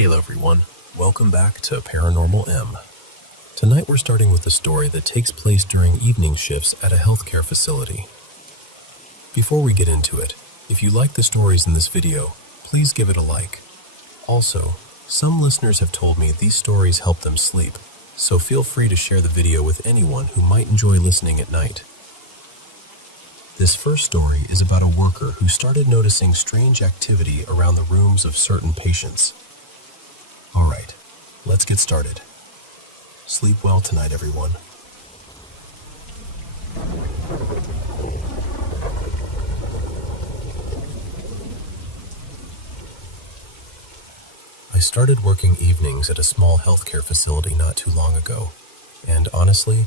Hello everyone, welcome back to Paranormal M. Tonight we're starting with a story that takes place during evening shifts at a healthcare facility. Before we get into it, if you like the stories in this video, please give it a like. Also, some listeners have told me these stories help them sleep, so feel free to share the video with anyone who might enjoy listening at night. This first story is about a worker who started noticing strange activity around the rooms of certain patients. Alright, let's get started. Sleep well tonight, everyone. I started working evenings at a small healthcare facility not too long ago, and honestly,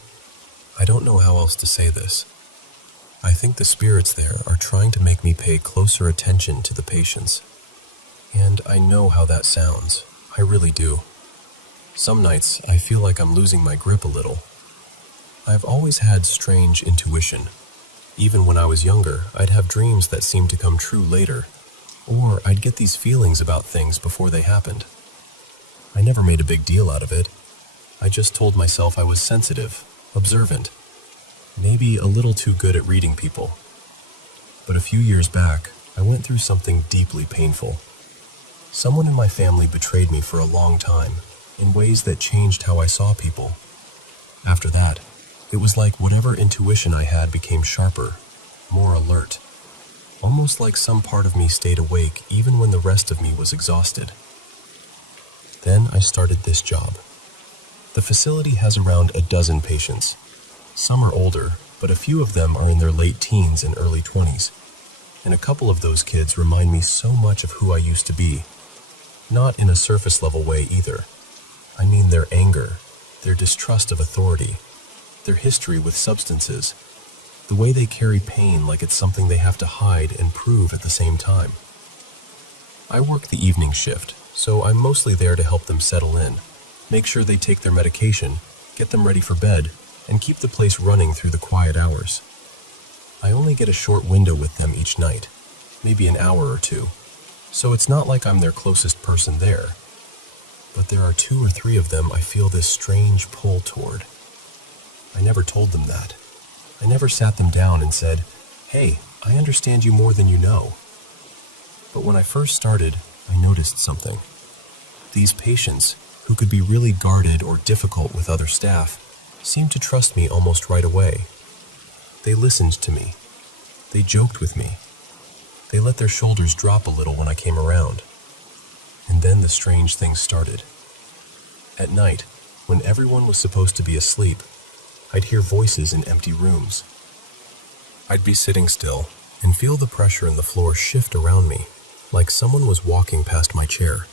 I don't know how else to say this. I think the spirits there are trying to make me pay closer attention to the patients. And I know how that sounds. I really do. Some nights, I feel like I'm losing my grip a little. I've always had strange intuition. Even when I was younger, I'd have dreams that seemed to come true later, or I'd get these feelings about things before they happened. I never made a big deal out of it. I just told myself I was sensitive, observant, maybe a little too good at reading people. But a few years back, I went through something deeply painful. Someone in my family betrayed me for a long time, in ways that changed how I saw people. After that, it was like whatever intuition I had became sharper, more alert. Almost like some part of me stayed awake even when the rest of me was exhausted. Then I started this job. The facility has around a dozen patients. Some are older, but a few of them are in their late teens and early 20s. And a couple of those kids remind me so much of who I used to be. Not in a surface-level way either. I mean their anger, their distrust of authority, their history with substances, the way they carry pain like it's something they have to hide and prove at the same time. I work the evening shift, so I'm mostly there to help them settle in, make sure they take their medication, get them ready for bed, and keep the place running through the quiet hours. I only get a short window with them each night, maybe an hour or two, so it's not like I'm their closest person there. But there are 2 or 3 of them I feel this strange pull toward. I never told them that. I never sat them down and said, "Hey, I understand you more than you know." But when I first started, I noticed something. These patients, who could be really guarded or difficult with other staff, seemed to trust me almost right away. They listened to me. They joked with me. They let their shoulders drop a little when I came around. And then the strange things started. At night, when everyone was supposed to be asleep, I'd hear voices in empty rooms. I'd be sitting still and feel the pressure in the floor shift around me, like someone was walking past my chair.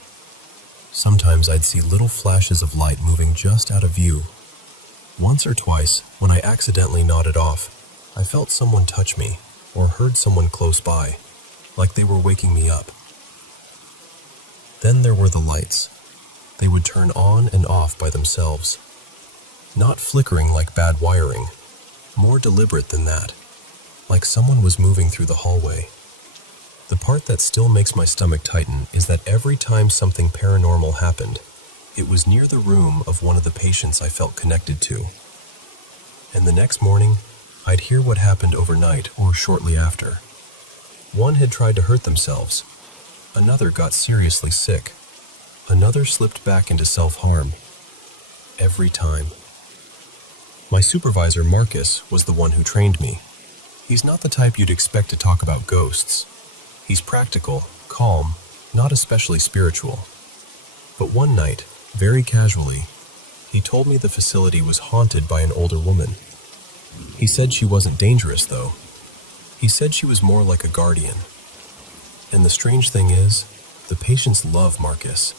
Sometimes I'd see little flashes of light moving just out of view. Once or twice, when I accidentally nodded off, I felt someone touch me or heard someone close by, like they were waking me up. Then there were the lights. They would turn on and off by themselves. Not flickering like bad wiring, more deliberate than that, like someone was moving through the hallway. The part that still makes my stomach tighten is that every time something paranormal happened, it was near the room of one of the patients I felt connected to. And the next morning, I'd hear what happened overnight or shortly after. One had tried to hurt themselves. Another got seriously sick. Another slipped back into self-harm. Every time. My supervisor, Marcus, was the one who trained me. He's not the type you'd expect to talk about ghosts. He's practical, calm, not especially spiritual. But one night, very casually, he told me the facility was haunted by an older woman. He said she wasn't dangerous, though. He said she was more like a guardian. And the strange thing is, the patients love Marcus.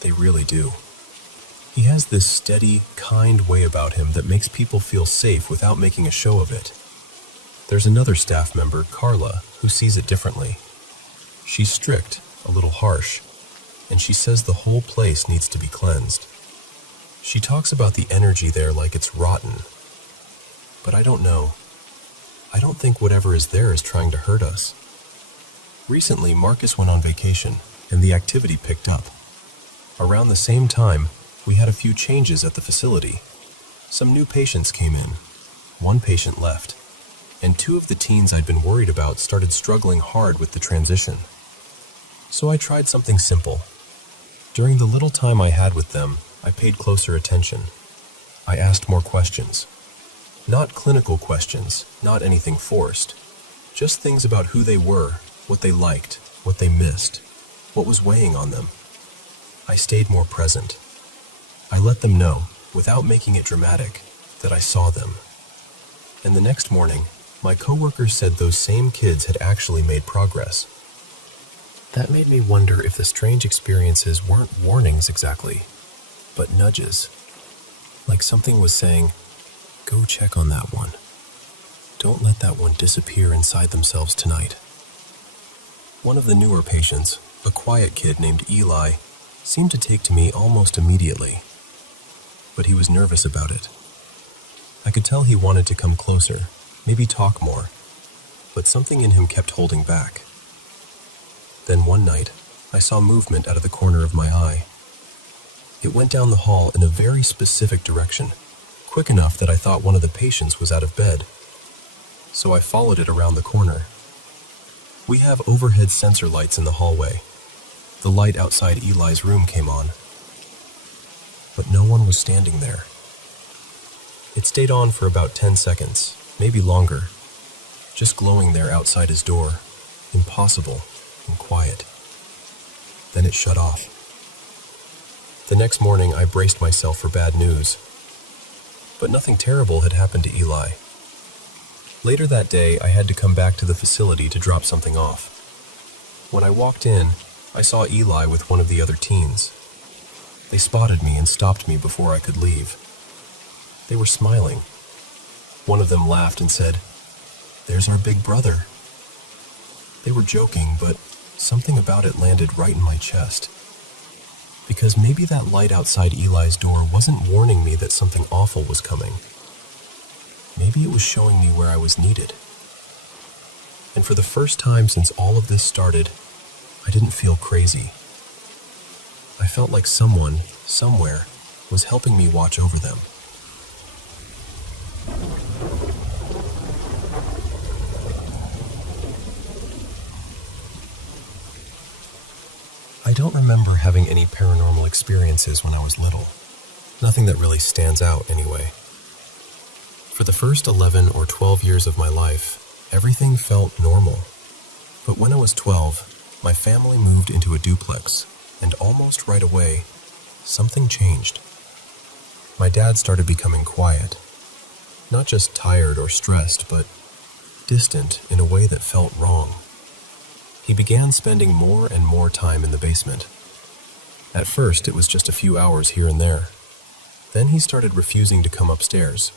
They really do. He has this steady, kind way about him that makes people feel safe without making a show of it. There's another staff member, Carla, who sees it differently. She's strict, a little harsh, and she says the whole place needs to be cleansed. She talks about the energy there like it's rotten. But I don't know. I don't think whatever is there is trying to hurt us. Recently, Marcus went on vacation, and the activity picked up. Around the same time, we had a few changes at the facility. Some new patients came in. One patient left, and two of the teens I'd been worried about started struggling hard with the transition. So I tried something simple. During the little time I had with them, I paid closer attention. I asked more questions. Not clinical questions, not anything forced. Just things about who they were, what they liked, what they missed, what was weighing on them. I stayed more present. I let them know, without making it dramatic, that I saw them. And the next morning, my coworkers said those same kids had actually made progress. That made me wonder if the strange experiences weren't warnings exactly, but nudges. Like something was saying, go check on that one. Don't let that one disappear inside themselves tonight. One of the newer patients, a quiet kid named Eli, seemed to take to me almost immediately. But he was nervous about it. I could tell he wanted to come closer, maybe talk more, but something in him kept holding back. Then one night, I saw movement out of the corner of my eye. It went down the hall in a very specific direction, quick enough that I thought one of the patients was out of bed. So I followed it around the corner. We have overhead sensor lights in the hallway. The light outside Eli's room came on. But no one was standing there. It stayed on for about 10 seconds, maybe longer, just glowing there outside his door, impossible and quiet. Then it shut off. The next morning, I braced myself for bad news. But nothing terrible had happened to Eli. Later that day, I had to come back to the facility to drop something off. When I walked in, I saw Eli with one of the other teens. They spotted me and stopped me before I could leave. They were smiling. One of them laughed and said, "There's our big brother." They were joking, but something about it landed right in my chest. Because maybe that light outside Eli's door wasn't warning me that something awful was coming. Maybe it was showing me where I was needed. And for the first time since all of this started, I didn't feel crazy. I felt like someone, somewhere, was helping me watch over them. I don't remember having any paranormal experiences when I was little. Nothing that really stands out, anyway. For the first 11 or 12 years of my life, everything felt normal. But when I was 12, my family moved into a duplex, and almost right away, something changed. My dad started becoming quiet. Not just tired or stressed, but distant in a way that felt wrong. He began spending more and more time in the basement. At first, it was just a few hours here and there. Then he started refusing to come upstairs.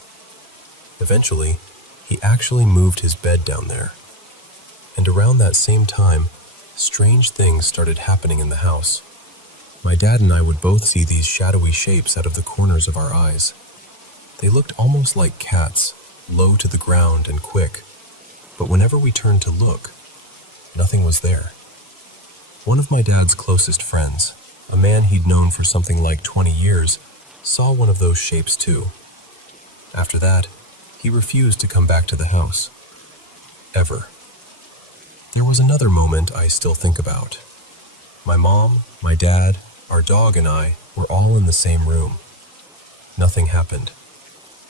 Eventually, he actually moved his bed down there. And around that same time, strange things started happening in the house. My dad and I would both see these shadowy shapes out of the corners of our eyes. They looked almost like cats, low to the ground and quick. But whenever we turned to look, nothing was there. One of my dad's closest friends, a man he'd known for something like 20 years, saw one of those shapes too. After that, he refused to come back to the house. Ever. There was another moment I still think about. My mom, my dad, our dog and I were all in the same room. Nothing happened.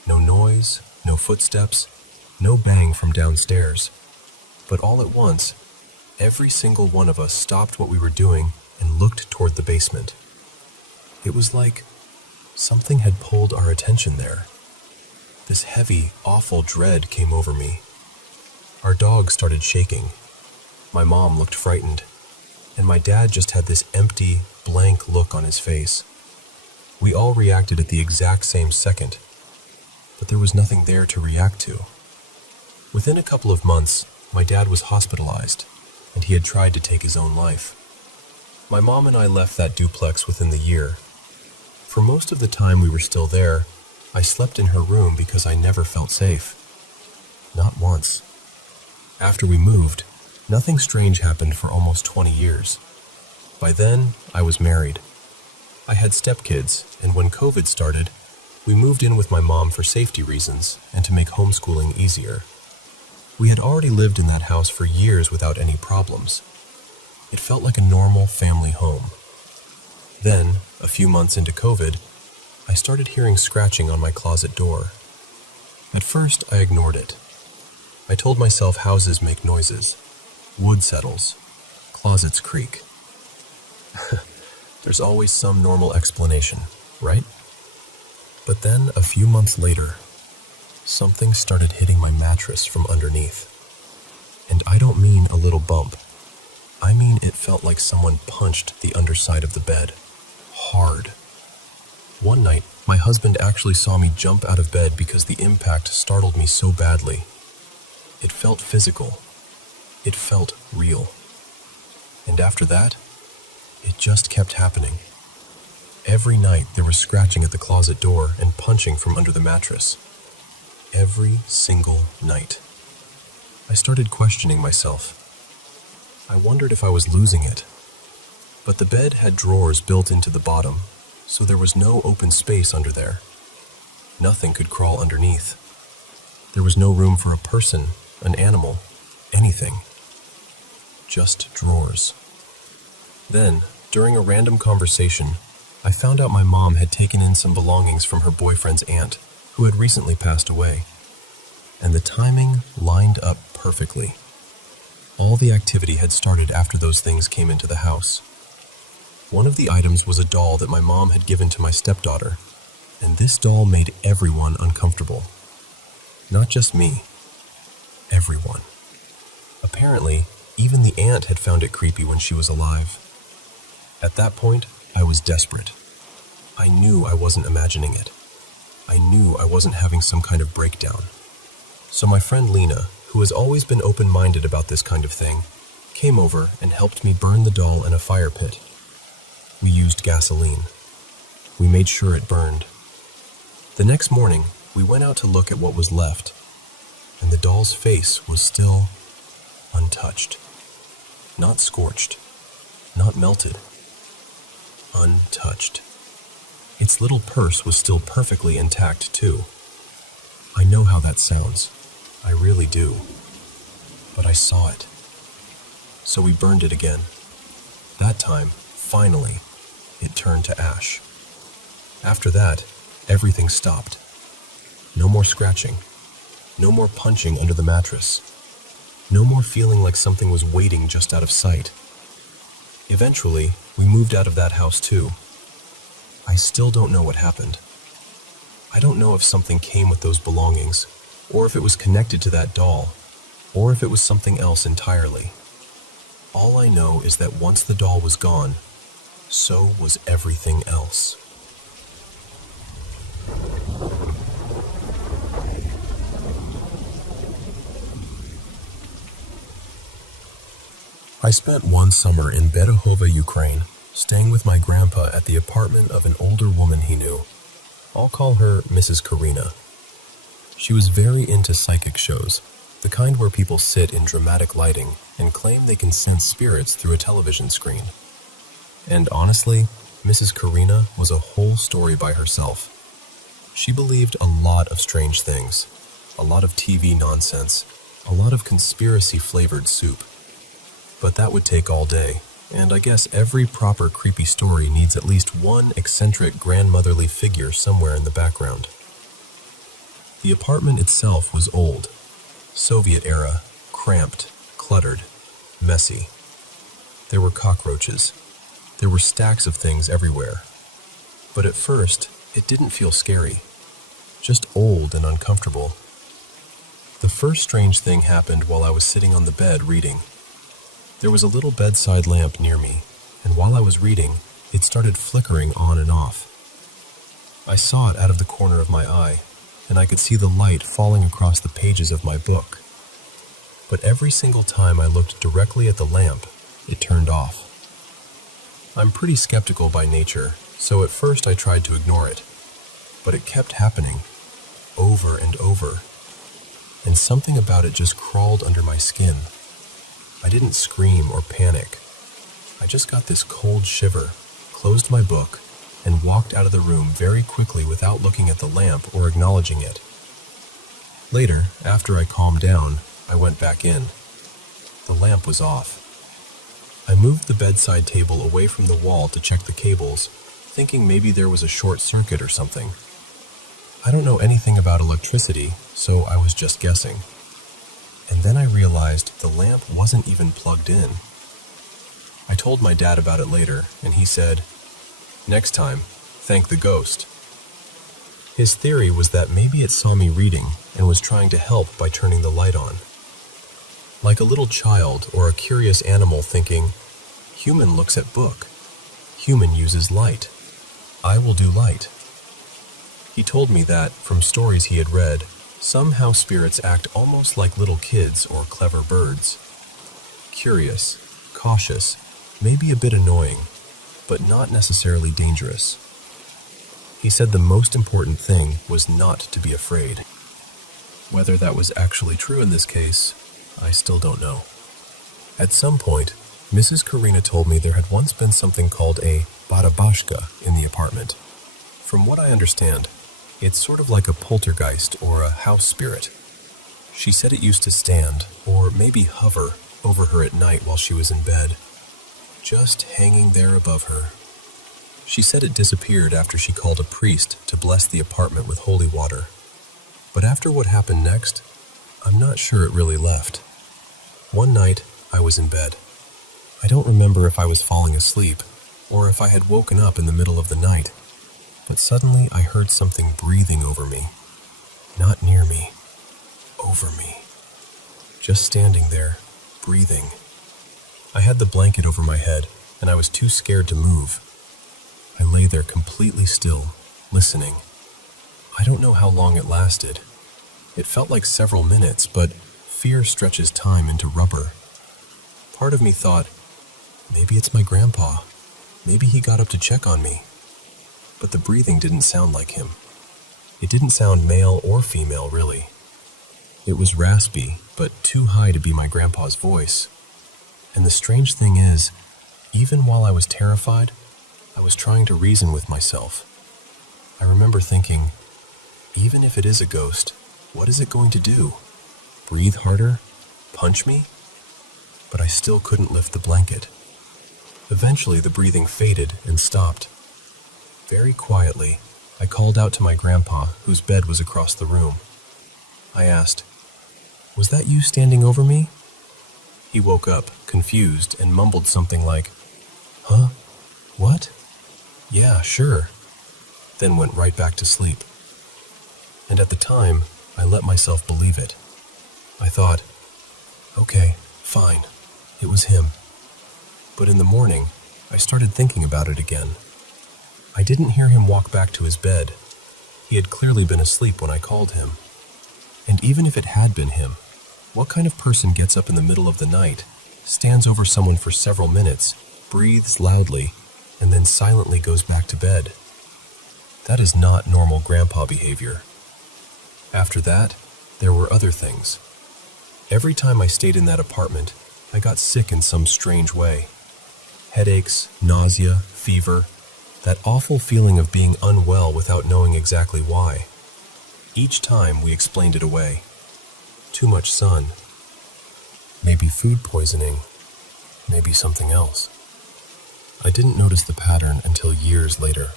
No noise, no footsteps, no bang from downstairs. But all at once, every single one of us stopped what we were doing and looked toward the basement. It was like something had pulled our attention there. This heavy, awful dread came over me. Our dog started shaking. My mom looked frightened, and my dad just had this empty, blank look on his face. We all reacted at the exact same second, but there was nothing there to react to. Within a couple of months, my dad was hospitalized, and he had tried to take his own life. My mom and I left that duplex within the year. For most of the time we were still there, I slept in her room because I never felt safe. Not once. After we moved, nothing strange happened for almost 20 years. By then, I was married. I had stepkids, and when COVID started, we moved in with my mom for safety reasons and to make homeschooling easier. We had already lived in that house for years without any problems. It felt like a normal family home. Then, a few months into COVID, I started hearing scratching on my closet door. At first, I ignored it. I told myself houses make noises, wood settles, closets creak. There's always some normal explanation, right? But then, a few months later, something started hitting my mattress from underneath. And I don't mean a little bump. I mean it felt like someone punched the underside of the bed. Hard. One night, my husband actually saw me jump out of bed because the impact startled me so badly. It felt physical. It felt real. And after that, it just kept happening. Every night there was scratching at the closet door and punching from under the mattress. Every single night. I started questioning myself. I wondered if I was losing it. But the bed had drawers built into the bottom, so there was no open space under there. Nothing could crawl underneath. There was no room for a person, an animal, anything. Just drawers. Then, during a random conversation, I found out my mom had taken in some belongings from her boyfriend's aunt, who had recently passed away. And the timing lined up perfectly. All the activity had started after those things came into the house. One of the items was a doll that my mom had given to my stepdaughter, and this doll made everyone uncomfortable. Not just me. Everyone. Apparently, even the aunt had found it creepy when she was alive. At that point, I was desperate. I knew I wasn't imagining it. I knew I wasn't having some kind of breakdown. So my friend Lena, who has always been open-minded about this kind of thing, came over and helped me burn the doll in a fire pit. We used gasoline. We made sure it burned. The next morning, we went out to look at what was left, and the doll's face was still untouched. Not scorched. Not melted. Untouched. Its little purse was still perfectly intact, too. I know how that sounds. I really do. But I saw it. So we burned it again. That time, finally, it turned to ash. After that, everything stopped. No more scratching. No more punching under the mattress. No more feeling like something was waiting just out of sight. Eventually, we moved out of that house too. I still don't know what happened. I don't know if something came with those belongings, or if it was connected to that doll, or if it was something else entirely. All I know is that once the doll was gone, so was everything else. I spent one summer in Berehova, Ukraine, staying with my grandpa at the apartment of an older woman he knew. I'll call her Mrs. Karina. She was very into psychic shows, the kind where people sit in dramatic lighting and claim they can sense spirits through a television screen. And honestly, Mrs. Karina was a whole story by herself. She believed a lot of strange things, a lot of TV nonsense, a lot of conspiracy-flavored soup. But that would take all day, and I guess every proper creepy story needs at least one eccentric grandmotherly figure somewhere in the background. The apartment itself was old, Soviet era, cramped, cluttered, messy. There were cockroaches. There were stacks of things everywhere. But at first, it didn't feel scary, just old and uncomfortable. The first strange thing happened while I was sitting on the bed reading. There was a little bedside lamp near me, and while I was reading, it started flickering on and off. I saw it out of the corner of my eye, and I could see the light falling across the pages of my book. But every single time I looked directly at the lamp, it turned off. I'm pretty skeptical by nature, so at first I tried to ignore it. But it kept happening, over and over, and something about it just crawled under my skin. I didn't scream or panic. I just got this cold shiver, closed my book, and walked out of the room very quickly without looking at the lamp or acknowledging it. Later, after I calmed down, I went back in. The lamp was off. I moved the bedside table away from the wall to check the cables, thinking maybe there was a short circuit or something. I don't know anything about electricity, so I was just guessing. And then I realized the lamp wasn't even plugged in. I told my dad about it later, and he said, "Next time, thank the ghost." His theory was that maybe it saw me reading and was trying to help by turning the light on. Like a little child or a curious animal thinking, "Human looks at book. Human uses light. I will do light." He told me that, from stories he had read, some house spirits act almost like little kids or clever birds. Curious, cautious, maybe a bit annoying, but not necessarily dangerous. He said the most important thing was not to be afraid. Whether that was actually true in this case, I still don't know. At some point, Mrs. Karina told me there had once been something called a barabashka in the apartment. From what I understand, it's sort of like a poltergeist or a house spirit. She said it used to stand, or maybe hover, over her at night while she was in bed, just hanging there above her. She said it disappeared after she called a priest to bless the apartment with holy water. But after what happened next, I'm not sure it really left. One night, I was in bed. I don't remember if I was falling asleep, or if I had woken up in the middle of the night, but suddenly I heard something breathing over me. Not near me, over me. Just standing there, breathing. I had the blanket over my head, and I was too scared to move. I lay there completely still, listening. I don't know how long it lasted. It felt like several minutes, but fear stretches time into rubber. Part of me thought, maybe it's my grandpa. Maybe he got up to check on me. But the breathing didn't sound like him. It didn't sound male or female, really. It was raspy, but too high to be my grandpa's voice. And the strange thing is, even while I was terrified, I was trying to reason with myself. I remember thinking, even if it is a ghost, what is it going to do? Breathe harder? Punch me? But I still couldn't lift the blanket. Eventually, the breathing faded and stopped. Very quietly, I called out to my grandpa, whose bed was across the room. I asked, "Was that you standing over me?" He woke up, confused, and mumbled something like, "Huh? What? Yeah, sure," then went right back to sleep. And at the time, I let myself believe it. I thought, okay, fine, it was him. But in the morning, I started thinking about it again. I didn't hear him walk back to his bed. He had clearly been asleep when I called him. And even if it had been him, what kind of person gets up in the middle of the night, stands over someone for several minutes, breathes loudly, and then silently goes back to bed? That is not normal grandpa behavior. After that, there were other things. Every time I stayed in that apartment, I got sick in some strange way. Headaches, nausea, fever, that awful feeling of being unwell without knowing exactly why. Each time we explained it away. Too much sun. Maybe food poisoning. Maybe something else. I didn't notice the pattern until years later.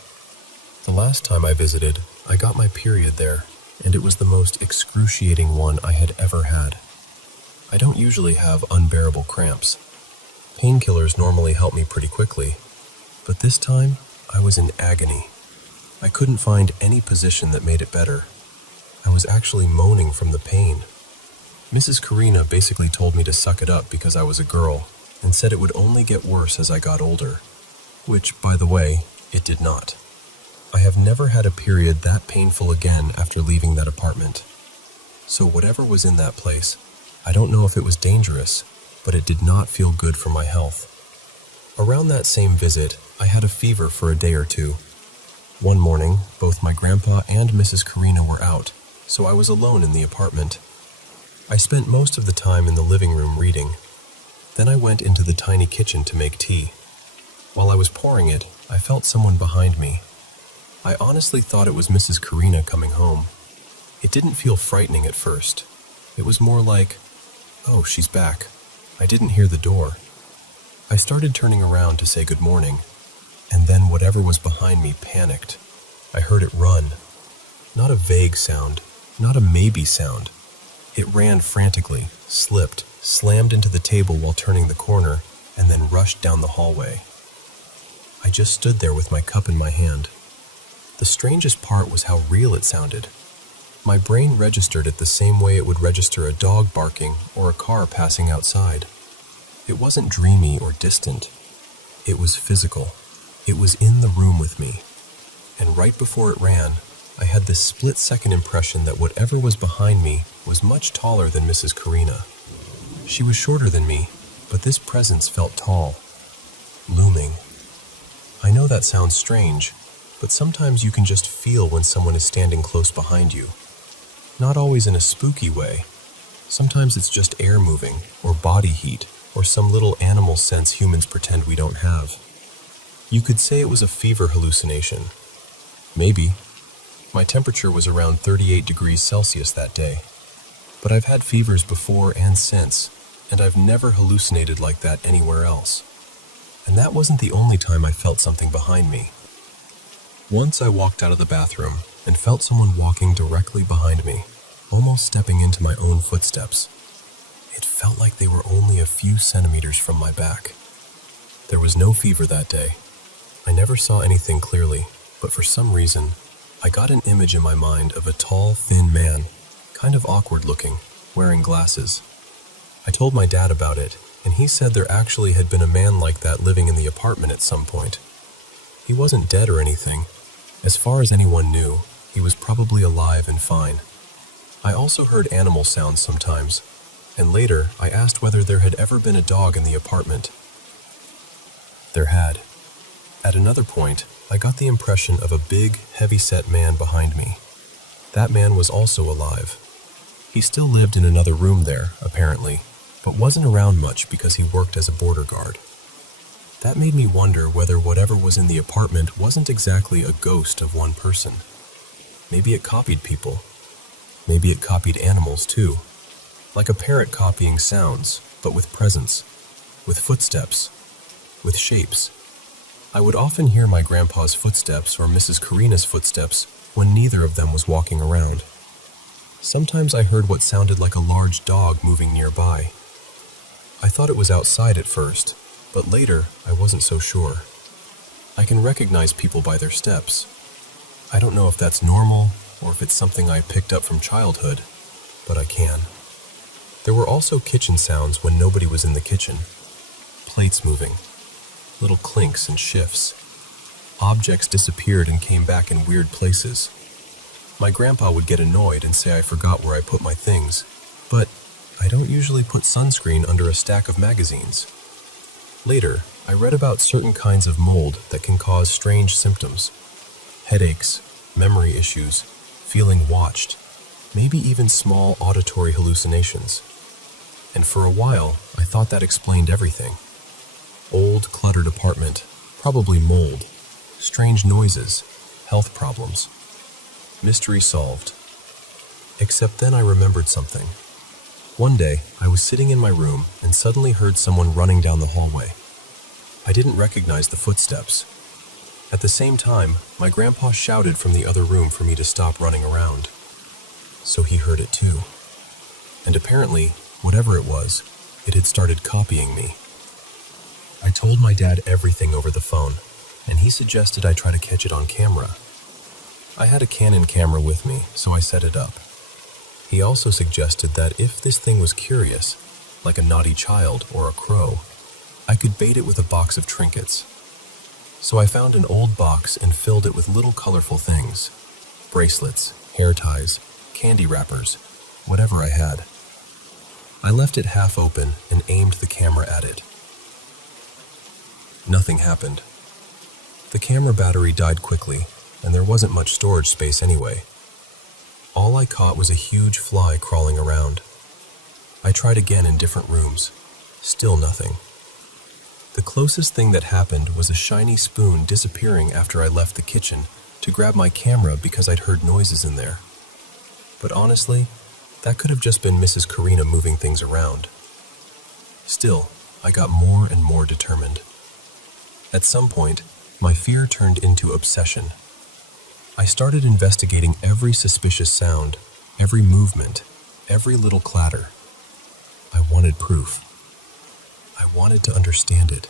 The last time I visited, I got my period there, and it was the most excruciating one I had ever had. I don't usually have unbearable cramps. Painkillers normally help me pretty quickly, but this time, I was in agony. I couldn't find any position that made it better. I was actually moaning from the pain. Mrs. Karina basically told me to suck it up because I was a girl, and said it would only get worse as I got older. Which, by the way, it did not. I have never had a period that painful again after leaving that apartment. So whatever was in that place, I don't know if it was dangerous, but it did not feel good for my health. Around that same visit, I had a fever for a day or two. One morning, both my grandpa and Mrs. Karina were out, so I was alone in the apartment. I spent most of the time in the living room reading. Then I went into the tiny kitchen to make tea. While I was pouring it, I felt someone behind me, I honestly thought it was Mrs. Karina coming home. It didn't feel frightening at first. It was more like, oh, she's back. I didn't hear the door. I started turning around to say good morning, and then whatever was behind me panicked. I heard it run. Not a vague sound, not a maybe sound. It ran frantically, slipped, slammed into the table while turning the corner, and then rushed down the hallway. I just stood there with my cup in my hand. The strangest part was how real it sounded. My brain registered it the same way it would register a dog barking or a car passing outside. It wasn't dreamy or distant. It was physical. It was in the room with me. And right before it ran, I had this split-second impression that whatever was behind me was much taller than Mrs. Karina. She was shorter than me, but this presence felt tall, looming. I know that sounds strange, but sometimes you can just feel when someone is standing close behind you. Not always in a spooky way. Sometimes it's just air moving, or body heat, or some little animal sense humans pretend we don't have. You could say it was a fever hallucination. Maybe. My temperature was around 38 degrees Celsius that day. But I've had fevers before and since, and I've never hallucinated like that anywhere else. And that wasn't the only time I felt something behind me. Once I walked out of the bathroom and felt someone walking directly behind me, almost stepping into my own footsteps. It felt like they were only a few centimeters from my back. There was no fever that day. I never saw anything clearly, but for some reason, I got an image in my mind of a tall, thin man, kind of awkward looking, wearing glasses. I told my dad about it, and he said there actually had been a man like that living in the apartment at some point. He wasn't dead or anything. As far as anyone knew, he was probably alive and fine. I also heard animal sounds sometimes, and later I asked whether there had ever been a dog in the apartment. There had. At another point, I got the impression of a big, heavy-set man behind me. That man was also alive. He still lived in another room there, apparently, but wasn't around much because he worked as a border guard. That made me wonder whether whatever was in the apartment wasn't exactly a ghost of one person. Maybe it copied people. Maybe it copied animals too. Like a parrot copying sounds, but with presence, with footsteps, with shapes. I would often hear my grandpa's footsteps or Mrs. Karina's footsteps when neither of them was walking around. Sometimes I heard what sounded like a large dog moving nearby. I thought it was outside at first, but later I wasn't so sure. I can recognize people by their steps. I don't know if that's normal or if it's something I picked up from childhood, but I can. There were also kitchen sounds when nobody was in the kitchen. Plates moving, little clinks and shifts. Objects disappeared and came back in weird places. My grandpa would get annoyed and say I forgot where I put my things, but I don't usually put sunscreen under a stack of magazines. Later, I read about certain kinds of mold that can cause strange symptoms. Headaches, memory issues, feeling watched, maybe even small auditory hallucinations. And for a while, I thought that explained everything. Old, cluttered apartment, probably mold, strange noises, health problems. Mystery solved. Except then I remembered something. One day, I was sitting in my room and suddenly heard someone running down the hallway. I didn't recognize the footsteps. At the same time, my grandpa shouted from the other room for me to stop running around. So he heard it too. And apparently, whatever it was, it had started copying me. I told my dad everything over the phone, and he suggested I try to catch it on camera. I had a Canon camera with me, so I set it up. He also suggested that if this thing was curious, like a naughty child or a crow, I could bait it with a box of trinkets. So I found an old box and filled it with little colorful things. Bracelets, hair ties, candy wrappers, whatever I had. I left it half open and aimed the camera at it. Nothing happened. The camera battery died quickly, and there wasn't much storage space anyway. All I caught was a huge fly crawling around. I tried again in different rooms. Still nothing. The closest thing that happened was a shiny spoon disappearing after I left the kitchen to to grab my camera because I'd heard noises in there. But honestly, that could have just been Mrs. Karina moving things around. Still, I got more and more determined. At some point, my fear turned into obsession. I started investigating every suspicious sound, every movement, every little clatter. I wanted proof. I wanted to understand it.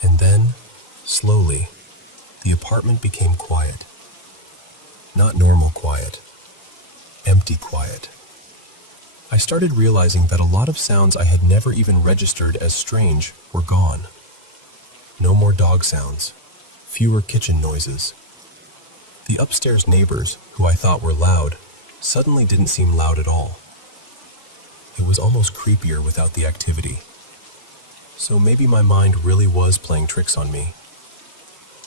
And then, slowly, the apartment became quiet. Not normal quiet. Empty quiet. I started realizing that a lot of sounds I had never even registered as strange were gone. No more dog sounds. Fewer kitchen noises. The upstairs neighbors, who I thought were loud, suddenly didn't seem loud at all. It was almost creepier without the activity. So maybe my mind really was playing tricks on me.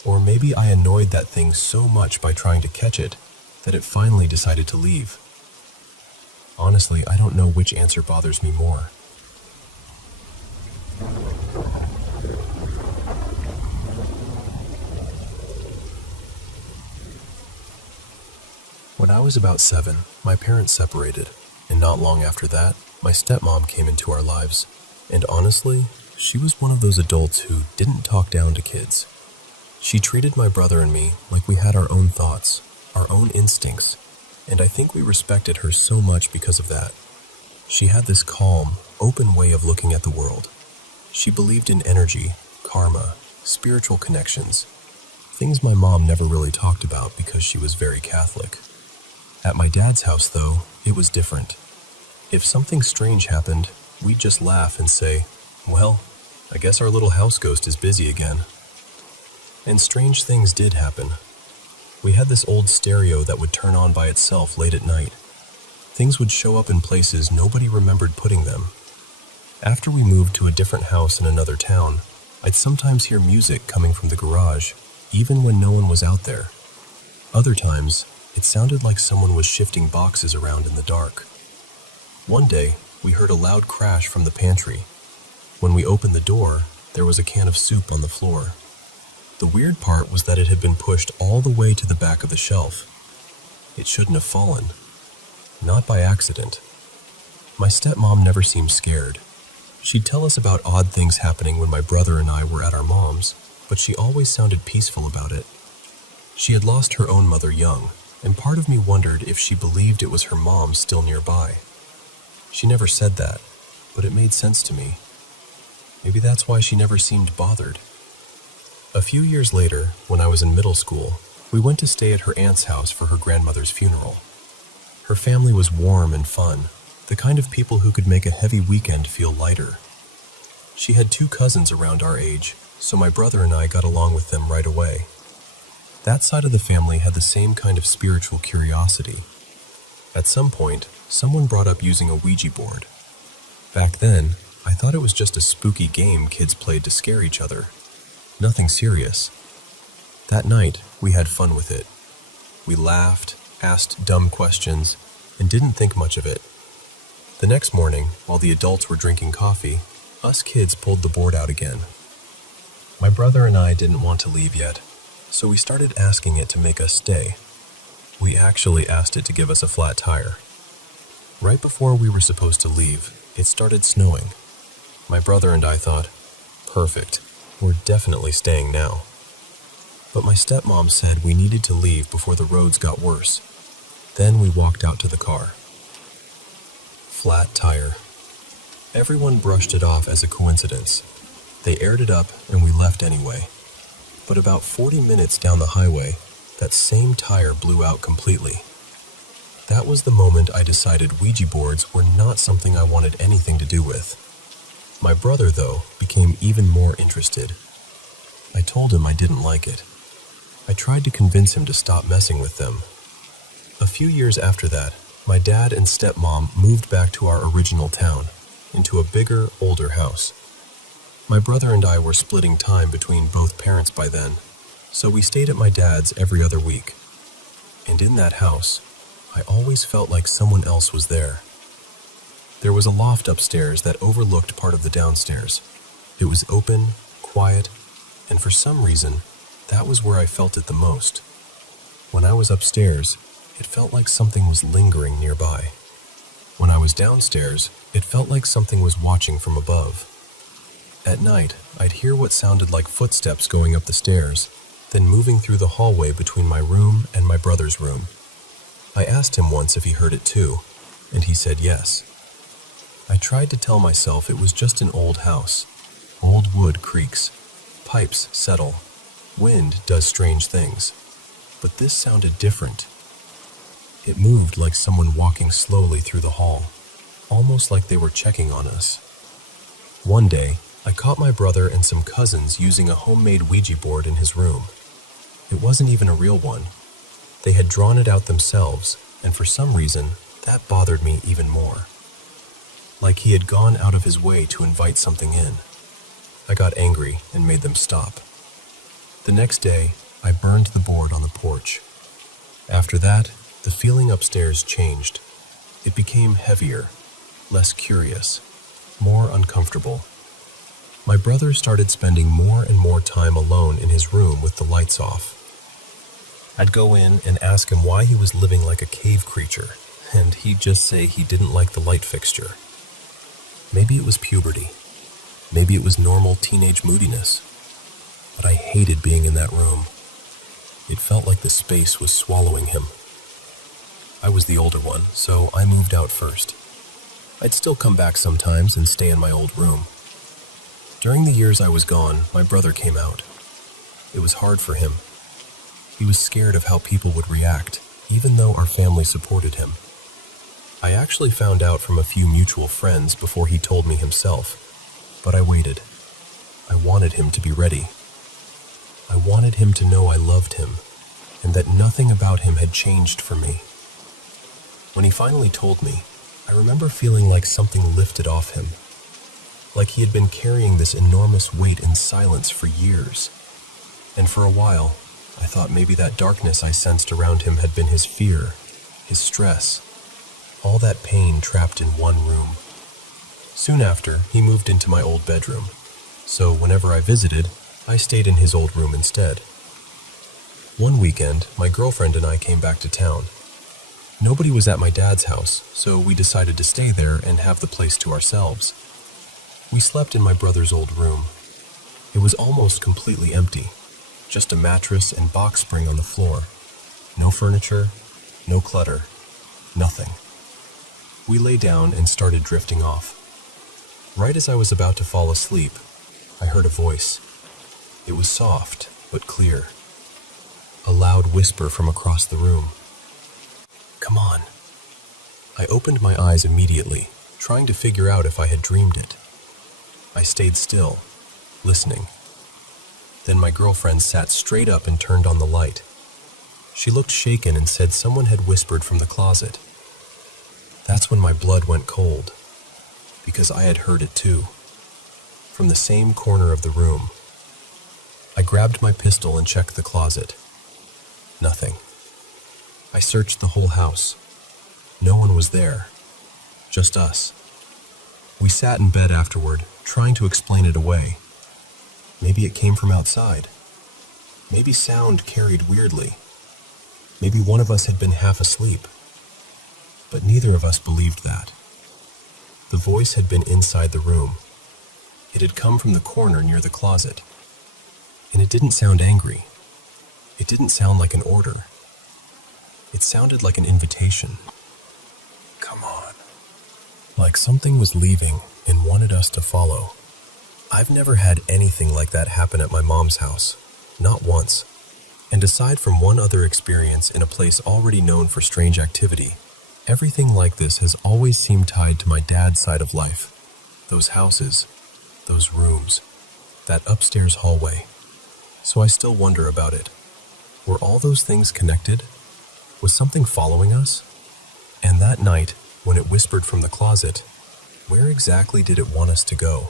Or maybe I annoyed that thing so much by trying to catch it that it finally decided to leave. Honestly, I don't know which answer bothers me more. When I was about 7, my parents separated, and not long after that, my stepmom came into our lives. And honestly, she was one of those adults who didn't talk down to kids. She treated my brother and me like we had our own thoughts, our own instincts, and I think we respected her so much because of that. She had this calm, open way of looking at the world. She believed in energy, karma, spiritual connections, things my mom never really talked about because she was very Catholic. At my dad's house, though, it was different. If something strange happened, we'd just laugh and say, "Well, I guess our little house ghost is busy again." And strange things did happen. We had this old stereo that would turn on by itself late at night. Things would show up in places nobody remembered putting them. After we moved to a different house in another town, I'd sometimes hear music coming from the garage, even when no one was out there. Other times, it sounded like someone was shifting boxes around in the dark. One day, we heard a loud crash from the pantry. When we opened the door, there was a can of soup on the floor. The weird part was that it had been pushed all the way to the back of the shelf. It shouldn't have fallen. Not by accident. My stepmom never seemed scared. She'd tell us about odd things happening when my brother and I were at our mom's, but she always sounded peaceful about it. She had lost her own mother young, and part of me wondered if she believed it was her mom still nearby. She never said that, but it made sense to me. Maybe that's why she never seemed bothered. A few years later, when I was in middle school, we went to stay at her aunt's house for her grandmother's funeral. Her family was warm and fun, the kind of people who could make a heavy weekend feel lighter. She had 2 cousins around our age, so my brother and I got along with them right away. That side of the family had the same kind of spiritual curiosity. At some point, someone brought up using a Ouija board. Back then, I thought it was just a spooky game kids played to scare each other. Nothing serious. That night, we had fun with it. We laughed, asked dumb questions, and didn't think much of it. The next morning, while the adults were drinking coffee, us kids pulled the board out again. My brother and I didn't want to leave yet, so we started asking it to make us stay. We actually asked it to give us a flat tire. Right before we were supposed to leave, it started snowing. My brother and I thought, perfect, we're definitely staying now. But my stepmom said we needed to leave before the roads got worse. Then we walked out to the car. Flat tire. Everyone brushed it off as a coincidence. They aired it up and we left anyway. But about 40 minutes down the highway, that same tire blew out completely. That was the moment I decided Ouija boards were not something I wanted anything to do with. My brother, though, became even more interested. I told him I didn't like it. I tried to convince him to stop messing with them. A few years after that, my dad and stepmom moved back to our original town, into a bigger, older house. My brother and I were splitting time between both parents by then, so we stayed at my dad's every other week. And in that house, I always felt like someone else was there. There was a loft upstairs that overlooked part of the downstairs. It was open, quiet, and for some reason, that was where I felt it the most. When I was upstairs, it felt like something was lingering nearby. When I was downstairs, it felt like something was watching from above. At night, I'd hear what sounded like footsteps going up the stairs, then moving through the hallway between my room and my brother's room. I asked him once if he heard it too, and he said yes. I tried to tell myself it was just an old house. Old wood creaks, pipes settle, wind does strange things. But this sounded different. It moved like someone walking slowly through the hall, almost like they were checking on us. One day, I caught my brother and some cousins using a homemade Ouija board in his room. It wasn't even a real one. They had drawn it out themselves, and for some reason, that bothered me even more. Like he had gone out of his way to invite something in. I got angry and made them stop. The next day, I burned the board on the porch. After that, the feeling upstairs changed. It became heavier, less curious, more uncomfortable. My brother started spending more and more time alone in his room with the lights off. I'd go in and ask him why he was living like a cave creature, and he'd just say he didn't like the light fixture. Maybe it was puberty. Maybe it was normal teenage moodiness. But I hated being in that room. It felt like the space was swallowing him. I was the older one, so I moved out first. I'd still come back sometimes and stay in my old room. During the years I was gone, my brother came out. It was hard for him. He was scared of how people would react, even though our family supported him. I actually found out from a few mutual friends before he told me himself, but I waited. I wanted him to be ready. I wanted him to know I loved him, and that nothing about him had changed for me. When he finally told me, I remember feeling like something lifted off him, like he had been carrying this enormous weight in silence for years. And for a while, I thought maybe that darkness I sensed around him had been his fear, his stress, all that pain trapped in one room. Soon after, he moved into my old bedroom, so whenever I visited, I stayed in his old room instead. One weekend, my girlfriend and I came back to town. Nobody was at my dad's house, so we decided to stay there and have the place to ourselves. We slept in my brother's old room. It was almost completely empty, just a mattress and box spring on the floor. No furniture, no clutter, nothing. We lay down and started drifting off. Right as I was about to fall asleep, I heard a voice. It was soft, but clear. A loud whisper from across the room. "Come on." I opened my eyes immediately, trying to figure out if I had dreamed it. I stayed still, listening. Then my girlfriend sat straight up and turned on the light. She looked shaken and said someone had whispered from the closet. That's when my blood went cold, because I had heard it too, from the same corner of the room. I grabbed my pistol and checked the closet. Nothing. I searched the whole house. No one was there, just us. We sat in bed afterward, trying to explain it away. Maybe it came from outside. Maybe sound carried weirdly. Maybe one of us had been half asleep. But neither of us believed that. The voice had been inside the room. It had come from the corner near the closet. And it didn't sound angry. It didn't sound like an order. It sounded like an invitation. Come on. Like something was leaving and wanted us to follow. I've never had anything like that happen at my mom's house. Not once. And aside from one other experience in a place already known for strange activity, everything like this has always seemed tied to my dad's side of life. Those houses, those rooms, that upstairs hallway. So I still wonder about it. Were all those things connected? Was something following us? And that night, when it whispered from the closet, where exactly did it want us to go?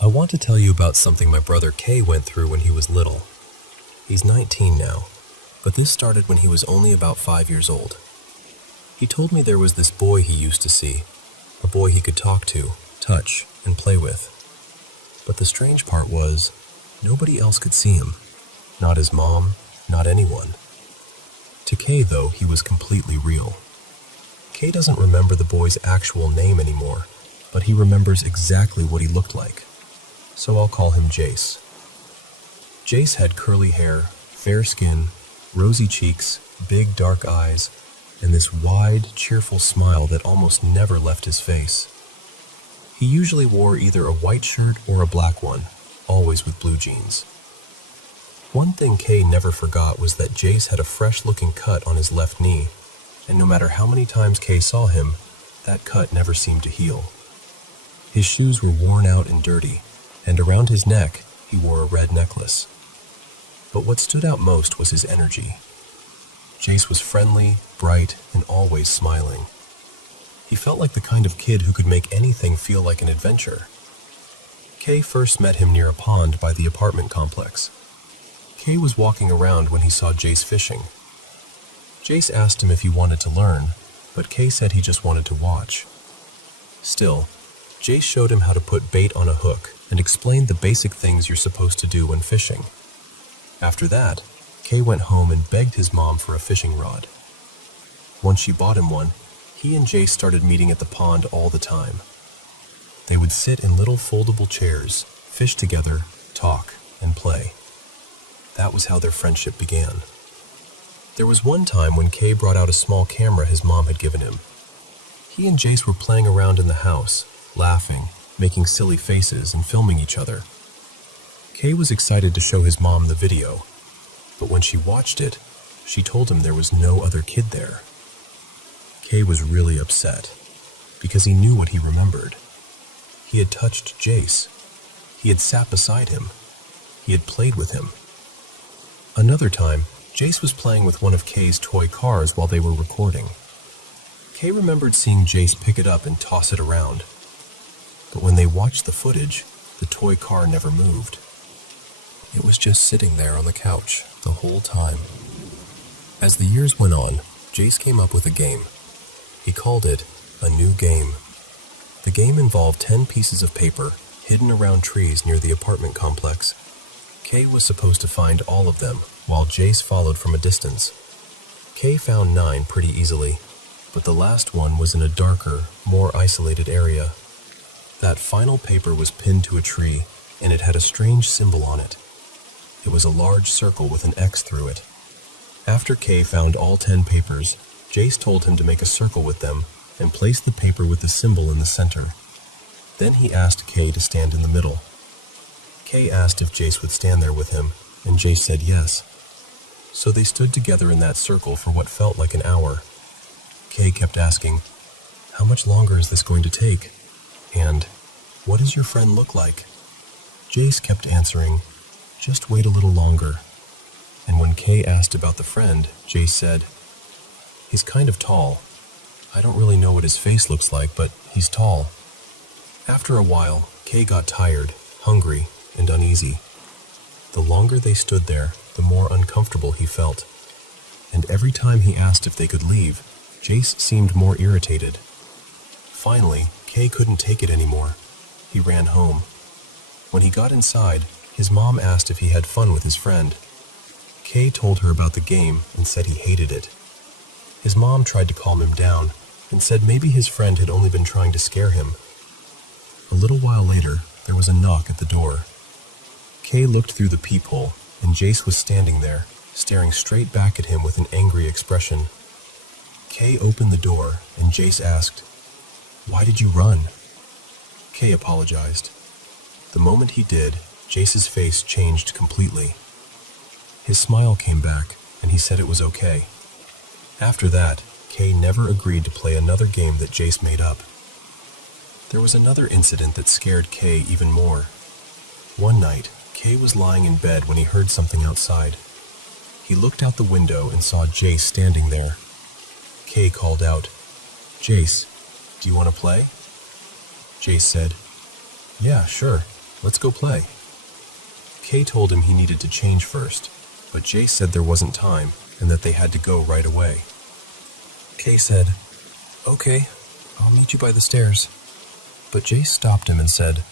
I want to tell you about something my brother Kay went through when he was little. He's 19 now, but this started when he was only about 5 years old. He told me there was this boy he used to see, a boy he could talk to, touch, and play with. But the strange part was, nobody else could see him. Not his mom, not anyone. To Kay, though, he was completely real. Kay doesn't remember the boy's actual name anymore, but he remembers exactly what he looked like. So I'll call him Jace. Jace had curly hair, fair skin, rosy cheeks, big dark eyes, and this wide, cheerful smile that almost never left his face. He usually wore either a white shirt or a black one, always with blue jeans. One thing Kay never forgot was that Jace had a fresh-looking cut on his left knee, and no matter how many times Kay saw him, that cut never seemed to heal. His shoes were worn out and dirty, and around his neck he wore a red necklace. But what stood out most was his energy. Jace was friendly, bright, and always smiling. He felt like the kind of kid who could make anything feel like an adventure. Kay first met him near a pond by the apartment complex. Kay was walking around when he saw Jace fishing. Jace asked him if he wanted to learn, but Kay said he just wanted to watch. Still, Jace showed him how to put bait on a hook and explained the basic things you're supposed to do when fishing. After that, Kay went home and begged his mom for a fishing rod. Once she bought him one, he and Jace started meeting at the pond all the time. They would sit in little foldable chairs, fish together, talk, and play. That was how their friendship began. There was one time when Kay brought out a small camera his mom had given him. He and Jace were playing around in the house, laughing, making silly faces, and filming each other. Kay was excited to show his mom the video, but when she watched it, she told him there was no other kid there. Kay was really upset, because he knew what he remembered. He had touched Jace. He had sat beside him. He had played with him. Another time, Jace was playing with one of Kay's toy cars while they were recording. Kay remembered seeing Jace pick it up and toss it around. But when they watched the footage, the toy car never moved. It was just sitting there on the couch the whole time. As the years went on, Jace came up with a game. He called it a new game. The game involved 10 pieces of paper hidden around trees near the apartment complex. Kay was supposed to find all of them, while Jace followed from a distance. Kay found 9 pretty easily, but the last one was in a darker, more isolated area. That final paper was pinned to a tree, and it had a strange symbol on it. It was a large circle with an X through it. After Kay found all 10 papers, Jace told him to make a circle with them and place the paper with the symbol in the center. Then he asked Kay to stand in the middle. Kay asked if Jace would stand there with him, and Jace said yes. So they stood together in that circle for what felt like an hour. Kay kept asking, "How much longer is this going to take?" And, "What does your friend look like?" Jace kept answering, "Just wait a little longer." And when Kay asked about the friend, Jace said, "He's kind of tall. I don't really know what his face looks like, but he's tall." After a while, Kay got tired, hungry, and uneasy. The longer they stood there, the more uncomfortable he felt. And every time he asked if they could leave, Jace seemed more irritated. Finally, Kay couldn't take it anymore. He ran home. When he got inside, his mom asked if he had fun with his friend. Kay told her about the game and said he hated it. His mom tried to calm him down and said maybe his friend had only been trying to scare him. A little while later, there was a knock at the door. Kay looked through the peephole, and Jace was standing there, staring straight back at him with an angry expression. Kay opened the door, and Jace asked, "Why did you run?" Kay apologized. The moment he did, Jace's face changed completely. His smile came back, and he said it was okay. After that, Kay never agreed to play another game that Jace made up. There was another incident that scared Kay even more. One night, Kay was lying in bed when he heard something outside. He looked out the window and saw Jace standing there. Kay called out, "Jace, do you want to play?" Jace said, "Yeah, sure, let's go play." Kay told him he needed to change first, but Jace said there wasn't time and that they had to go right away. Kay said, "Okay, I'll meet you by the stairs. But Jace stopped him and said,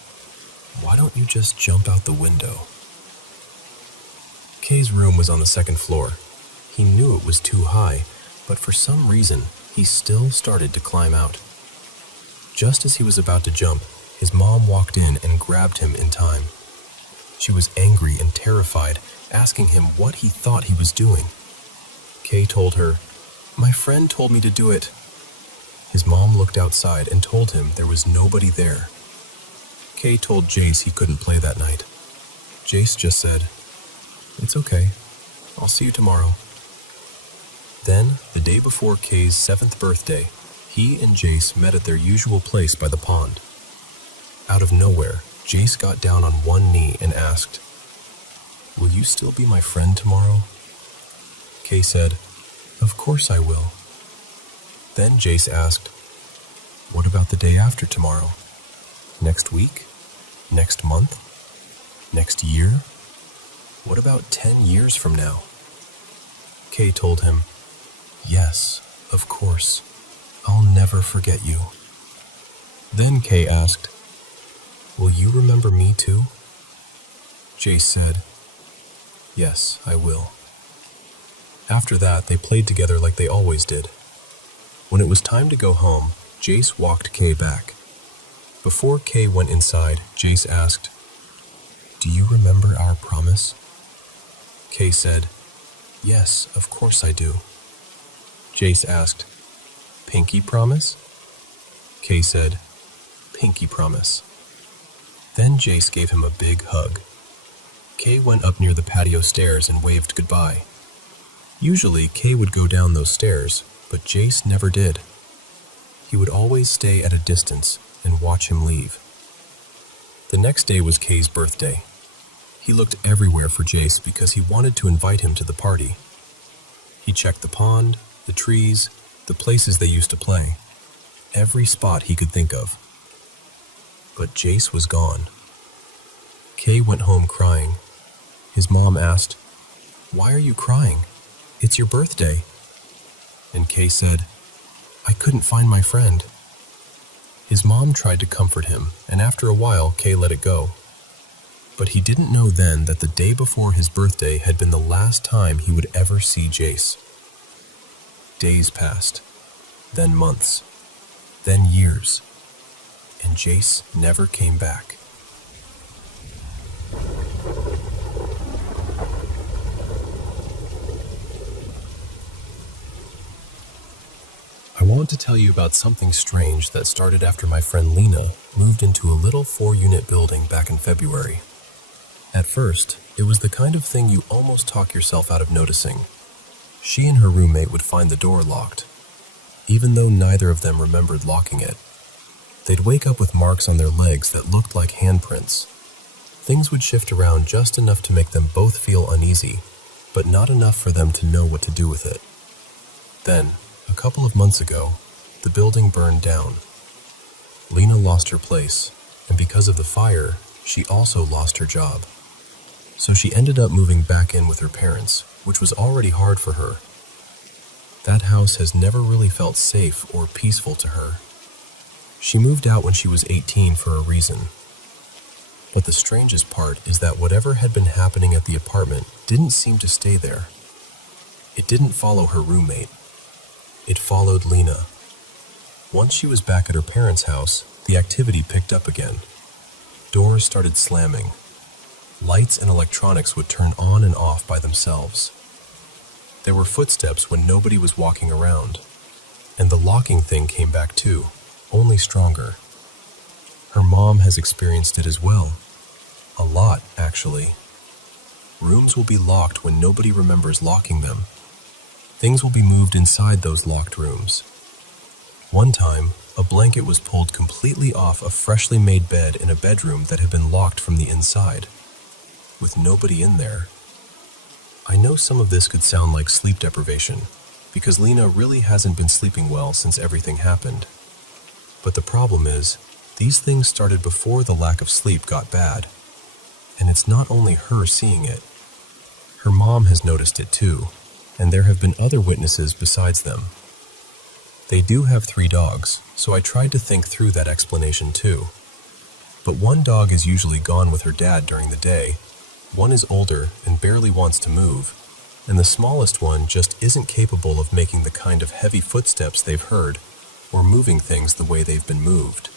"Why don't you just jump out the window?" Kay's room was on the second floor. He knew it was too high, but for some reason, he still started to climb out. Just as he was about to jump, his mom walked in and grabbed him in time. She was angry and terrified, asking him what he thought he was doing. Kay told her, "My friend told me to do it." His mom looked outside and told him there was nobody there. Kay told Jace he couldn't play that night. Jace just said, "It's okay. I'll see you tomorrow." Then, the day before Kay's 7th birthday, he and Jace met at their usual place by the pond. Out of nowhere, Jace got down on one knee and asked, "Will you still be my friend tomorrow?" Kay said, "Of course I will." Then Jace asked, "What about the day after tomorrow? Next week? Next month? Next year? What about 10 years from now?" Kay told him, "Yes, of course. I'll never forget you." Then Kay asked, "Will you remember me too?" Jace said, "Yes, I will." After that, they played together like they always did. When it was time to go home, Jace walked Kay back. Before Kay went inside, Jace asked, "Do you remember our promise?" Kay said, "Yes, of course I do." Jace asked, "Pinky promise?" Kay said, "Pinky promise." Then Jace gave him a big hug. Kay went up near the patio stairs and waved goodbye. Usually, Kay would go down those stairs, but Jace never did. He would always stay at a distance and watch him leave. The next day was Kay's birthday. He looked everywhere for Jace because he wanted to invite him to the party. He checked the pond, the trees, the places they used to play, every spot he could think of. But Jace was gone. Kay went home crying. His mom asked, "Why are you crying? It's your birthday." And Kay said, "I couldn't find my friend." His mom tried to comfort him, and after a while, Kay let it go. But he didn't know then that the day before his birthday had been the last time he would ever see Jace. Days passed, then months, then years, and Jace never came back. I want to tell you about something strange that started after my friend Lena moved into a little 4-unit building back in February. At first, it was the kind of thing you almost talk yourself out of noticing. She and her roommate would find the door locked, even though neither of them remembered locking it. They'd wake up with marks on their legs that looked like handprints. Things would shift around just enough to make them both feel uneasy, but not enough for them to know what to do with it. Then, a couple of months ago, the building burned down. Lena lost her place, and because of the fire, she also lost her job. So she ended up moving back in with her parents, which was already hard for her. That house has never really felt safe or peaceful to her. She moved out when she was 18 for a reason. But the strangest part is that whatever had been happening at the apartment didn't seem to stay there. It didn't follow her roommate. It followed Lena. Once she was back at her parents' house, the activity picked up again. Doors started slamming. Lights and electronics would turn on and off by themselves. There were footsteps when nobody was walking around. And the locking thing came back too, only stronger. Her mom has experienced it as well. A lot, actually. Rooms will be locked when nobody remembers locking them. Things will be moved inside those locked rooms. One time, a blanket was pulled completely off a freshly made bed in a bedroom that had been locked from the inside, with nobody in there. I know some of this could sound like sleep deprivation, because Lena really hasn't been sleeping well since everything happened. But the problem is, these things started before the lack of sleep got bad. And it's not only her seeing it. Her mom has noticed it too, and there have been other witnesses besides them. They do have 3 dogs, so I tried to think through that explanation too. But one dog is usually gone with her dad during the day, one is older and barely wants to move, and the smallest one just isn't capable of making the kind of heavy footsteps they've heard or moving things the way they've been moved.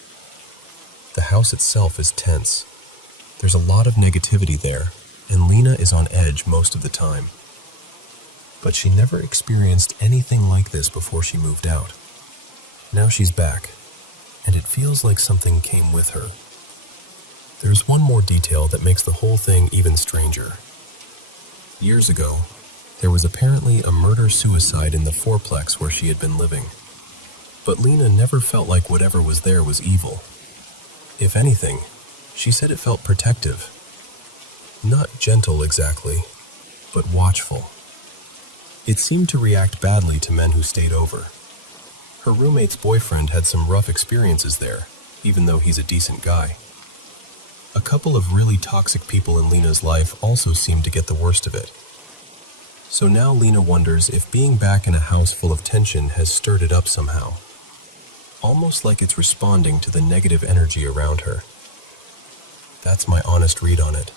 The house itself is tense. There's a lot of negativity there, and Lena is on edge most of the time. But she never experienced anything like this before she moved out. Now she's back, and it feels like something came with her. There's one more detail that makes the whole thing even stranger. Years ago, there was apparently a murder-suicide in the fourplex where she had been living. But Lena never felt like whatever was there was evil. If anything, she said it felt protective. Not gentle exactly, but watchful. It seemed to react badly to men who stayed over. Her roommate's boyfriend had some rough experiences there, even though he's a decent guy. A couple of really toxic people in Lena's life also seemed to get the worst of it. So now Lena wonders if being back in a house full of tension has stirred it up somehow. Almost like it's responding to the negative energy around her. That's my honest read on it.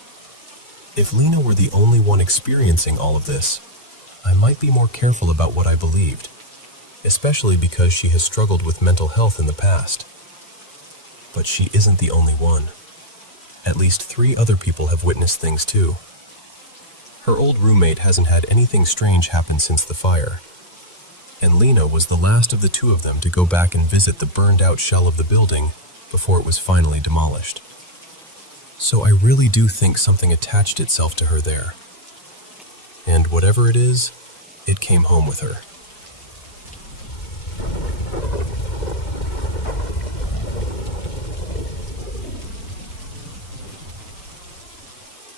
If Lena were the only one experiencing all of this, I might be more careful about what I believed, especially because she has struggled with mental health in the past. But she isn't the only one. At least 3 other people have witnessed things too. Her old roommate hasn't had anything strange happen since the fire, and Lena was the last of the 2 of them to go back and visit the burned-out shell of the building before it was finally demolished. So I really do think something attached itself to her there. And whatever it is, it came home with her.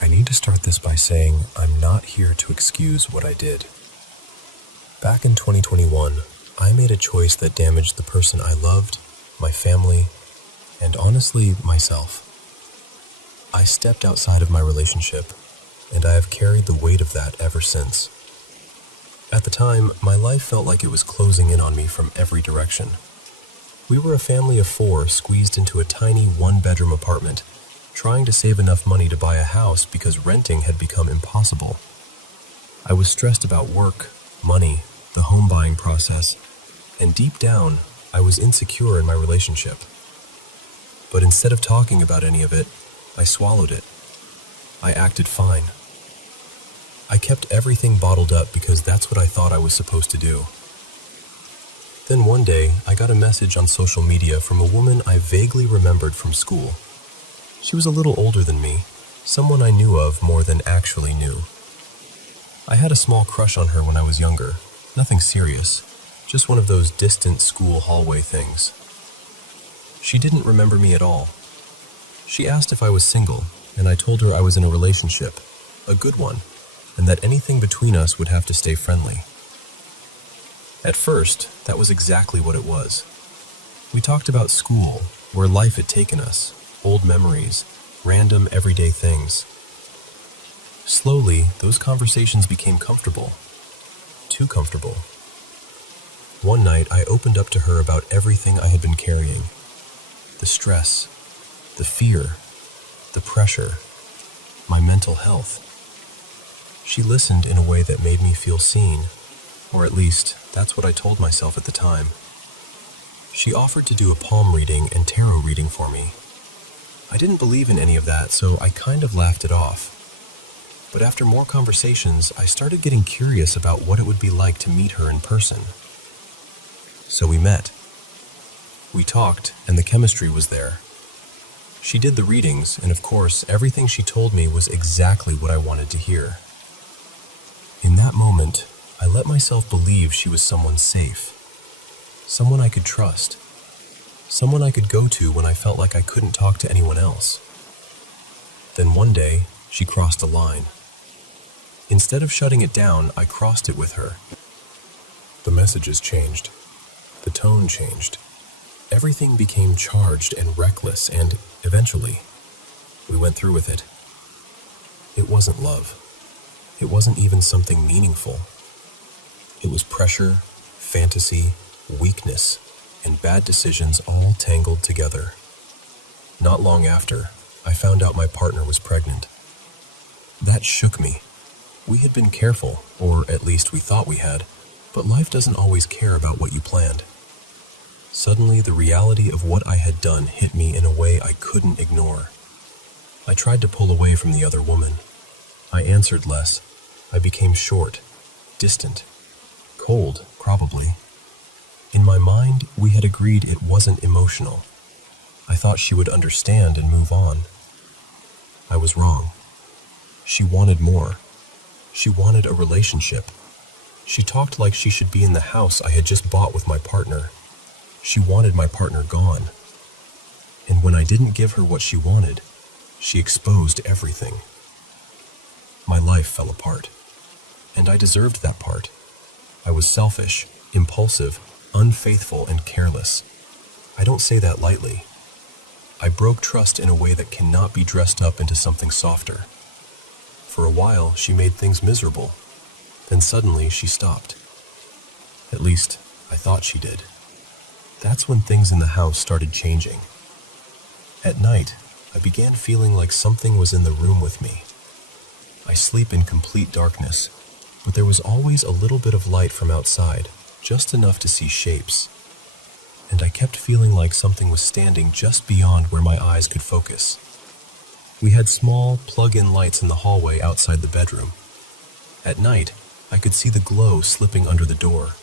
I need to start this by saying I'm not here to excuse what I did. Back in 2021, I made a choice that damaged the person I loved, my family, and honestly, myself. I stepped outside of my relationship, and I have carried the weight of that ever since. At the time, my life felt like it was closing in on me from every direction. We were a family of 4 squeezed into a tiny 1-bedroom apartment, trying to save enough money to buy a house because renting had become impossible. I was stressed about work, money, the home buying process, and deep down, I was insecure in my relationship. But instead of talking about any of it, I swallowed it. I acted fine. I kept everything bottled up because that's what I thought I was supposed to do. Then one day, I got a message on social media from a woman I vaguely remembered from school. She was a little older than me, someone I knew of more than actually knew. I had a small crush on her when I was younger, nothing serious, just one of those distant school hallway things. She didn't remember me at all. She asked if I was single, and I told her I was in a relationship, a good one, and that anything between us would have to stay friendly. At first, that was exactly what it was. We talked about school, where life had taken us, old memories, random everyday things. Slowly, those conversations became comfortable. Too comfortable. One night, I opened up to her about everything I had been carrying. The stress, the fear, the pressure, my mental health. She listened in a way that made me feel seen, or at least, that's what I told myself at the time. She offered to do a palm reading and tarot reading for me. I didn't believe in any of that, so I kind of laughed it off. But after more conversations, I started getting curious about what it would be like to meet her in person. So we met. We talked, and the chemistry was there. She did the readings, and of course, everything she told me was exactly what I wanted to hear. In that moment, I let myself believe she was someone safe, someone I could trust, someone I could go to when I felt like I couldn't talk to anyone else. Then one day, she crossed a line. Instead of shutting it down, I crossed it with her. The messages changed. The tone changed. Everything became charged and reckless, and eventually, we went through with it. It wasn't love. It wasn't even something meaningful. It was pressure, fantasy, weakness, and bad decisions all tangled together. Not long after, I found out my partner was pregnant. That shook me. We had been careful, or at least we thought we had, but life doesn't always care about what you planned. Suddenly, the reality of what I had done hit me in a way I couldn't ignore. I tried to pull away from the other woman. I answered less. I became short, distant, cold, probably. In my mind, we had agreed it wasn't emotional. I thought she would understand and move on. I was wrong. She wanted more. She wanted a relationship. She talked like she should be in the house I had just bought with my partner. She wanted my partner gone. And when I didn't give her what she wanted, she exposed everything. My life fell apart. And I deserved that part. I was selfish, impulsive, unfaithful, and careless. I don't say that lightly. I broke trust in a way that cannot be dressed up into something softer. For a while, she made things miserable. Then suddenly, she stopped. At least, I thought she did. That's when things in the house started changing. At night, I began feeling like something was in the room with me. I sleep in complete darkness, but there was always a little bit of light from outside, just enough to see shapes. And I kept feeling like something was standing just beyond where my eyes could focus. We had small, plug-in lights in the hallway outside the bedroom. At night, I could see the glow slipping under the door.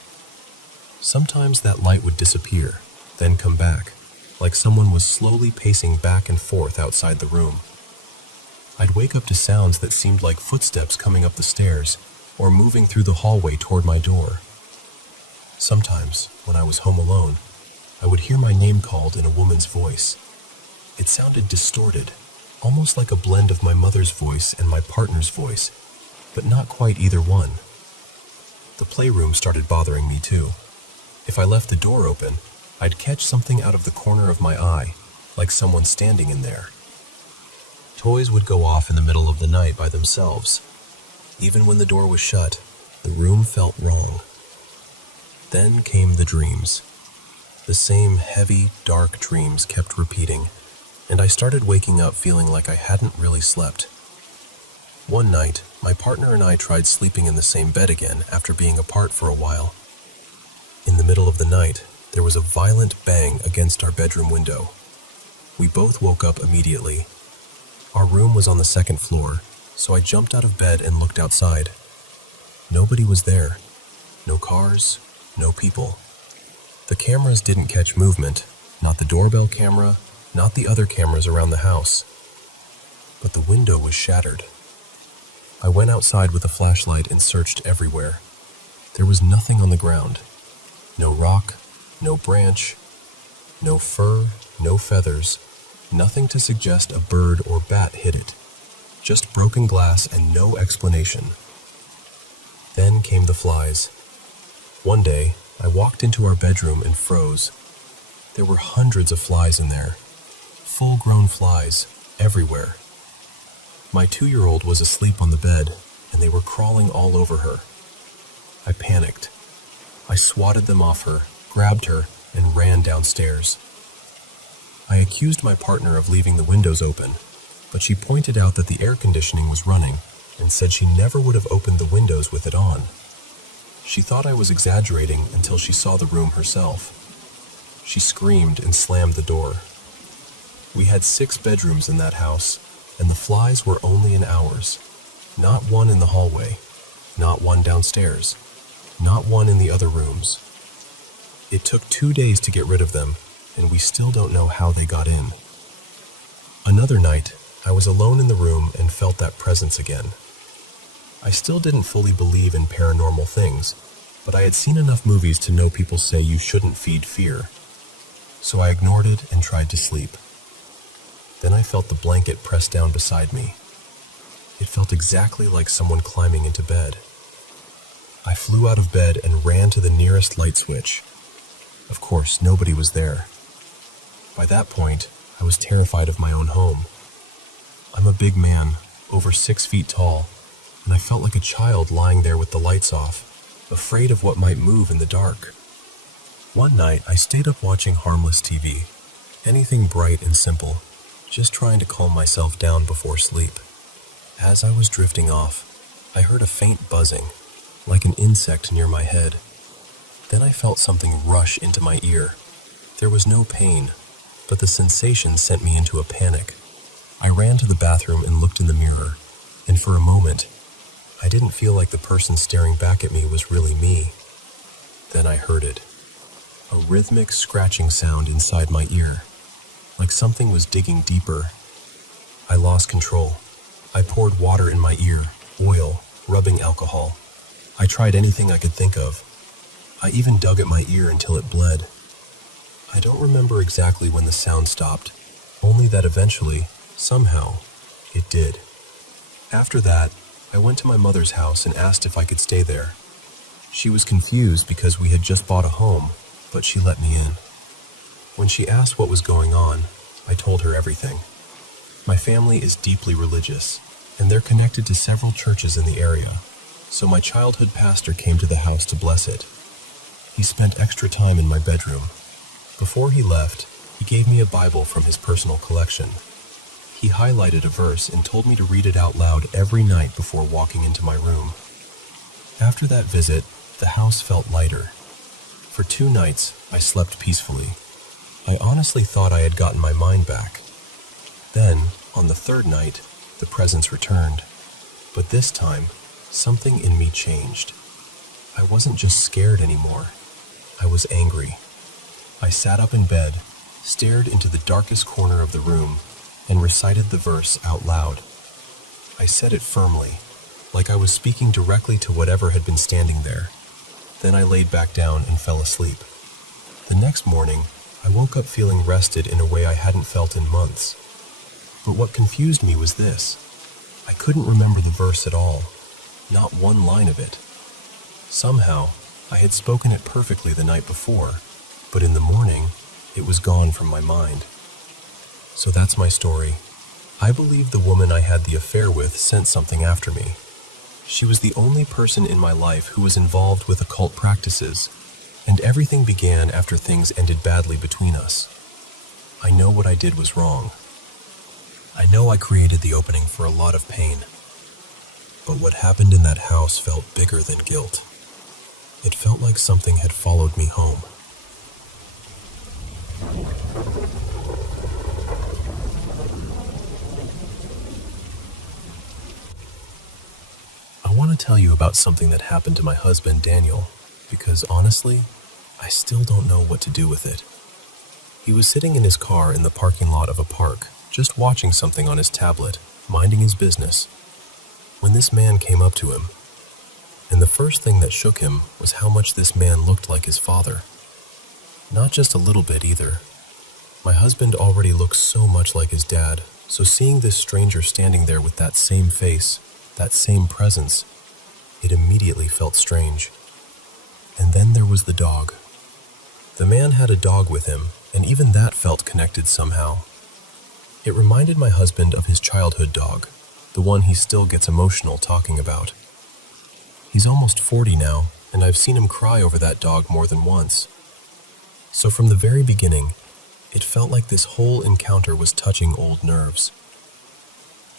Sometimes that light would disappear, then come back, like someone was slowly pacing back and forth outside the room. I'd wake up to sounds that seemed like footsteps coming up the stairs or moving through the hallway toward my door. Sometimes, when I was home alone, I would hear my name called in a woman's voice. It sounded distorted, almost like a blend of my mother's voice and my partner's voice, but not quite either one. The playroom started bothering me too. If I left the door open, I'd catch something out of the corner of my eye, like someone standing in there. Toys would go off in the middle of the night by themselves. Even when the door was shut, the room felt wrong. Then came the dreams. The same heavy, dark dreams kept repeating, and I started waking up feeling like I hadn't really slept. One night, my partner and I tried sleeping in the same bed again after being apart for a while. In the middle of the night, there was a violent bang against our bedroom window. We both woke up immediately. Our room was on the second floor, so I jumped out of bed and looked outside. Nobody was there. No cars, no people. The cameras didn't catch movement, not the doorbell camera, not the other cameras around the house. But the window was shattered. I went outside with a flashlight and searched everywhere. There was nothing on the ground. No rock, no branch, no fur, no feathers, nothing to suggest a bird or bat hit it. Just broken glass and no explanation. Then came the flies. One day, I walked into our bedroom and froze. There were hundreds of flies in there. Full-grown flies, everywhere. My 2-year-old was asleep on the bed, and they were crawling all over her. I panicked. I swatted them off her, grabbed her, and ran downstairs. I accused my partner of leaving the windows open, but she pointed out that the air conditioning was running and said she never would have opened the windows with it on. She thought I was exaggerating until she saw the room herself. She screamed and slammed the door. We had 6 bedrooms in that house, and the flies were only in ours. Not one in the hallway, not one downstairs, not one in the other rooms. It took 2 days to get rid of them, and we still don't know how they got in. Another night, I was alone in the room and felt that presence again. I still didn't fully believe in paranormal things, but I had seen enough movies to know people say you shouldn't feed fear. So I ignored it and tried to sleep. Then I felt the blanket pressed down beside me. It felt exactly like someone climbing into bed. I flew out of bed and ran to the nearest light switch. Of course, nobody was there. By that point, I was terrified of my own home. I'm a big man, over 6 feet tall, and I felt like a child lying there with the lights off, afraid of what might move in the dark. One night, I stayed up watching harmless TV, anything bright and simple, just trying to calm myself down before sleep. As I was drifting off, I heard a faint buzzing, like an insect near my head. Then I felt something rush into my ear. There was no pain, but the sensation sent me into a panic. I ran to the bathroom and looked in the mirror, and for a moment, I didn't feel like the person staring back at me was really me. Then I heard it. A rhythmic scratching sound inside my ear, like something was digging deeper. I lost control. I poured water in my ear, oil, rubbing alcohol. I tried anything I could think of. I even dug at my ear until it bled. I don't remember exactly when the sound stopped, only that eventually, somehow, it did. After that, I went to my mother's house and asked if I could stay there. She was confused because we had just bought a home, but she let me in. When she asked what was going on, I told her everything. My family is deeply religious, and they're connected to several churches in the area, so my childhood pastor came to the house to bless it. He spent extra time in my bedroom. Before he left, he gave me a Bible from his personal collection. He highlighted a verse and told me to read it out loud every night before walking into my room. After that visit, the house felt lighter. For 2 nights, I slept peacefully. I honestly thought I had gotten my mind back. Then, on the 3rd night, the presence returned. But this time, something in me changed. I wasn't just scared anymore. I was angry. I sat up in bed, stared into the darkest corner of the room, and recited the verse out loud. I said it firmly, like I was speaking directly to whatever had been standing there. Then I laid back down and fell asleep. The next morning, I woke up feeling rested in a way I hadn't felt in months. But what confused me was this. I couldn't remember the verse at all, not one line of it. Somehow, I had spoken it perfectly the night before, but in the morning, it was gone from my mind. So that's my story. I believe the woman I had the affair with sent something after me. She was the only person in my life who was involved with occult practices, and everything began after things ended badly between us. I know what I did was wrong. I know I created the opening for a lot of pain. But what happened in that house felt bigger than guilt. It felt like something had followed me home. I want to tell you about something that happened to my husband, Daniel, because honestly, I still don't know what to do with it. He was sitting in his car in the parking lot of a park, just watching something on his tablet, minding his business, when this man came up to him. And the first thing that shook him was how much this man looked like his father. Not just a little bit either. My husband already looks so much like his dad, so seeing this stranger standing there with that same face, that same presence, it immediately felt strange. And then there was the dog. The man had a dog with him, and even that felt connected somehow. It reminded my husband of his childhood dog, the one he still gets emotional talking about. He's almost 40 now, and I've seen him cry over that dog more than once. So from the very beginning, it felt like this whole encounter was touching old nerves.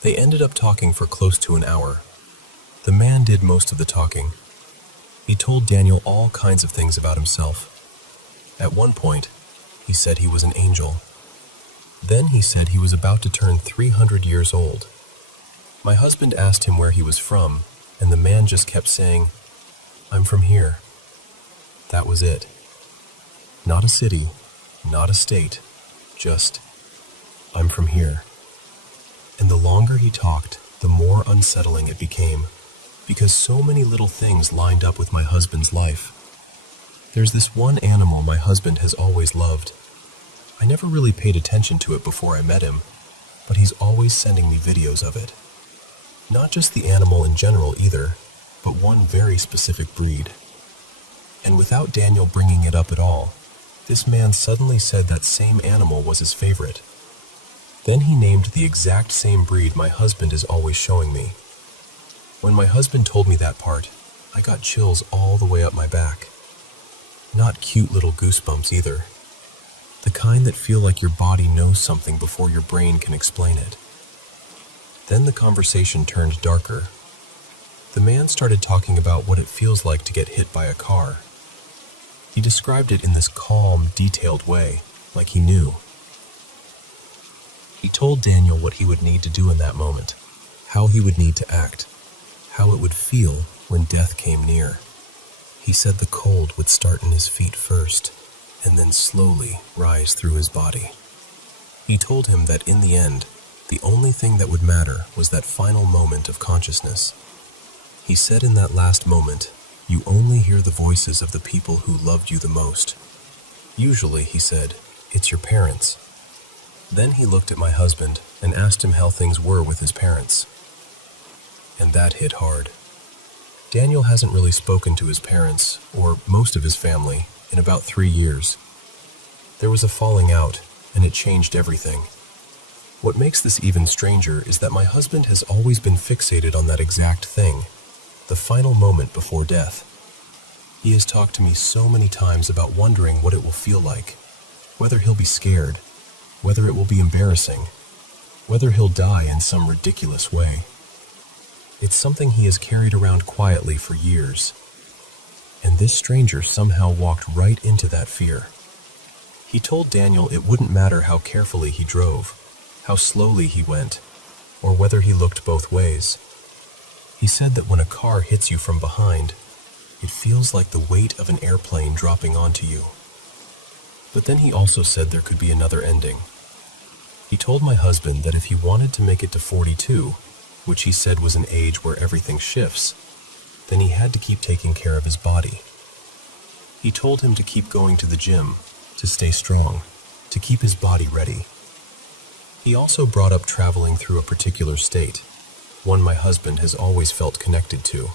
They ended up talking for close to an hour. The man did most of the talking. He told Daniel all kinds of things about himself. At one point, he said he was an angel. Then he said he was about to turn 300 years old. My husband asked him where he was from, and the man just kept saying, "I'm from here." That was it. Not a city, not a state, just, "I'm from here." And the longer he talked, the more unsettling it became, because so many little things lined up with my husband's life. There's this one animal my husband has always loved. I never really paid attention to it before I met him, but he's always sending me videos of it. Not just the animal in general either, but one very specific breed. And without Daniel bringing it up at all, this man suddenly said that same animal was his favorite. Then he named the exact same breed my husband is always showing me. When my husband told me that part, I got chills all the way up my back. Not cute little goosebumps either. The kind that feel like your body knows something before your brain can explain it. Then the conversation turned darker. The man started talking about what it feels like to get hit by a car. He described it in this calm, detailed way, like he knew. He told Daniel what he would need to do in that moment, how he would need to act, how it would feel when death came near. He said the cold would start in his feet first, and then slowly rise through his body. He told him that in the end, the only thing that would matter was that final moment of consciousness. He said in that last moment, you only hear the voices of the people who loved you the most. Usually, he said, it's your parents. Then he looked at my husband and asked him how things were with his parents. And that hit hard. Daniel hasn't really spoken to his parents, or most of his family, in about 3 years. There was a falling out, and it changed everything. What makes this even stranger is that my husband has always been fixated on that exact thing, the final moment before death. He has talked to me so many times about wondering what it will feel like, whether he'll be scared, whether it will be embarrassing, whether he'll die in some ridiculous way. It's something he has carried around quietly for years, and this stranger somehow walked right into that fear. He told Daniel it wouldn't matter how carefully he drove, how slowly he went, or whether he looked both ways. He said that when a car hits you from behind, it feels like the weight of an airplane dropping onto you. But then he also said there could be another ending. He told my husband that if he wanted to make it to 42, which he said was an age where everything shifts, then he had to keep taking care of his body. He told him to keep going to the gym, to stay strong, to keep his body ready. He also brought up traveling through a particular state, one my husband has always felt connected to.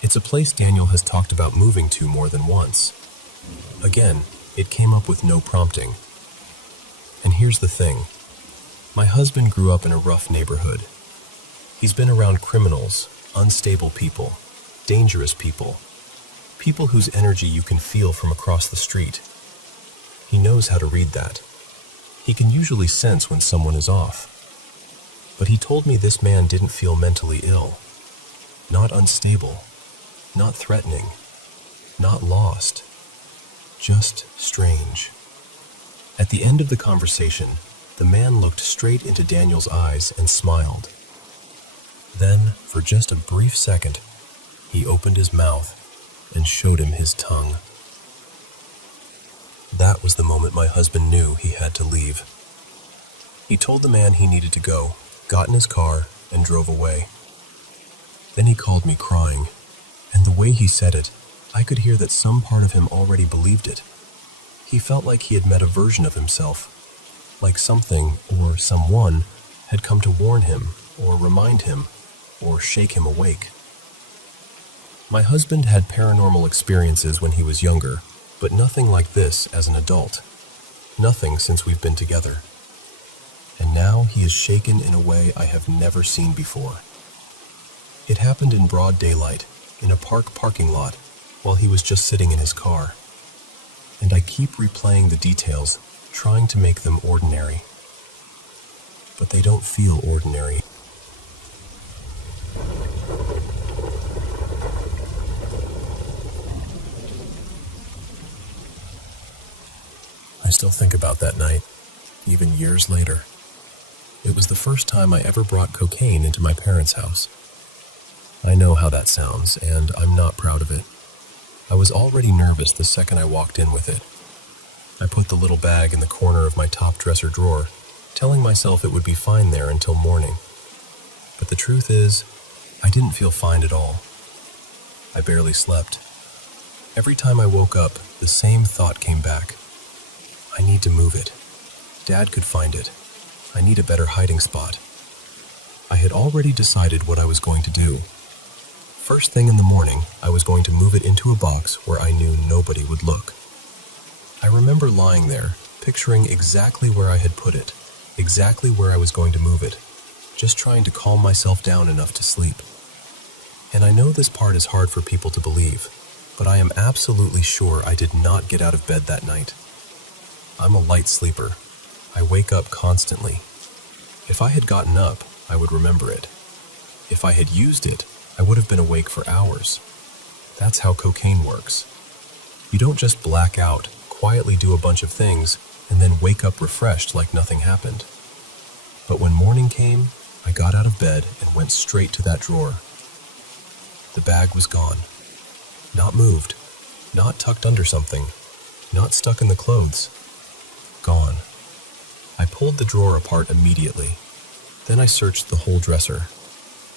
It's a place Daniel has talked about moving to more than once. Again, it came up with no prompting. And here's the thing. My husband grew up in a rough neighborhood. He's been around criminals, unstable people, dangerous people, people whose energy you can feel from across the street. He knows how to read that. He can usually sense when someone is off. But he told me this man didn't feel mentally ill, not unstable, not threatening, not lost, just strange. At the end of the conversation, the man looked straight into Daniel's eyes and smiled. Then, for just a brief second, he opened his mouth and showed him his tongue. That was the moment my husband knew he had to leave. He told the man he needed to go, got in his car, and drove away. Then he called me crying, and the way he said it, I could hear that some part of him already believed it. He felt like he had met a version of himself, like something or someone had come to warn him, or remind him, or shake him awake. My husband had paranormal experiences when he was younger, but nothing like this as an adult. Nothing since we've been together. And now he is shaken in a way I have never seen before. It happened in broad daylight, in a parking lot, while he was just sitting in his car. And I keep replaying the details, trying to make them ordinary. But they don't feel ordinary. I still think about that night, even years later. It was the first time I ever brought cocaine into my parents' house. I know how that sounds, and I'm not proud of it. I was already nervous the second I walked in with it. I put the little bag in the corner of my top dresser drawer, telling myself it would be fine there until morning. But the truth is, I didn't feel fine at all. I barely slept. Every time I woke up, the same thought came back. I need to move it. Dad could find it. I need a better hiding spot. I had already decided what I was going to do. First thing in the morning, I was going to move it into a box where I knew nobody would look. I remember lying there, picturing exactly where I had put it, exactly where I was going to move it, just trying to calm myself down enough to sleep. And I know this part is hard for people to believe, but I am absolutely sure I did not get out of bed that night. I'm a light sleeper. I wake up constantly. If I had gotten up, I would remember it. If I had used it, I would have been awake for hours. That's how cocaine works. You don't just black out, quietly do a bunch of things, and then wake up refreshed like nothing happened. But when morning came, I got out of bed and went straight to that drawer. The bag was gone. Not moved, not tucked under something, not stuck in the clothes. Gone. I pulled the drawer apart immediately. Then I searched the whole dresser.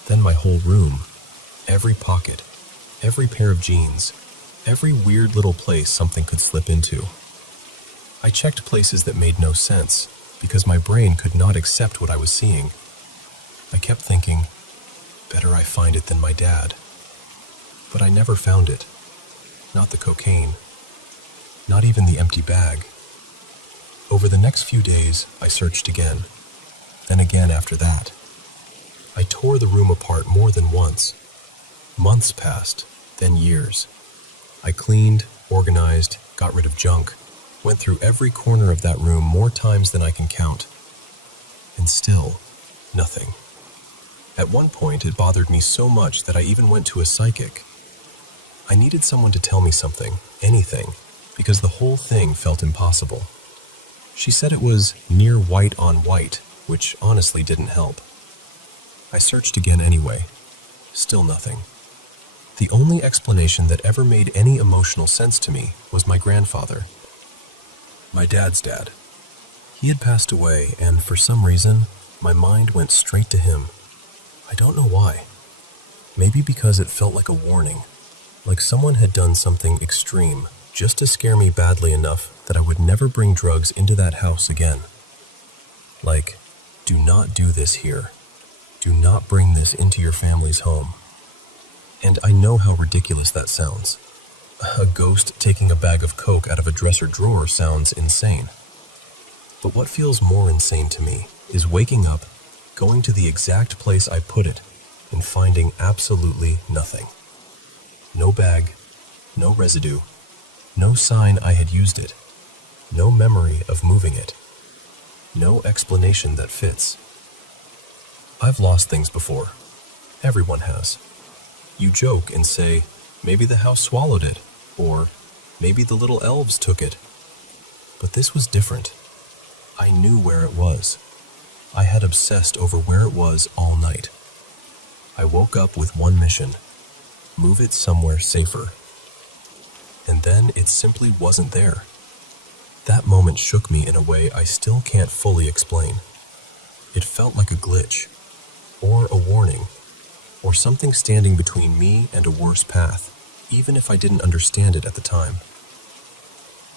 Then my whole room. Every pocket. Every pair of jeans. Every weird little place something could slip into. I checked places that made no sense, because my brain could not accept what I was seeing. I kept thinking, better I find it than my dad. But I never found it. Not the cocaine. Not even the empty bag. Over the next few days, I searched again. Then again after that. I tore the room apart more than once. Months passed, then years. I cleaned, organized, got rid of junk, went through every corner of that room more times than I can count. And still, nothing. At one point, it bothered me so much that I even went to a psychic. I needed someone to tell me something, anything, because the whole thing felt impossible. She said it was near white on white, which honestly didn't help. I searched again anyway. Still nothing. The only explanation that ever made any emotional sense to me was my grandfather. My dad's dad. He had passed away, and for some reason, my mind went straight to him. I don't know why. Maybe because it felt like a warning, like someone had done something extreme just to scare me badly enough that I would never bring drugs into that house again. Like, do not do this here. Do not bring this into your family's home. And I know how ridiculous that sounds. A ghost taking a bag of coke out of a dresser drawer sounds insane. But what feels more insane to me is waking up, going to the exact place I put it, and finding absolutely nothing. No bag, no residue, no sign I had used it, no memory of moving it, no explanation that fits. I've lost things before. Everyone has. You joke and say, maybe the house swallowed it, or maybe the little elves took it. But this was different. I knew where it was. I had obsessed over where it was all night. I woke up with one mission: move it somewhere safer. And then it simply wasn't there. That moment shook me in a way I still can't fully explain. It felt like a glitch, or a warning, or something standing between me and a worse path, even if I didn't understand it at the time.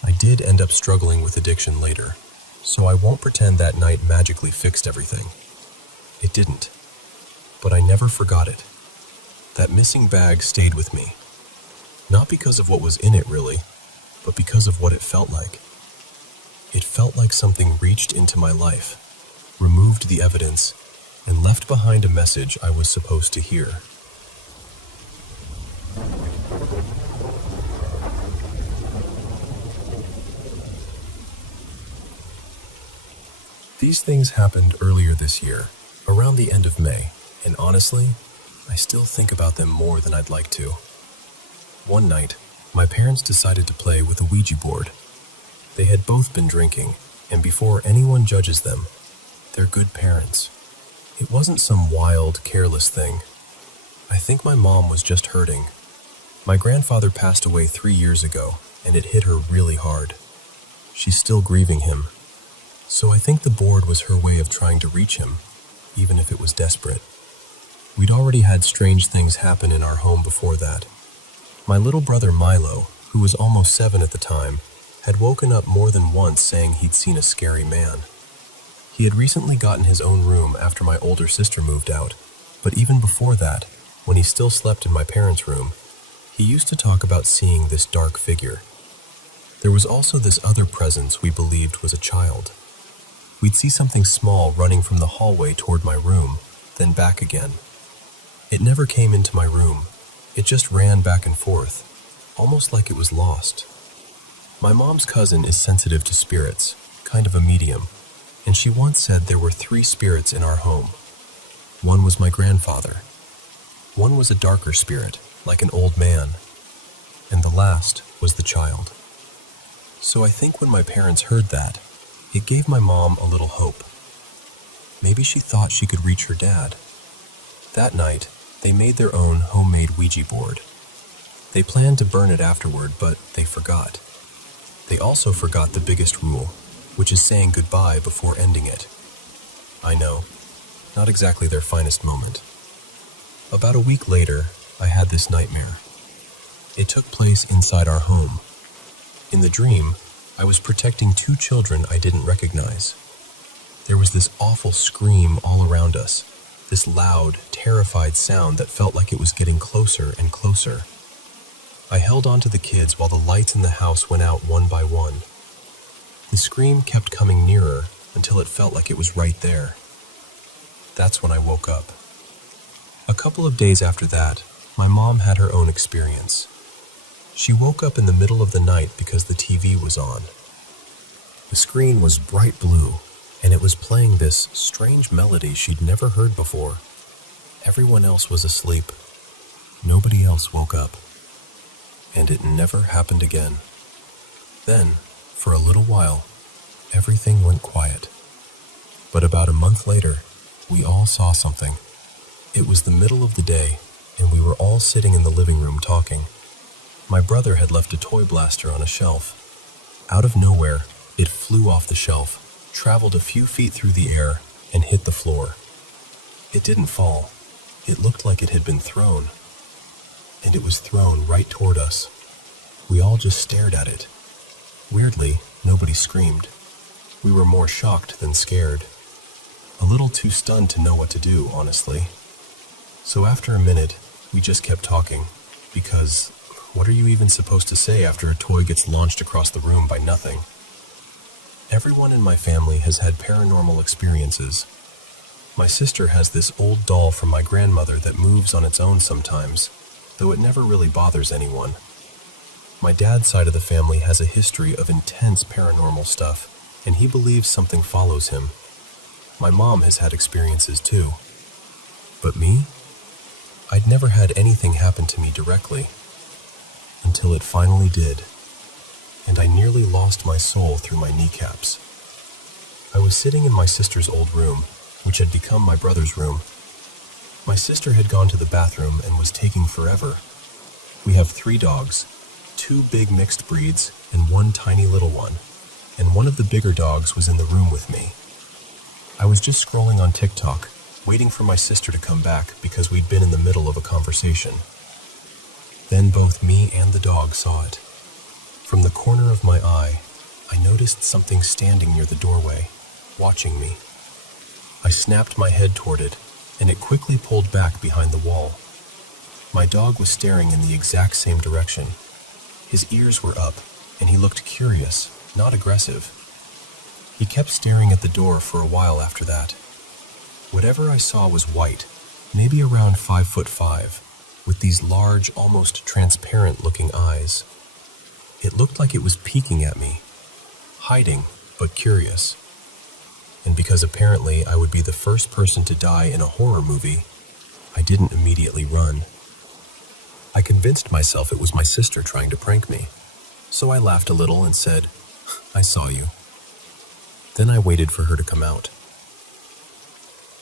I did end up struggling with addiction later, so I won't pretend that night magically fixed everything. It didn't. But I never forgot it. That missing bag stayed with me. Not because of what was in it, really, but because of what it felt like. It felt like something reached into my life, removed the evidence, and left behind a message I was supposed to hear. These things happened earlier this year, around the end of May, and honestly, I still think about them more than I'd like to. One night, my parents decided to play with a Ouija board. They had both been drinking, and before anyone judges them, they're good parents. It wasn't some wild, careless thing. I think my mom was just hurting. My grandfather passed away 3 years ago, and it hit her really hard. She's still grieving him. So I think the board was her way of trying to reach him, even if it was desperate. We'd already had strange things happen in our home before that. My little brother Milo, who was almost 7 at the time, had woken up more than once saying he'd seen a scary man. He had recently gotten his own room after my older sister moved out, but even before that, when he still slept in my parents' room, he used to talk about seeing this dark figure. There was also this other presence we believed was a child. We'd see something small running from the hallway toward my room, then back again. It never came into my room. It just ran back and forth, almost like it was lost. My mom's cousin is sensitive to spirits, kind of a medium, and she once said there were 3 spirits in our home. One was my grandfather. One was a darker spirit, like an old man, and the last was the child. So I think when my parents heard that, it gave my mom a little hope. Maybe she thought she could reach her dad. That night, they made their own homemade Ouija board. They planned to burn it afterward, but they forgot. They also forgot the biggest rule, which is saying goodbye before ending it. I know, not exactly their finest moment. About a week later, I had this nightmare. It took place inside our home. In the dream, I was protecting 2 children I didn't recognize. There was this awful scream all around us, this loud, terrified sound that felt like it was getting closer and closer. I held on to the kids while the lights in the house went out one by one. The scream kept coming nearer until it felt like it was right there. That's when I woke up. A couple of days after that, my mom had her own experience. She woke up in the middle of the night because the TV was on. The screen was bright blue, and it was playing this strange melody she'd never heard before. Everyone else was asleep. Nobody else woke up. And it never happened again. Then, for a little while, everything went quiet. But about a month later, we all saw something. It was the middle of the day, and we were all sitting in the living room talking. My brother had left a toy blaster on a shelf. Out of nowhere, it flew off the shelf, traveled a few feet through the air, and hit the floor. It didn't fall. It looked like it had been thrown. And it was thrown right toward us. We all just stared at it. Weirdly, nobody screamed. We were more shocked than scared. A little too stunned to know what to do, honestly. So after a minute, we just kept talking, because what are you even supposed to say after a toy gets launched across the room by nothing? Everyone in my family has had paranormal experiences. My sister has this old doll from my grandmother that moves on its own sometimes, though it never really bothers anyone. My dad's side of the family has a history of intense paranormal stuff, and he believes something follows him. My mom has had experiences too. But me? I'd never had anything happen to me directly, until it finally did, and I nearly lost my soul through my kneecaps. I was sitting in my sister's old room, which had become my brother's room. My sister had gone to the bathroom and was taking forever. We have 3 dogs, 2 big mixed breeds and 1 tiny little one, and one of the bigger dogs was in the room with me. I was just scrolling on TikTok, waiting for my sister to come back because we'd been in the middle of a conversation. Then both me and the dog saw it. From the corner of my eye, I noticed something standing near the doorway, watching me. I snapped my head toward it, and it quickly pulled back behind the wall. My dog was staring in the exact same direction. His ears were up, and he looked curious, not aggressive. He kept staring at the door for a while after that. Whatever I saw was white, maybe around 5'5", with these large, almost transparent-looking eyes. It looked like it was peeking at me, hiding, but curious. And because apparently I would be the first person to die in a horror movie, I didn't immediately run. I convinced myself it was my sister trying to prank me, so I laughed a little and said, "I saw you." Then I waited for her to come out.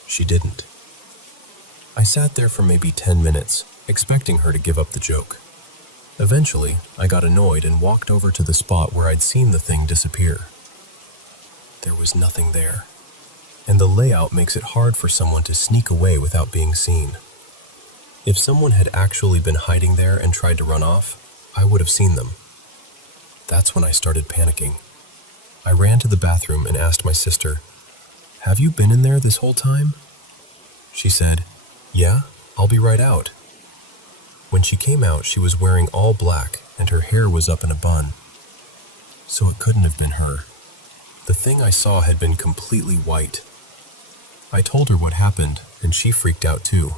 She didn't. I sat there for maybe 10 minutes, expecting her to give up the joke. Eventually, I got annoyed and walked over to the spot where I'd seen the thing disappear. There was nothing there, and the layout makes it hard for someone to sneak away without being seen. If someone had actually been hiding there and tried to run off, I would have seen them. That's when I started panicking. I ran to the bathroom and asked my sister, "Have you been in there this whole time?" She said, "Yeah, I'll be right out." When she came out, she was wearing all black and her hair was up in a bun. So it couldn't have been her. The thing I saw had been completely white. I told her what happened, and she freaked out too.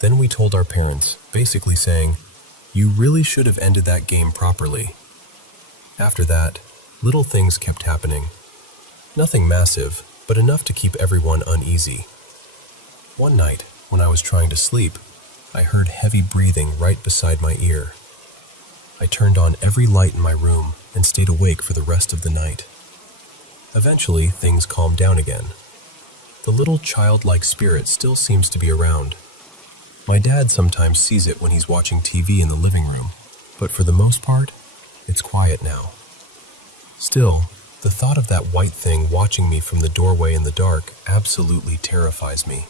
Then we told our parents, basically saying, You really should have ended that game properly. After that, little things kept happening. Nothing massive, but enough to keep everyone uneasy. One night, when I was trying to sleep, I heard heavy breathing right beside my ear. I turned on every light in my room and stayed awake for the rest of the night. Eventually, things calmed down again. The little childlike spirit still seems to be around. My dad sometimes sees it when he's watching TV in the living room, but for the most part, it's quiet now. Still, the thought of that white thing watching me from the doorway in the dark absolutely terrifies me.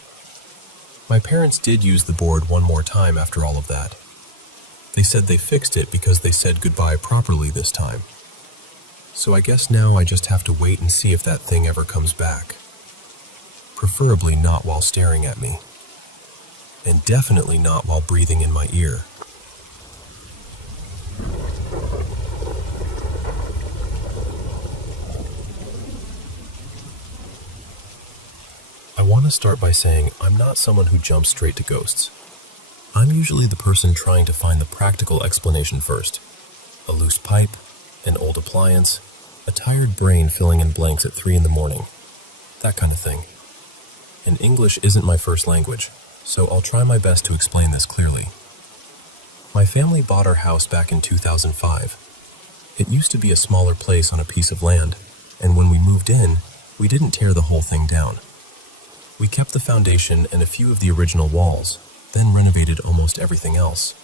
My parents did use the board one more time after all of that. They said they fixed it because they said goodbye properly this time. So I guess now I just have to wait and see if that thing ever comes back. Preferably not while staring at me. And definitely not while breathing in my ear. I want to start by saying I'm not someone who jumps straight to ghosts. I'm usually the person trying to find the practical explanation first. A loose pipe, an old appliance, a tired brain filling in blanks at 3 a.m. That kind of thing. And English isn't my first language, so I'll try my best to explain this clearly. My family bought our house back in 2005. It used to be a smaller place on a piece of land, and when we moved in, we didn't tear the whole thing down. We kept the foundation and a few of the original walls, then renovated almost everything else.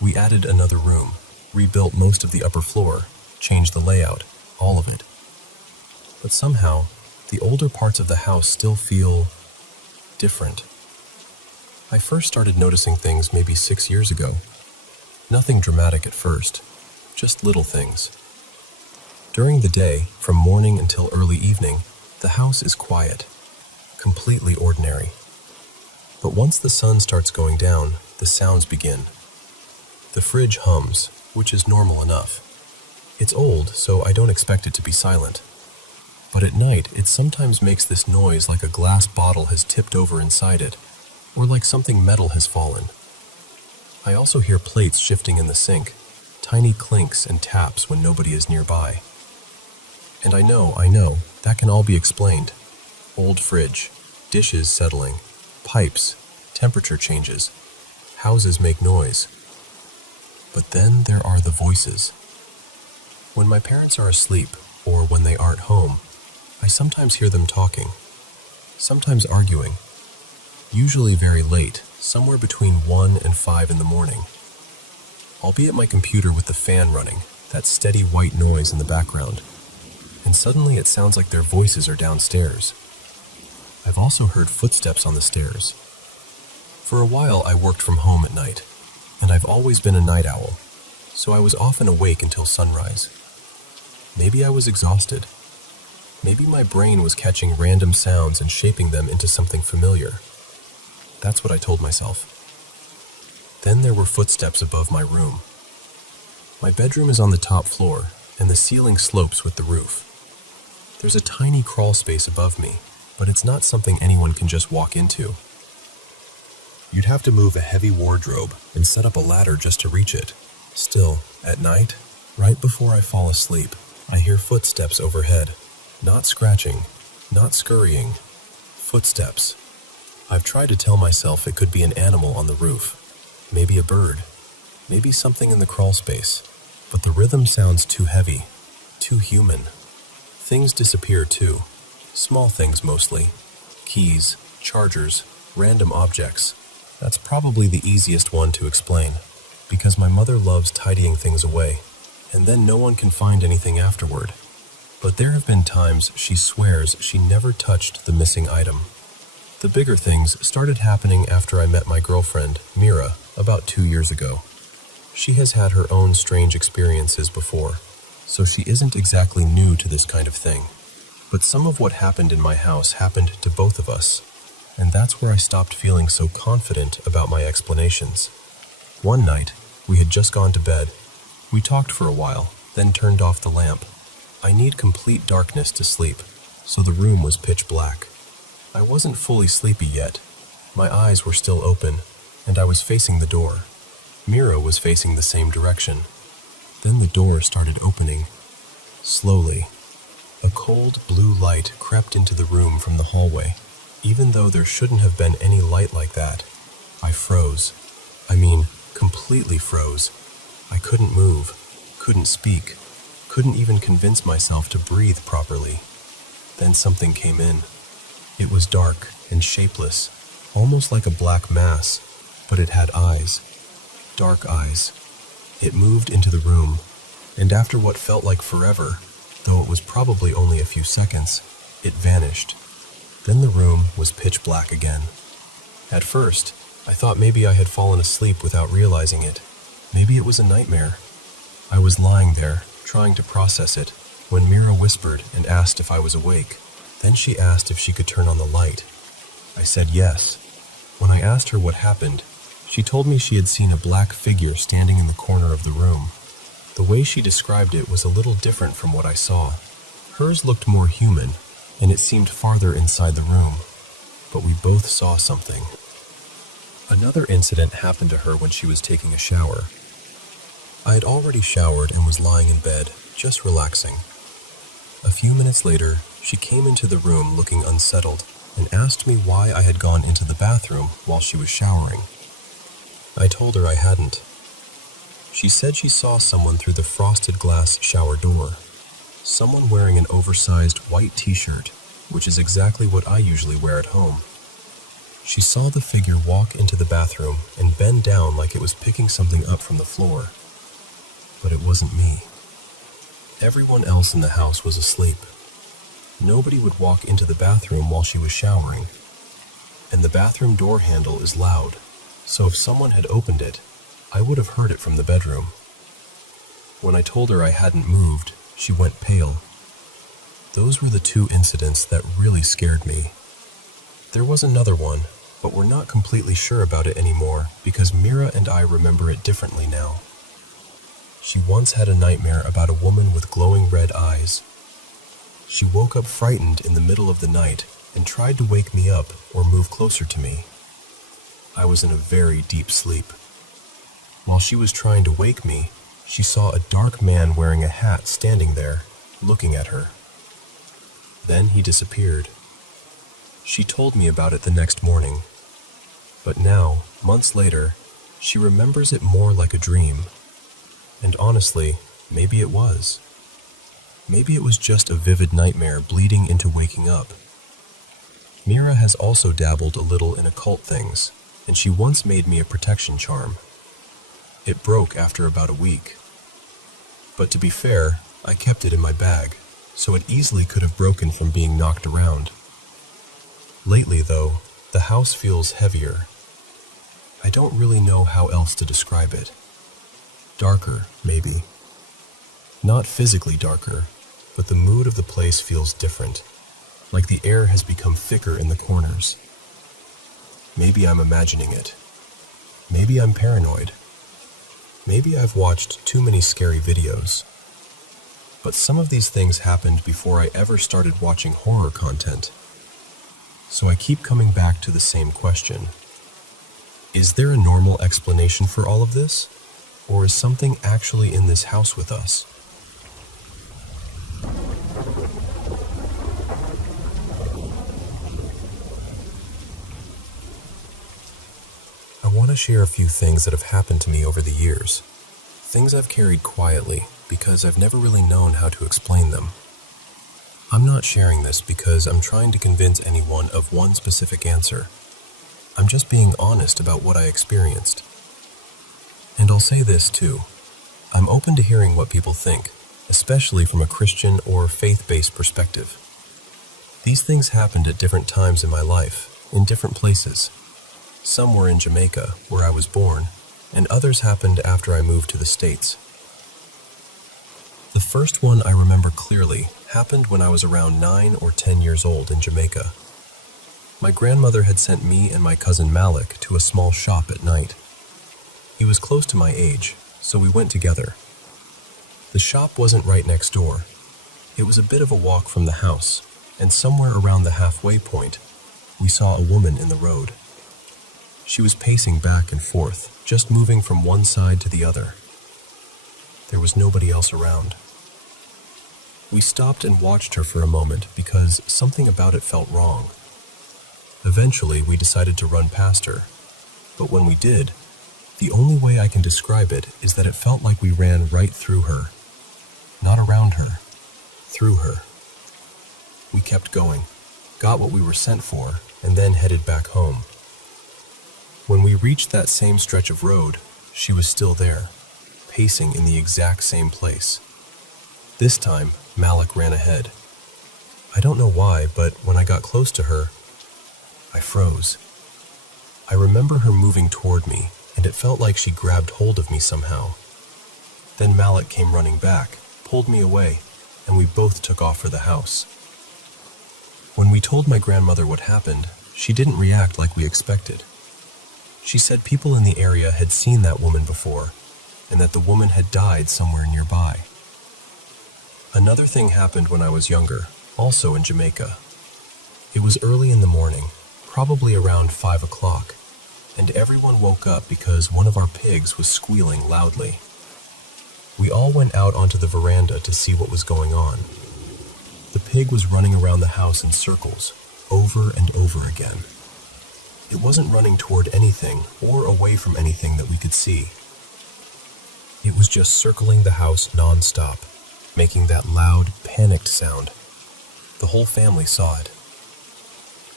We added another room, rebuilt most of the upper floor, changed the layout, all of it. But somehow, the older parts of the house still feel different. I first started noticing things maybe 6 years ago. Nothing dramatic at first, just little things. During the day, from morning until early evening, the house is quiet, completely ordinary. But once the sun starts going down, the sounds begin. The fridge hums, which is normal enough. It's old, so I don't expect it to be silent. But at night, it sometimes makes this noise like a glass bottle has tipped over inside it, or like something metal has fallen. I also hear plates shifting in the sink, tiny clinks and taps when nobody is nearby. And I know, that can all be explained. Old fridge, dishes settling, pipes, temperature changes, houses make noise. But then there are the voices. When my parents are asleep, or when they aren't home, I sometimes hear them talking, sometimes arguing, usually very late, somewhere between 1 and 5 in the morning. I'll be at my computer with the fan running, that steady white noise in the background, and suddenly it sounds like their voices are downstairs. I've also heard footsteps on the stairs. For a while I worked from home at night, and I've always been a night owl, so I was often awake until sunrise. Maybe I was exhausted. Maybe my brain was catching random sounds and shaping them into something familiar. That's what I told myself. Then there were footsteps above my room. My bedroom is on the top floor, and the ceiling slopes with the roof. There's a tiny crawl space above me, but it's not something anyone can just walk into. You'd have to move a heavy wardrobe and set up a ladder just to reach it. Still, at night, right before I fall asleep, I hear footsteps overhead. Not scratching, not scurrying. Footsteps. I've tried to tell myself it could be an animal on the roof. Maybe a bird. Maybe something in the crawl space. But the rhythm sounds too heavy. Too human. Things disappear too. Small things mostly. Keys, chargers, random objects. That's probably the easiest one to explain, because my mother loves tidying things away, and then no one can find anything afterward. But there have been times she swears she never touched the missing item. The bigger things started happening after I met my girlfriend, Mira, about 2 years ago. She has had her own strange experiences before, so she isn't exactly new to this kind of thing. But some of what happened in my house happened to both of us, and that's where I stopped feeling so confident about my explanations. One night, we had just gone to bed. We talked for a while, then turned off the lamp. I need complete darkness to sleep, so the room was pitch black. I wasn't fully sleepy yet. My eyes were still open, and I was facing the door. Mira was facing the same direction. Then the door started opening. Slowly, a cold blue light crept into the room from the hallway. Even though there shouldn't have been any light like that, I froze. I mean, completely froze. I couldn't move, couldn't speak, couldn't even convince myself to breathe properly. Then something came in. It was dark and shapeless, almost like a black mass, but it had eyes. Dark eyes. It moved into the room, and after what felt like forever, though it was probably only a few seconds, it vanished. Then the room was pitch black again. At first, I thought maybe I had fallen asleep without realizing it. Maybe it was a nightmare. I was lying there, trying to process it, when Mira whispered and asked if I was awake. Then she asked if she could turn on the light. I said yes. When I asked her what happened, she told me she had seen a black figure standing in the corner of the room. The way she described it was a little different from what I saw. Hers looked more human, and it seemed farther inside the room. But we both saw something. Another incident happened to her when she was taking a shower. I had already showered and was lying in bed, just relaxing. A few minutes later, she came into the room looking unsettled and asked me why I had gone into the bathroom while she was showering. I told her I hadn't. She said she saw someone through the frosted glass shower door. Someone wearing an oversized white t-shirt, which is exactly what I usually wear at home. She saw the figure walk into the bathroom and bend down like it was picking something up from the floor. But it wasn't me. Everyone else in the house was asleep. Nobody would walk into the bathroom while she was showering. And the bathroom door handle is loud, so if someone had opened it, I would have heard it from the bedroom. When I told her I hadn't moved, she went pale. Those were the two incidents that really scared me. There was another one, but we're not completely sure about it anymore because Mira and I remember it differently now. She once had a nightmare about a woman with glowing red eyes. She woke up frightened in the middle of the night and tried to wake me up or move closer to me. I was in a very deep sleep. While she was trying to wake me, she saw a dark man wearing a hat standing there, looking at her. Then he disappeared. She told me about it the next morning. But now, months later, she remembers it more like a dream. And honestly, maybe it was. Maybe it was just a vivid nightmare bleeding into waking up. Mira has also dabbled a little in occult things, and she once made me a protection charm. It broke after about a week. But to be fair, I kept it in my bag, so it easily could have broken from being knocked around. Lately, though, the house feels heavier. I don't really know how else to describe it. Darker, maybe. Not physically darker, but the mood of the place feels different, like the air has become thicker in the corners. Maybe I'm imagining it. Maybe I'm paranoid. Maybe I've watched too many scary videos. But some of these things happened before I ever started watching horror content. So I keep coming back to the same question. Is there a normal explanation for all of this? Or is something actually in this house with us? I want to share a few things that have happened to me over the years. Things I've carried quietly because I've never really known how to explain them. I'm not sharing this because I'm trying to convince anyone of one specific answer. I'm just being honest about what I experienced. And I'll say this too. I'm open to hearing what people think, especially from a Christian or faith-based perspective. These things happened at different times in my life, in different places. Some were in Jamaica, where I was born, and others happened after I moved to the States. The first one I remember clearly happened when I was around 9 or 10 years old in Jamaica. My grandmother had sent me and my cousin Malik to a small shop at night. He was close to my age, so we went together. The shop wasn't right next door. It was a bit of a walk from the house, and somewhere around the halfway point, we saw a woman in the road. She was pacing back and forth, just moving from one side to the other. There was nobody else around. We stopped and watched her for a moment because something about it felt wrong. Eventually, we decided to run past her, but when we did, the only way I can describe it is that it felt like we ran right through her. Not around her, through her. We kept going, got what we were sent for, and then headed back home. When we reached that same stretch of road, she was still there, pacing in the exact same place. This time, Malik ran ahead. I don't know why, but when I got close to her, I froze. I remember her moving toward me, and it felt like she grabbed hold of me somehow. Then Malik came running back, pulled me away, and we both took off for the house. When we told my grandmother what happened, she didn't react like we expected. She said people in the area had seen that woman before, and that the woman had died somewhere nearby. Another thing happened when I was younger, also in Jamaica. It was early in the morning, probably around 5 o'clock, and everyone woke up because one of our pigs was squealing loudly. We all went out onto the veranda to see what was going on. The pig was running around the house in circles, over and over again. It wasn't running toward anything or away from anything that we could see. It was just circling the house non-stop, making that loud, panicked sound. The whole family saw it.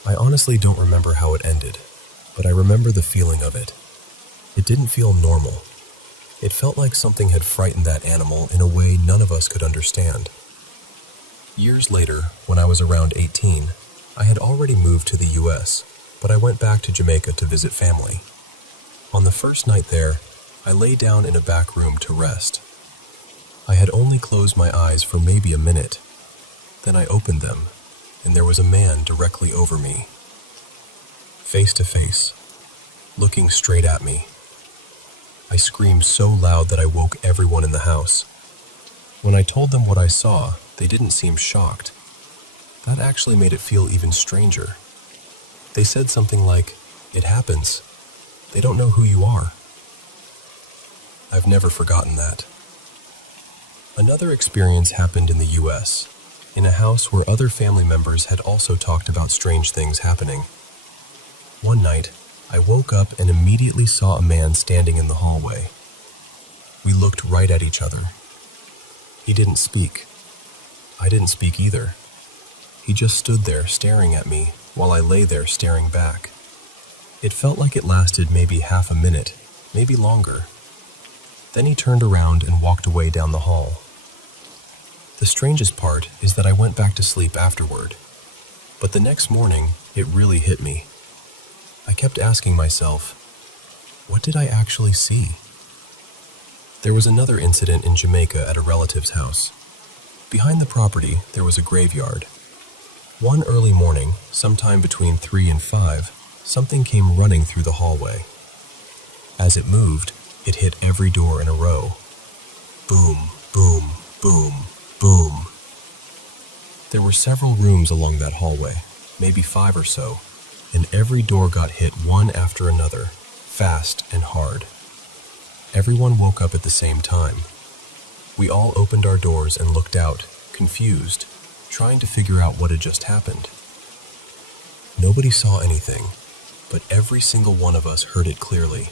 I honestly don't remember how it ended, but I remember the feeling of it. It didn't feel normal. It felt like something had frightened that animal in a way none of us could understand. Years later, when I was around 18, I had already moved to the US, but I went back to Jamaica to visit family. On the first night there, I lay down in a back room to rest. I had only closed my eyes for maybe a minute. Then I opened them, and there was a man directly over me. Face to face, looking straight at me. I screamed so loud that I woke everyone in the house. When I told them what I saw, they didn't seem shocked. That actually made it feel even stranger. They said something like, "It happens. They don't know who you are." I've never forgotten that. Another experience happened in the US, in a house where other family members had also talked about strange things happening. One night, I woke up and immediately saw a man standing in the hallway. We looked right at each other. He didn't speak. I didn't speak either. He just stood there staring at me while I lay there staring back. It felt like it lasted maybe half a minute, maybe longer. Then he turned around and walked away down the hall. The strangest part is that I went back to sleep afterward, but the next morning it really hit me. I kept asking myself, what did I actually see? There was another incident in Jamaica at a relative's house. Behind the property, there was a graveyard. One early morning, sometime between 3 and 5, something came running through the hallway. As it moved, it hit every door in a row. Boom, boom, boom, boom. There were several rooms along that hallway, maybe 5 or so, and every door got hit one after another, fast and hard. Everyone woke up at the same time. We all opened our doors and looked out, confused, trying to figure out what had just happened. Nobody saw anything, but every single one of us heard it clearly.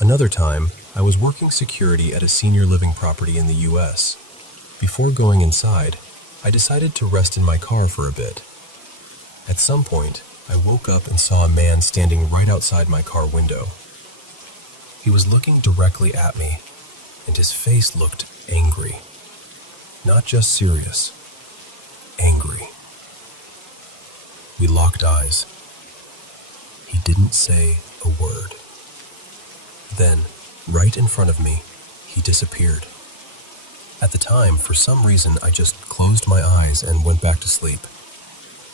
Another time, I was working security at a senior living property in the US. Before going inside, I decided to rest in my car for a bit. At some point, I woke up and saw a man standing right outside my car window. He was looking directly at me, and his face looked angry. Not just serious, angry. We locked eyes. He didn't say a word. Then, right in front of me, he disappeared. At the time, for some reason, I just closed my eyes and went back to sleep.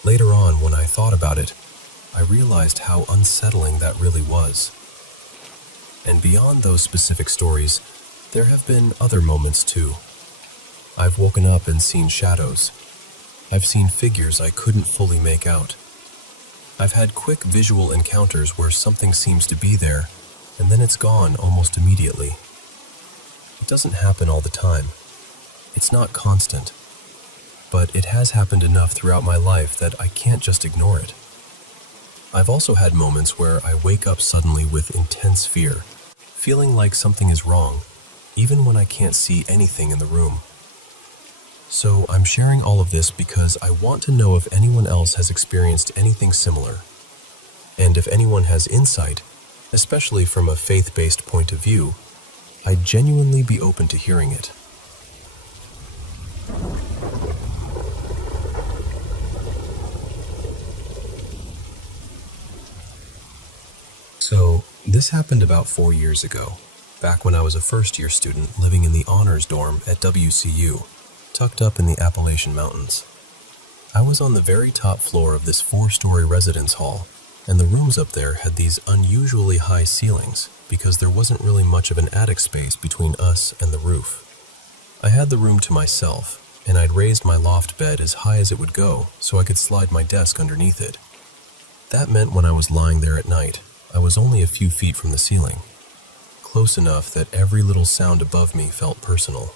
Later on, when I thought about it, I realized how unsettling that really was. And beyond those specific stories, there have been other moments too. I've woken up and seen shadows. I've seen figures I couldn't fully make out. I've had quick visual encounters where something seems to be there, and then it's gone almost immediately. It doesn't happen all the time. It's not constant. But it has happened enough throughout my life that I can't just ignore it. I've also had moments where I wake up suddenly with intense fear, feeling like something is wrong, even when I can't see anything in the room. So I'm sharing all of this because I want to know if anyone else has experienced anything similar. And if anyone has insight, especially from a faith-based point of view, I'd genuinely be open to hearing it. So, this happened about 4 years ago, back when I was a first-year student living in the honors dorm at WCU, tucked up in the Appalachian Mountains. I was on the very top floor of this 4-story residence hall, and the rooms up there had these unusually high ceilings because there wasn't really much of an attic space between us and the roof. I had the room to myself, and I'd raised my loft bed as high as it would go so I could slide my desk underneath it. That meant when I was lying there at night, I was only a few feet from the ceiling, close enough that every little sound above me felt personal.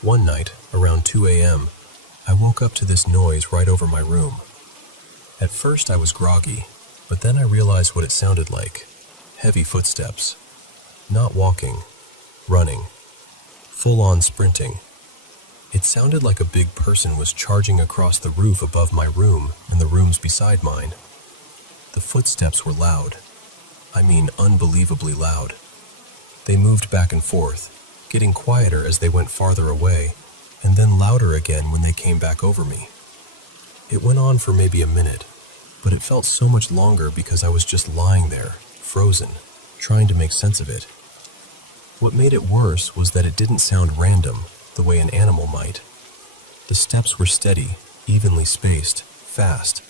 One night, around 2 a.m., I woke up to this noise right over my room. At first I was groggy, but then I realized what it sounded like. Heavy footsteps. Not walking, running. Full-on sprinting. It sounded like a big person was charging across the roof above my room and the rooms beside mine. The footsteps were loud. I mean, unbelievably loud. They moved back and forth, getting quieter as they went farther away, and then louder again when they came back over me. It went on for maybe a minute, but it felt so much longer because I was just lying there, frozen, trying to make sense of it. What made it worse was that it didn't sound random, the way an animal might. The steps were steady, evenly spaced, fast,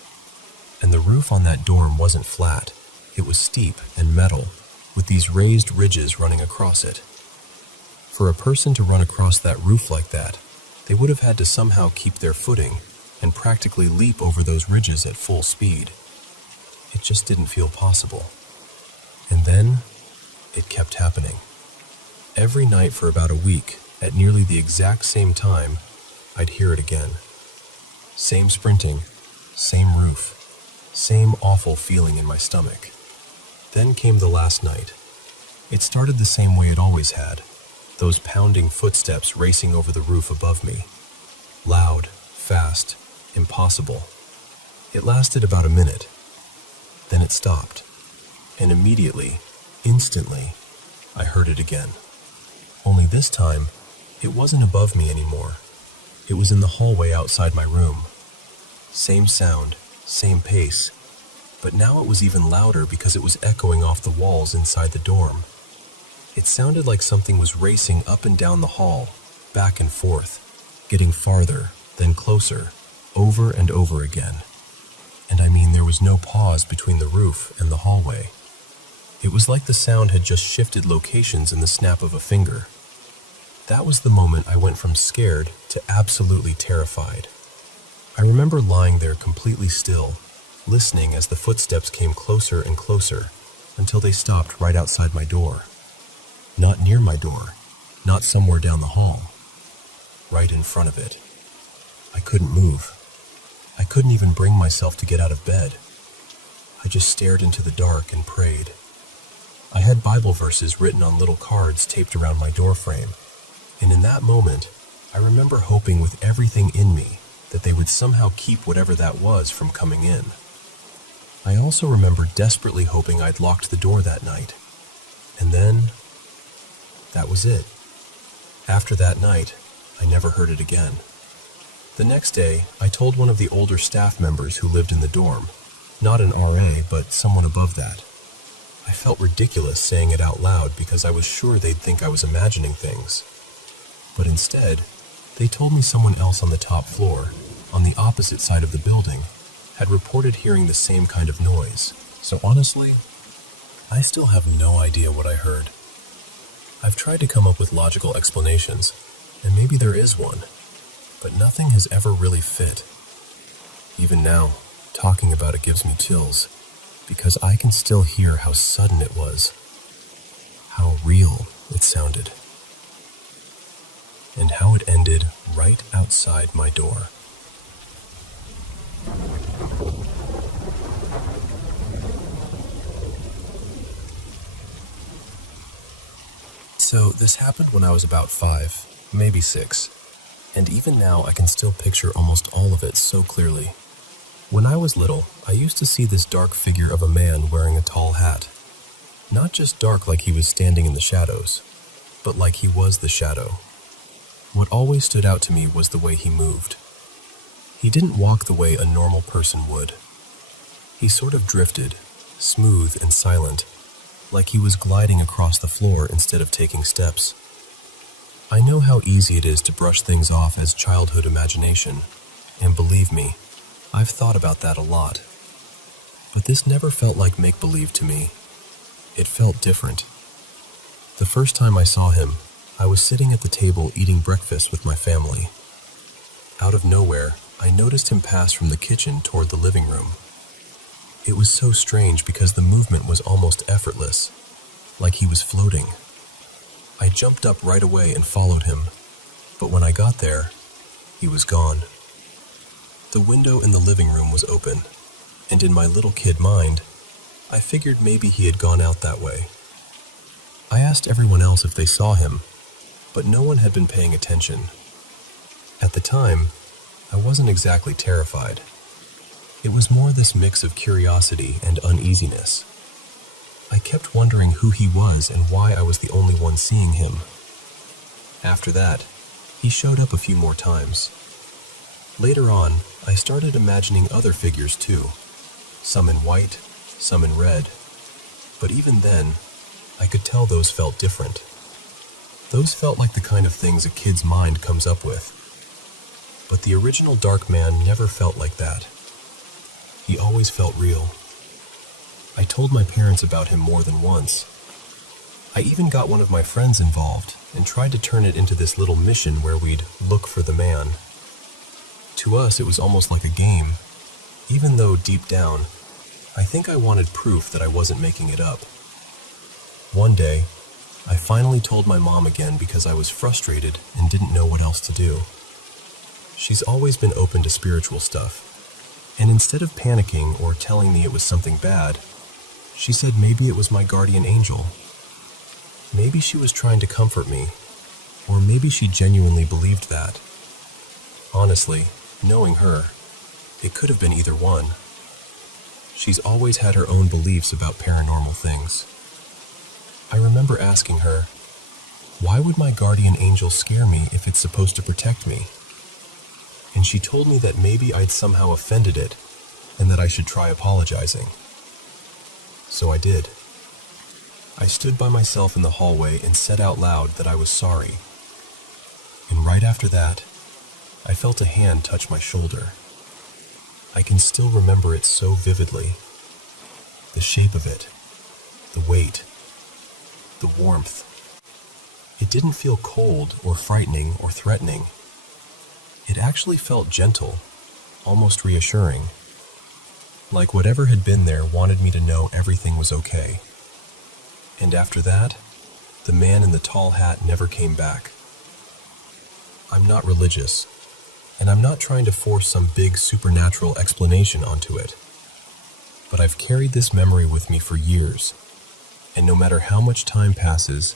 and the roof on that dorm wasn't flat. It was steep and metal, with these raised ridges running across it. For a person to run across that roof like that, they would have had to somehow keep their footing and practically leap over those ridges at full speed. It just didn't feel possible. And then, it kept happening. Every night for about a week, at nearly the exact same time, I'd hear it again. Same sprinting, same roof, same awful feeling in my stomach. Then came the last night. It started the same way it always had, those pounding footsteps racing over the roof above me. Loud, fast, impossible. It lasted about a minute. Then it stopped. And immediately, instantly, I heard it again. Only this time, it wasn't above me anymore. It was in the hallway outside my room. Same sound, same pace, but now it was even louder because it was echoing off the walls inside the dorm. It sounded like something was racing up and down the hall, back and forth, getting farther, then closer, over and over again. And I mean, there was no pause between the roof and the hallway. It was like the sound had just shifted locations in the snap of a finger. That was the moment I went from scared to absolutely terrified. I remember lying there completely still, listening as the footsteps came closer and closer, until they stopped right outside my door. Not near my door, not somewhere down the hall. Right in front of it. I couldn't move. I couldn't even bring myself to get out of bed. I just stared into the dark and prayed. I had Bible verses written on little cards taped around my doorframe, and in that moment, I remember hoping with everything in me that they would somehow keep whatever that was from coming in. I also remember desperately hoping I'd locked the door that night. And then, that was it. After that night, I never heard it again. The next day, I told one of the older staff members who lived in the dorm, not an RA, but someone above that. I felt ridiculous saying it out loud because I was sure they'd think I was imagining things. But instead, they told me someone else on the top floor, on the opposite side of the building, had reported hearing the same kind of noise. So honestly, I still have no idea what I heard. I've tried to come up with logical explanations, and maybe there is one, but nothing has ever really fit. Even now, Talking about it gives me chills, because I can still hear how sudden it was, how real it sounded, and how it ended right outside my door. So this happened when I was about 5, maybe 6, and even now I can still picture almost all of it so clearly. When I was little, I used to see this dark figure of a man wearing a tall hat. Not just dark like he was standing in the shadows, but like he was the shadow. What always stood out to me was the way he moved. He didn't walk the way a normal person would. He sort of drifted, smooth and silent, like he was gliding across the floor instead of taking steps. I know how easy it is to brush things off as childhood imagination, and believe me, I've thought about that a lot. But this never felt like make-believe to me. It felt different. The first time I saw him, I was sitting at the table eating breakfast with my family. Out of nowhere, I noticed him pass from the kitchen toward the living room. It was so strange because the movement was almost effortless, like he was floating. I jumped up right away and followed him, but when I got there, he was gone. The window in the living room was open, and in my little kid mind, I figured maybe he had gone out that way. I asked everyone else if they saw him, but no one had been paying attention. At the time, I wasn't exactly terrified. It was more this mix of curiosity and uneasiness. I kept wondering who he was and why I was the only one seeing him. After that, he showed up a few more times. Later on, I started imagining other figures too, some in white, some in red. But even then, I could tell those felt different. Those felt like the kind of things a kid's mind comes up with. But the original Dark Man never felt like that. He always felt real. I told my parents about him more than once. I even got one of my friends involved and tried to turn it into this little mission where we'd look for the man. To us, it was almost like a game, even though deep down, I think I wanted proof that I wasn't making it up. One day, I finally told my mom again because I was frustrated and didn't know what else to do. She's always been open to spiritual stuff, and instead of panicking or telling me it was something bad, she said maybe it was my guardian angel. Maybe she was trying to comfort me, or maybe she genuinely believed that. Honestly, knowing her, it could have been either one. She's always had her own beliefs about paranormal things. I remember asking her, why would my guardian angel scare me if it's supposed to protect me? And she told me that maybe I'd somehow offended it, and that I should try apologizing. So I did. I stood by myself in the hallway and said out loud that I was sorry. And right after that, I felt a hand touch my shoulder. I can still remember it so vividly. The shape of it, the weight, the warmth. It didn't feel cold or frightening or threatening. It actually felt gentle, almost reassuring. Like whatever had been there wanted me to know everything was okay. And after that, the man in the tall hat never came back. I'm not religious, and I'm not trying to force some big supernatural explanation onto it. But I've carried this memory with me for years, and no matter how much time passes,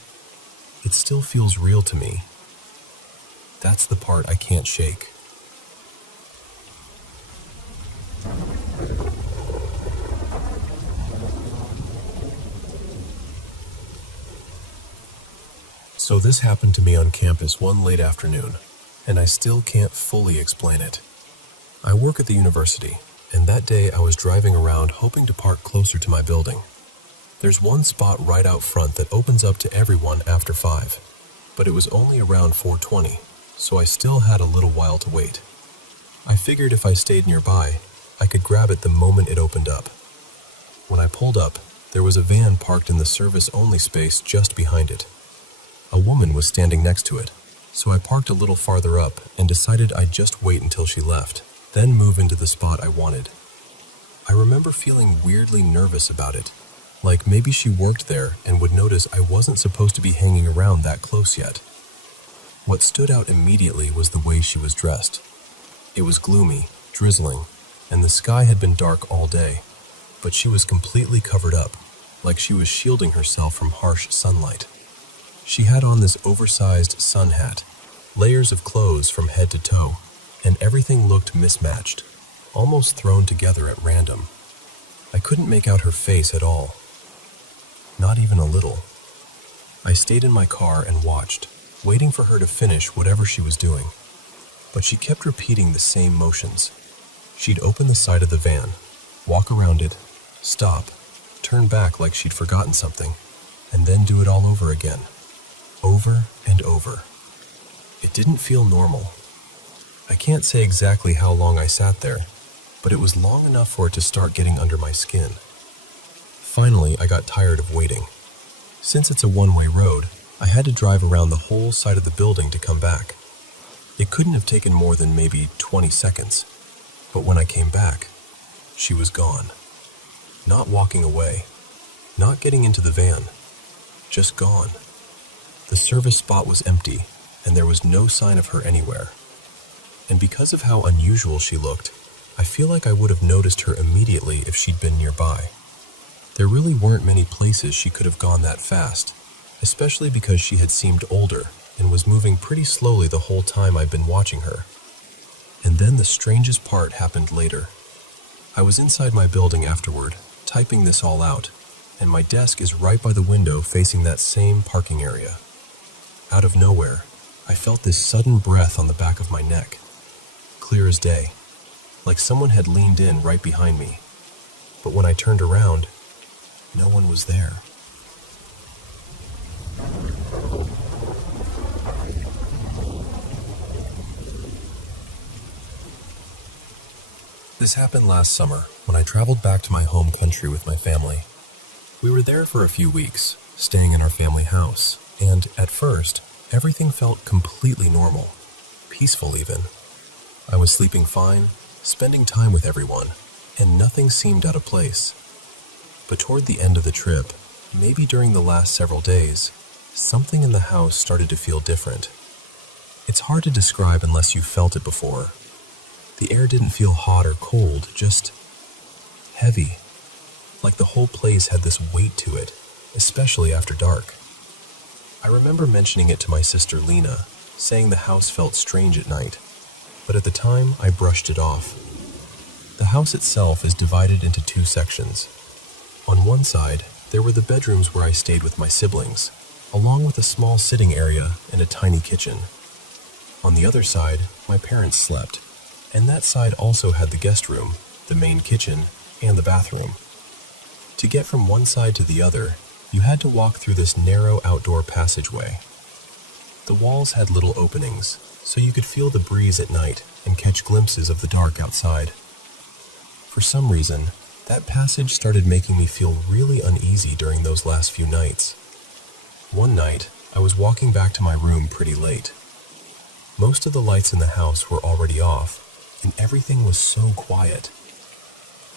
it still feels real to me. That's the part I can't shake. So this happened to me on campus one late afternoon, and I still can't fully explain it. I work at the university, and that day I was driving around hoping to park closer to my building. There's one spot right out front that opens up to everyone after 5, but it was only around 4:20. So I still had a little while to wait. I figured if I stayed nearby, I could grab it the moment it opened up. When I pulled up, there was a van parked in the service-only space just behind it. A woman was standing next to it, so I parked a little farther up and decided I'd just wait until she left, then move into the spot I wanted. I remember feeling weirdly nervous about it, like maybe she worked there and would notice I wasn't supposed to be hanging around that close yet. What stood out immediately was the way she was dressed. It was gloomy, drizzling, and the sky had been dark all day, but she was completely covered up, like she was shielding herself from harsh sunlight. She had on this oversized sun hat, layers of clothes from head to toe, and everything looked mismatched, almost thrown together at random. I couldn't make out her face at all. Not even a little. I stayed in my car and watched, waiting for her to finish whatever she was doing. But she kept repeating the same motions. She'd open the side of the van, walk around it, stop, turn back like she'd forgotten something, and then do it all over again. Over and over. It didn't feel normal. I can't say exactly how long I sat there, but it was long enough for it to start getting under my skin. Finally, I got tired of waiting. Since it's a one-way road, I had to drive around the whole side of the building to come back. It couldn't have taken more than maybe 20 seconds, but when I came back, she was gone. Not walking away, not getting into the van, just gone. The service spot was empty, and there was no sign of her anywhere. And because of how unusual she looked, I feel like I would have noticed her immediately if she'd been nearby. There really weren't many places she could have gone that fast, especially because she had seemed older and was moving pretty slowly the whole time I'd been watching her. And then the strangest part happened later. I was inside my building afterward, typing this all out, and my desk is right by the window facing that same parking area. Out of nowhere, I felt this sudden breath on the back of my neck, clear as day, like someone had leaned in right behind me. But when I turned around, no one was there. This happened last summer when I traveled back to my home country with my family. We were there for a few weeks, staying in our family house, and at first, everything felt completely normal, peaceful even. I was sleeping fine, spending time with everyone, and nothing seemed out of place. But toward the end of the trip, maybe during the last several days, something in the house started to feel different. It's hard to describe unless you've felt it before. The air didn't feel hot or cold, just heavy, like the whole place had this weight to it, especially after dark. I remember mentioning it to my sister Lena, saying the house felt strange at night, but at the time I brushed it off. The house itself is divided into two sections. On one side, there were the bedrooms where I stayed with my siblings, along with a small sitting area and a tiny kitchen. On the other side, my parents slept, and that side also had the guest room, the main kitchen, and the bathroom. To get from one side to the other, you had to walk through this narrow outdoor passageway. The walls had little openings, so you could feel the breeze at night and catch glimpses of the dark outside. For some reason, that passage started making me feel really uneasy during those last few nights. One night, I was walking back to my room pretty late. Most of the lights in the house were already off, and everything was so quiet.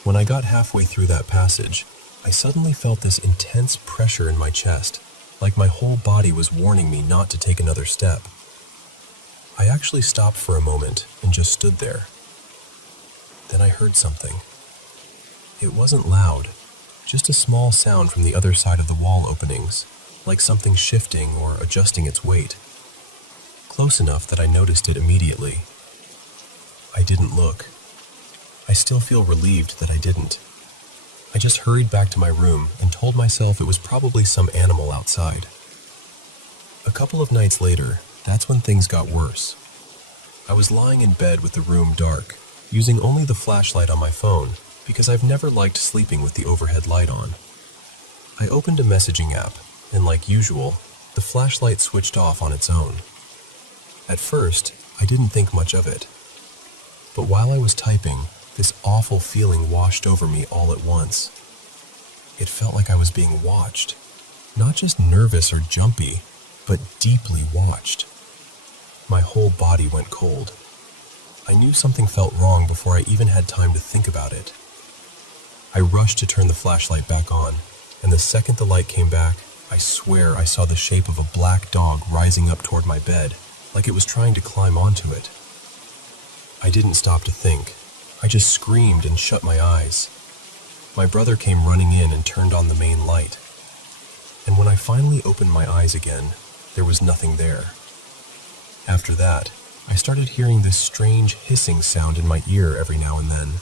When I got halfway through that passage, I suddenly felt this intense pressure in my chest, like my whole body was warning me not to take another step. I actually stopped for a moment and just stood there. Then I heard something. It wasn't loud, just a small sound from the other side of the wall openings, like something shifting or adjusting its weight. Close enough that I noticed it immediately. I didn't look. I still feel relieved that I didn't. I just hurried back to my room and told myself it was probably some animal outside. A couple of nights later, that's when things got worse. I was lying in bed with the room dark, using only the flashlight on my phone because I've never liked sleeping with the overhead light on. I opened a messaging app, and like usual, the flashlight switched off on its own. At first, I didn't think much of it. But while I was typing, this awful feeling washed over me all at once. It felt like I was being watched. Not just nervous or jumpy, but deeply watched. My whole body went cold. I knew something felt wrong before I even had time to think about it. I rushed to turn the flashlight back on, and the second the light came back, I swear I saw the shape of a black dog rising up toward my bed, like it was trying to climb onto it. I didn't stop to think. I just screamed and shut my eyes. My brother came running in and turned on the main light. And when I finally opened my eyes again, there was nothing there. After that, I started hearing this strange hissing sound in my ear every now and then.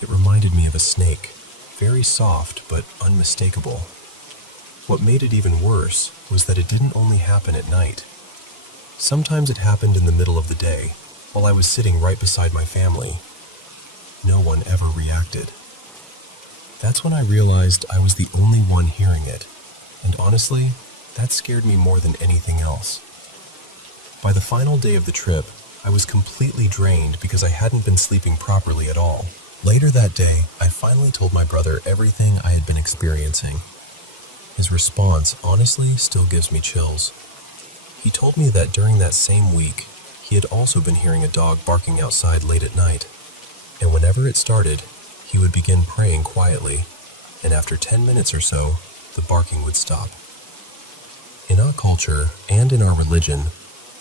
It reminded me of a snake, very soft but unmistakable. What made it even worse was that it didn't only happen at night. Sometimes it happened in the middle of the day, while I was sitting right beside my family. No one ever reacted. That's when I realized I was the only one hearing it, and honestly, that scared me more than anything else. By the final day of the trip, I was completely drained because I hadn't been sleeping properly at all. Later that day, I finally told my brother everything I had been experiencing. His response honestly still gives me chills. He told me that during that same week, he had also been hearing a dog barking outside late at night, and whenever it started, he would begin praying quietly, and after 10 minutes or so, the barking would stop. In our culture and in our religion,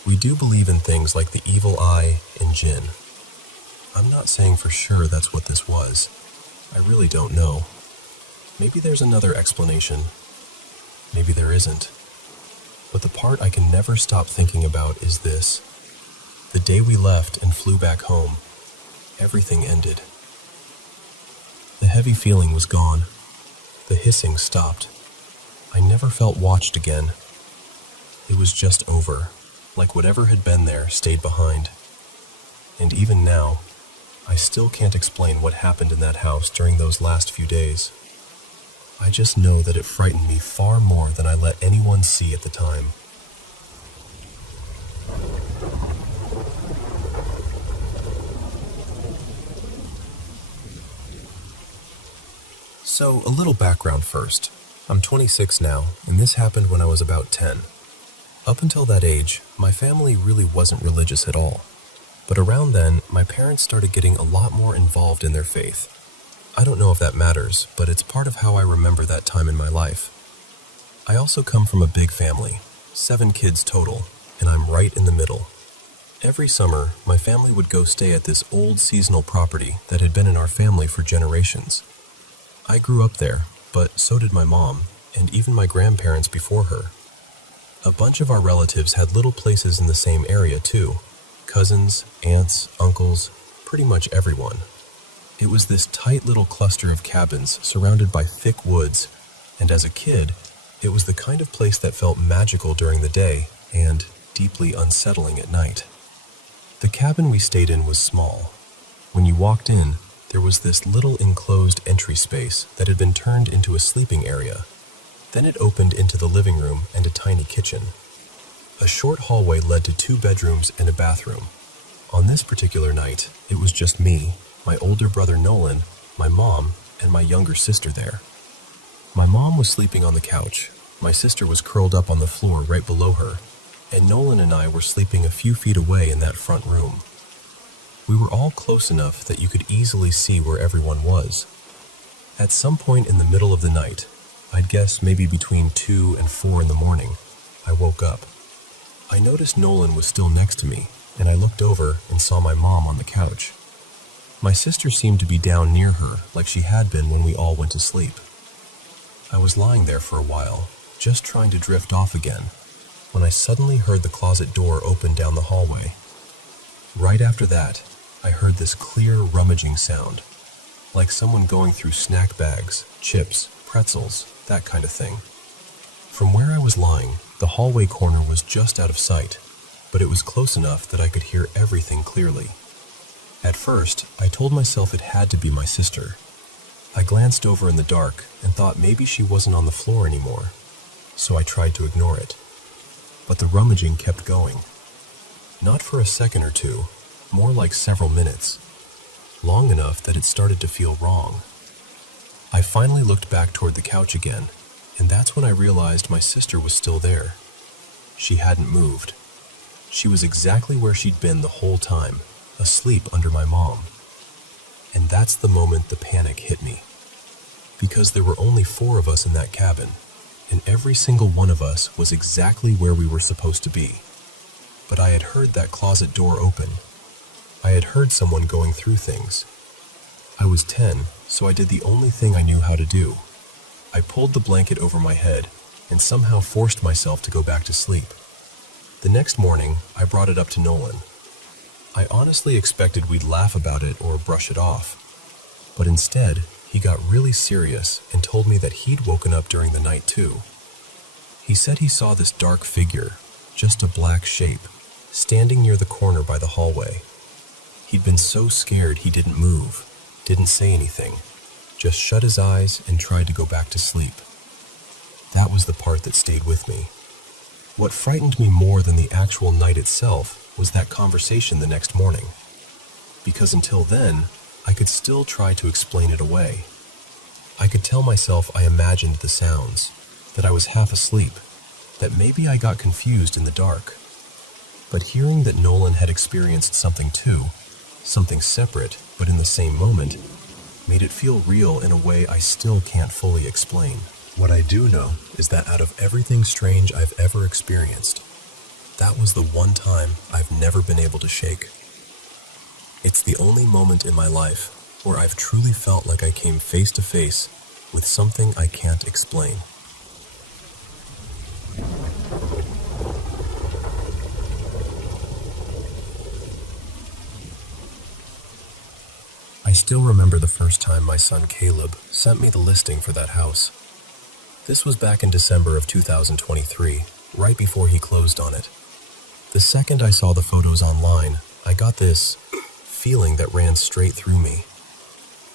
we do believe in things like the evil eye and jinn. I'm not saying for sure that's what this was. I really don't know. Maybe there's another explanation. Maybe there isn't. But the part I can never stop thinking about is this. The day we left and flew back home, everything ended. The heavy feeling was gone. The hissing stopped. I never felt watched again. It was just over, like whatever had been there stayed behind. And even now, I still can't explain what happened in that house during those last few days. I just know that it frightened me far more than I let anyone see at the time. So, a little background first. I'm 26 now, and this happened when I was about 10. Up until that age, my family really wasn't religious at all. But around then, my parents started getting a lot more involved in their faith. I don't know if that matters, but it's part of how I remember that time in my life. I also come from a big family, 7 kids total, and I'm right in the middle. Every summer, my family would go stay at this old seasonal property that had been in our family for generations. I grew up there, but so did my mom, and even my grandparents before her. A bunch of our relatives had little places in the same area too. Cousins, aunts, uncles, pretty much everyone. It was this tight little cluster of cabins surrounded by thick woods, and as a kid, it was the kind of place that felt magical during the day and deeply unsettling at night. The cabin we stayed in was small. When you walked in, there was this little enclosed entry space that had been turned into a sleeping area. Then it opened into the living room and a tiny kitchen. A short hallway led to 2 bedrooms and a bathroom. On this particular night, it was just me, my older brother Nolan, my mom, and my younger sister there. My mom was sleeping on the couch, my sister was curled up on the floor right below her, and Nolan and I were sleeping a few feet away in that front room. We were all close enough that you could easily see where everyone was. At some point in the middle of the night, I'd guess maybe between 2 and 4 in the morning, I woke up. I noticed Nolan was still next to me, and I looked over and saw my mom on the couch. My sister seemed to be down near her, like she had been when we all went to sleep. I was lying there for a while, just trying to drift off again, when I suddenly heard the closet door open down the hallway. Right after that, I heard this clear rummaging sound, like someone going through snack bags, chips, pretzels, that kind of thing. From where I was lying, the hallway corner was just out of sight, but it was close enough that I could hear everything clearly. At first, I told myself it had to be my sister. I glanced over in the dark and thought maybe she wasn't on the floor anymore, so I tried to ignore it. But the rummaging kept going. Not for a second or two, more like several minutes, long enough that it started to feel wrong. I finally looked back toward the couch again, and that's when I realized my sister was still there. She hadn't moved. She was exactly where she'd been the whole time, asleep under my mom. And that's the moment the panic hit me. because there were only 4 of us in that cabin, and every single one of us was exactly where we were supposed to be. But I had heard that closet door open. I had heard someone going through things. I was 10, so I did the only thing I knew how to do. I pulled the blanket over my head and somehow forced myself to go back to sleep. The next morning, I brought it up to Nolan. I honestly expected we'd laugh about it or brush it off, but instead, he got really serious and told me that he'd woken up during the night too. He said he saw this dark figure, just a black shape, standing near the corner by the hallway. He'd been so scared he didn't move, didn't say anything, just shut his eyes and tried to go back to sleep. That was the part that stayed with me. What frightened me more than the actual night itself was that conversation the next morning. Because until then, I could still try to explain it away. I could tell myself I imagined the sounds, that I was half asleep, that maybe I got confused in the dark. But hearing that Nolan had experienced something too, something separate but in the same moment, made it feel real in a way I still can't fully explain. What I do know is that out of everything strange I've ever experienced, that was the one time I've never been able to shake. It's the only moment in my life where I've truly felt like I came face to face with something I can't explain. I still remember the first time my son Caleb sent me the listing for that house. This was back in December of 2023, right before he closed on it. The second I saw the photos online, I got this feeling that ran straight through me.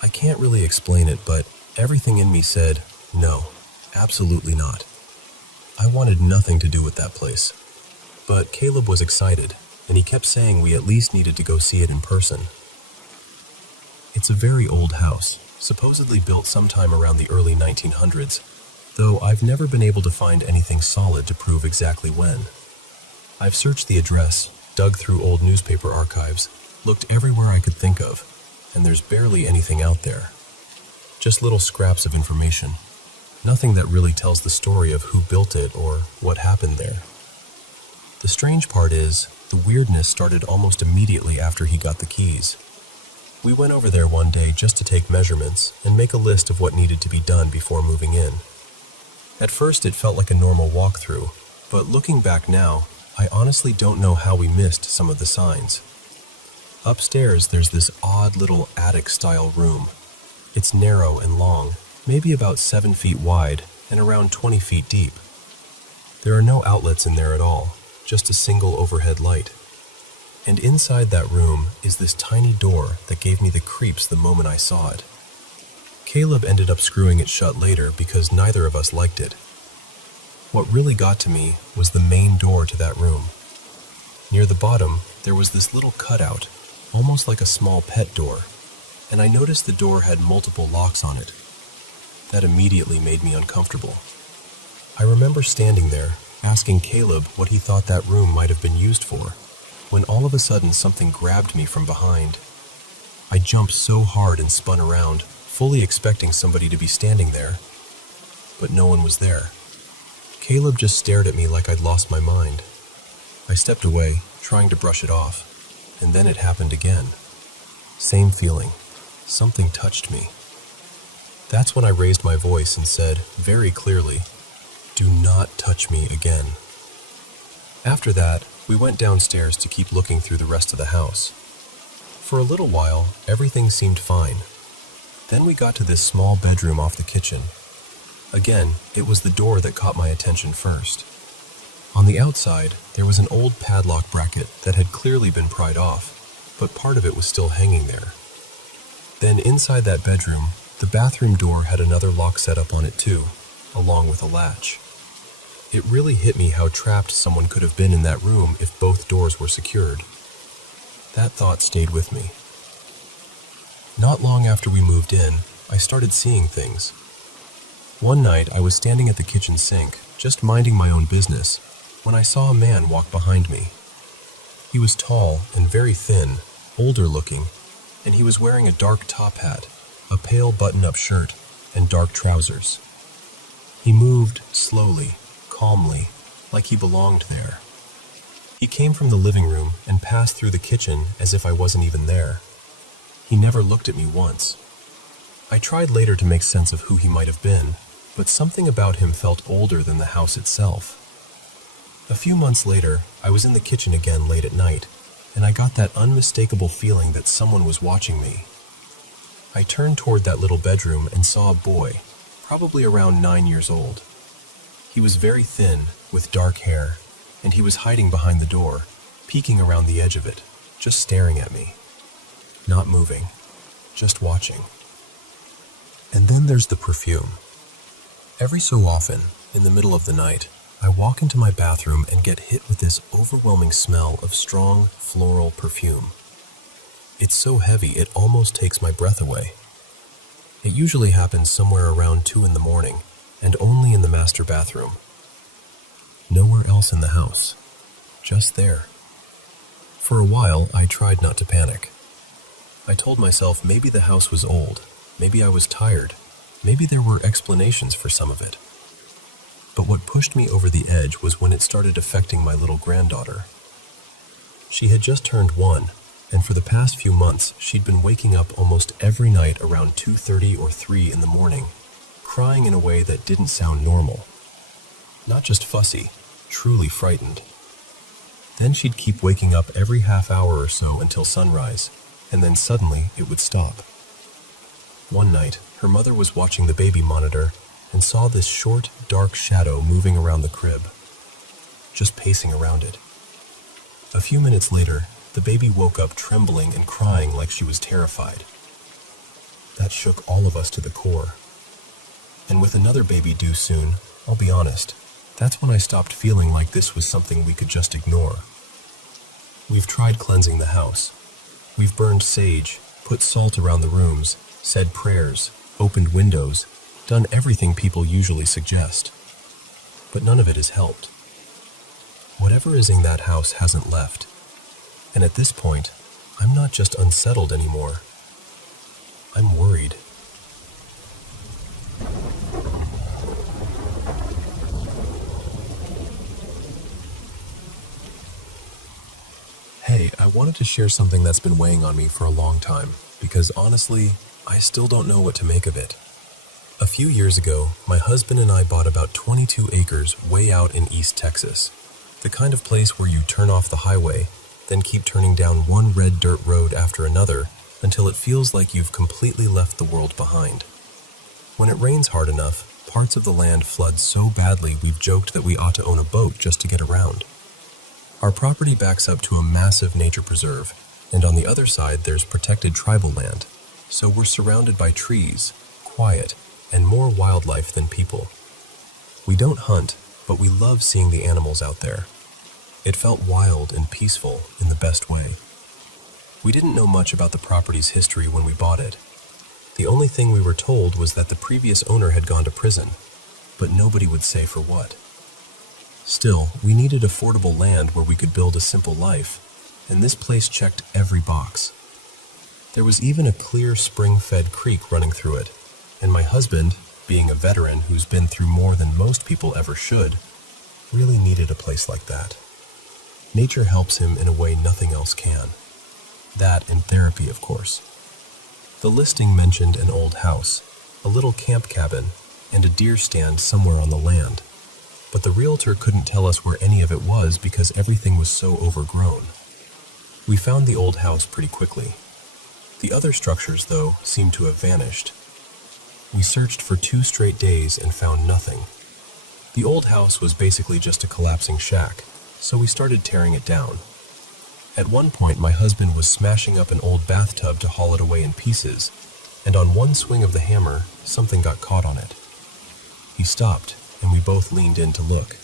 I can't really explain it, but everything in me said, no, absolutely not. I wanted nothing to do with that place. But Caleb was excited, and he kept saying we at least needed to go see it in person. It's a very old house, supposedly built sometime around the early 1900s, though I've never been able to find anything solid to prove exactly when. I've searched the address, dug through old newspaper archives, looked everywhere I could think of, and there's barely anything out there. Just little scraps of information. Nothing that really tells the story of who built it or what happened there. The strange part is, the weirdness started almost immediately after he got the keys. We went over there one day just to take measurements and make a list of what needed to be done before moving in. At first it felt like a normal walkthrough, but looking back now, I honestly don't know how we missed some of the signs. Upstairs there's this odd little attic-style room. It's narrow and long, maybe about 7 feet wide and around 20 feet deep. There are no outlets in there at all, just a single overhead light. And inside that room is this tiny door that gave me the creeps the moment I saw it. Caleb ended up screwing it shut later because neither of us liked it. What really got to me was the main door to that room. Near the bottom, there was this little cutout, almost like a small pet door, and I noticed the door had multiple locks on it. That immediately made me uncomfortable. I remember standing there, asking Caleb what he thought that room might have been used for, when all of a sudden something grabbed me from behind. I jumped so hard and spun around, fully expecting somebody to be standing there, but no one was there. Caleb just stared at me like I'd lost my mind. I stepped away, trying to brush it off, and then it happened again. Same feeling. Something touched me. That's when I raised my voice and said, very clearly, "Do not touch me again." After that, we went downstairs to keep looking through the rest of the house. For a little while, everything seemed fine. Then we got to this small bedroom off the kitchen. Again, it was the door that caught my attention first. On the outside, there was an old padlock bracket that had clearly been pried off, but part of it was still hanging there. Then inside that bedroom, the bathroom door had another lock set up on it too, along with a latch. It really hit me how trapped someone could have been in that room if both doors were secured. That thought stayed with me. Not long after we moved in, I started seeing things. One night, I was standing at the kitchen sink, just minding my own business, when I saw a man walk behind me. He was tall and very thin, older looking, and he was wearing a dark top hat, a pale button-up shirt, and dark trousers. He moved slowly, calmly, like he belonged there. He came from the living room and passed through the kitchen as if I wasn't even there. He never looked at me once. I tried later to make sense of who he might have been, but something about him felt older than the house itself. A few months later, I was in the kitchen again late at night, and I got that unmistakable feeling that someone was watching me. I turned toward that little bedroom and saw a boy, probably around 9 years old. He was very thin, with dark hair, and he was hiding behind the door, peeking around the edge of it, just staring at me. Not moving, just watching. And then there's the perfume. Every so often, in the middle of the night, I walk into my bathroom and get hit with this overwhelming smell of strong, floral perfume. It's so heavy it almost takes my breath away. It usually happens somewhere around 2 in the morning, and only in the master bathroom. Nowhere else in the house. Just there. For a while, I tried not to panic. I told myself maybe the house was old, maybe I was tired, maybe there were explanations for some of it. But what pushed me over the edge was when it started affecting my little granddaughter. She had just turned 1, and for the past few months, she'd been waking up almost every night around 2:30 or 3 in the morning, crying in a way that didn't sound normal. Not just fussy, truly frightened. Then she'd keep waking up every half hour or so until sunrise, and then suddenly it would stop. One night, her mother was watching the baby monitor and saw this short, dark shadow moving around the crib, just pacing around it. A few minutes later, the baby woke up trembling and crying like she was terrified. That shook all of us to the core. And with another baby due soon, I'll be honest, that's when I stopped feeling like this was something we could just ignore. We've tried cleansing the house. We've burned sage, put salt around the rooms, said prayers, opened windows, done everything people usually suggest. But none of it has helped. Whatever is in that house hasn't left. And at this point, I'm not just unsettled anymore. I'm worried. Hey, I wanted to share something that's been weighing on me for a long time, because honestly, I still don't know what to make of it. A few years ago, my husband and I bought about 22 acres way out in East Texas, the kind of place where you turn off the highway, then keep turning down one red dirt road after another until it feels like you've completely left the world behind. When it rains hard enough, parts of the land flood so badly we've joked that we ought to own a boat just to get around. Our property backs up to a massive nature preserve, and on the other side there's protected tribal land, so we're surrounded by trees, quiet, and more wildlife than people. We don't hunt, but we love seeing the animals out there. It felt wild and peaceful in the best way. We didn't know much about the property's history when we bought it. The only thing we were told was that the previous owner had gone to prison, but nobody would say for what. Still, we needed affordable land where we could build a simple life, and this place checked every box. There was even a clear spring-fed creek running through it, and my husband, being a veteran who's been through more than most people ever should, really needed a place like that. Nature helps him in a way nothing else can. That and therapy, of course. The listing mentioned an old house, a little camp cabin, and a deer stand somewhere on the land, but the realtor couldn't tell us where any of it was because everything was so overgrown. We found the old house pretty quickly. The other structures, though, seemed to have vanished. We searched for 2 straight days and found nothing. The old house was basically just a collapsing shack, so we started tearing it down. At one point, my husband was smashing up an old bathtub to haul it away in pieces, and on one swing of the hammer, something got caught on it. He stopped, and we both leaned in to look.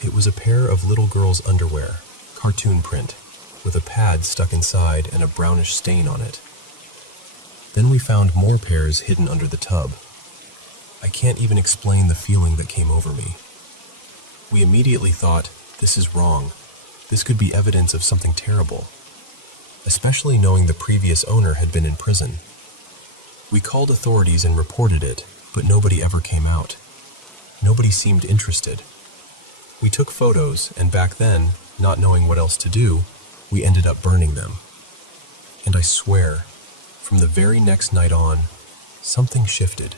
It was a pair of little girls' underwear, cartoon print, with a pad stuck inside and a brownish stain on it. Then we found more pairs hidden under the tub. I can't even explain the feeling that came over me. We immediately thought, this is wrong. This could be evidence of something terrible, especially knowing the previous owner had been in prison. We called authorities and reported it, but nobody ever came out. Nobody seemed interested. We took photos, and back then, not knowing what else to do, we ended up burning them. And I swear, from the very next night on, something shifted.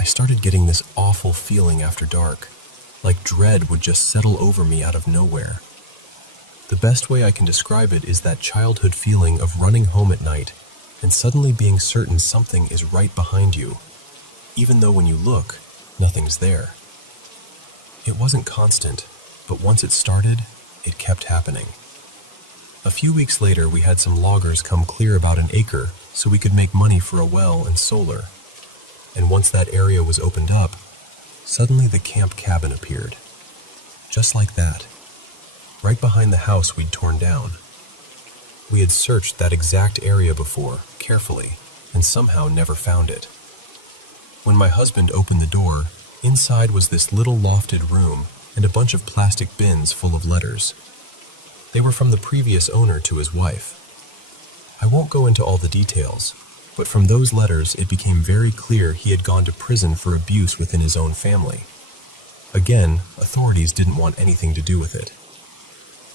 I started getting this awful feeling after dark, like dread would just settle over me out of nowhere. The best way I can describe it is that childhood feeling of running home at night and suddenly being certain something is right behind you, even though when you look, nothing's there. It wasn't constant, but once it started, it kept happening. A few weeks later, we had some loggers come clear about an acre so we could make money for a well and solar. And once that area was opened up, suddenly the camp cabin appeared. Just like that. Right behind the house we'd torn down. We had searched that exact area before, carefully, and somehow never found it. When my husband opened the door, inside was this little lofted room and a bunch of plastic bins full of letters. They were from the previous owner to his wife. I won't go into all the details, but from those letters it became very clear he had gone to prison for abuse within his own family. Again, authorities didn't want anything to do with it.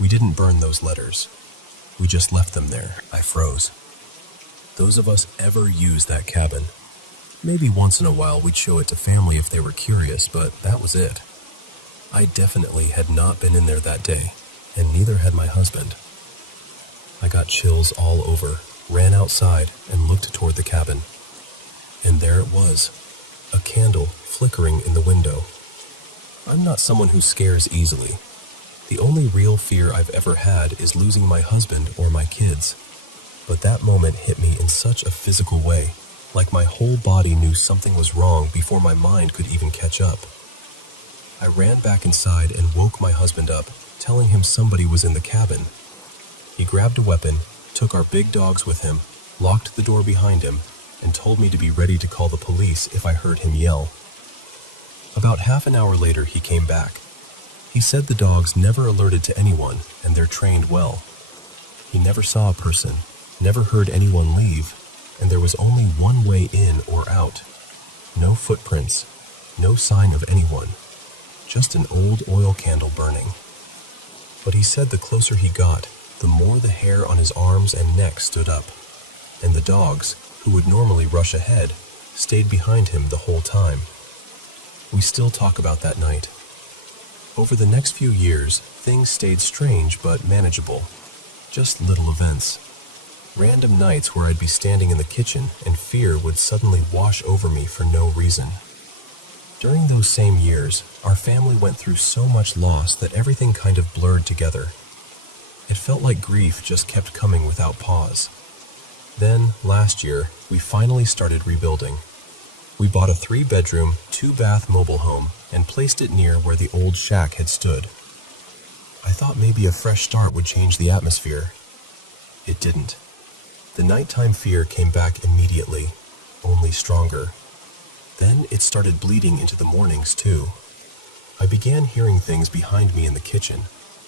We didn't burn those letters. We just left them there. I froze. Those of us ever used that cabin. Maybe once in a while we'd show it to family if they were curious, but that was it. I definitely had not been in there that day, and neither had my husband. I got chills all over, ran outside, and looked toward the cabin. And there it was, a candle flickering in the window. I'm not someone who scares easily. The only real fear I've ever had is losing my husband or my kids. But that moment hit me in such a physical way, like my whole body knew something was wrong before my mind could even catch up. I ran back inside and woke my husband up, telling him somebody was in the cabin. He grabbed a weapon, took our big dogs with him, locked the door behind him, and told me to be ready to call the police if I heard him yell. About half an hour later, he came back. He said the dogs never alerted to anyone, and they're trained well. He never saw a person, never heard anyone leave, and there was only one way in or out. No footprints, no sign of anyone, just an old oil candle burning. But he said the closer he got, the more the hair on his arms and neck stood up, and the dogs, who would normally rush ahead, stayed behind him the whole time. We still talk about that night. Over the next few years, things stayed strange but manageable. Just little events. Random nights where I'd be standing in the kitchen and fear would suddenly wash over me for no reason. During those same years, our family went through so much loss that everything kind of blurred together. It felt like grief just kept coming without pause. Then, last year, we finally started rebuilding. We bought a 3-bedroom, 2-bath mobile home and placed it near where the old shack had stood. I thought maybe a fresh start would change the atmosphere. It didn't. The nighttime fear came back immediately, only stronger. Then it started bleeding into the mornings too. I began hearing things behind me in the kitchen,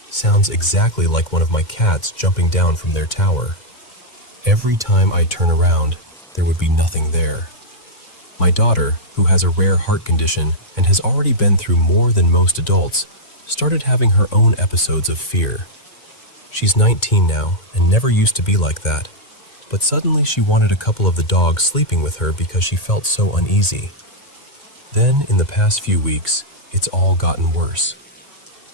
sounds exactly like one of my cats jumping down from their tower. Every time I'd turn around, there would be nothing there. My daughter, who has a rare heart condition and has already been through more than most adults, started having her own episodes of fear. She's 19 now and never used to be like that, but suddenly she wanted a couple of the dogs sleeping with her because she felt so uneasy. Then, in the past few weeks, it's all gotten worse.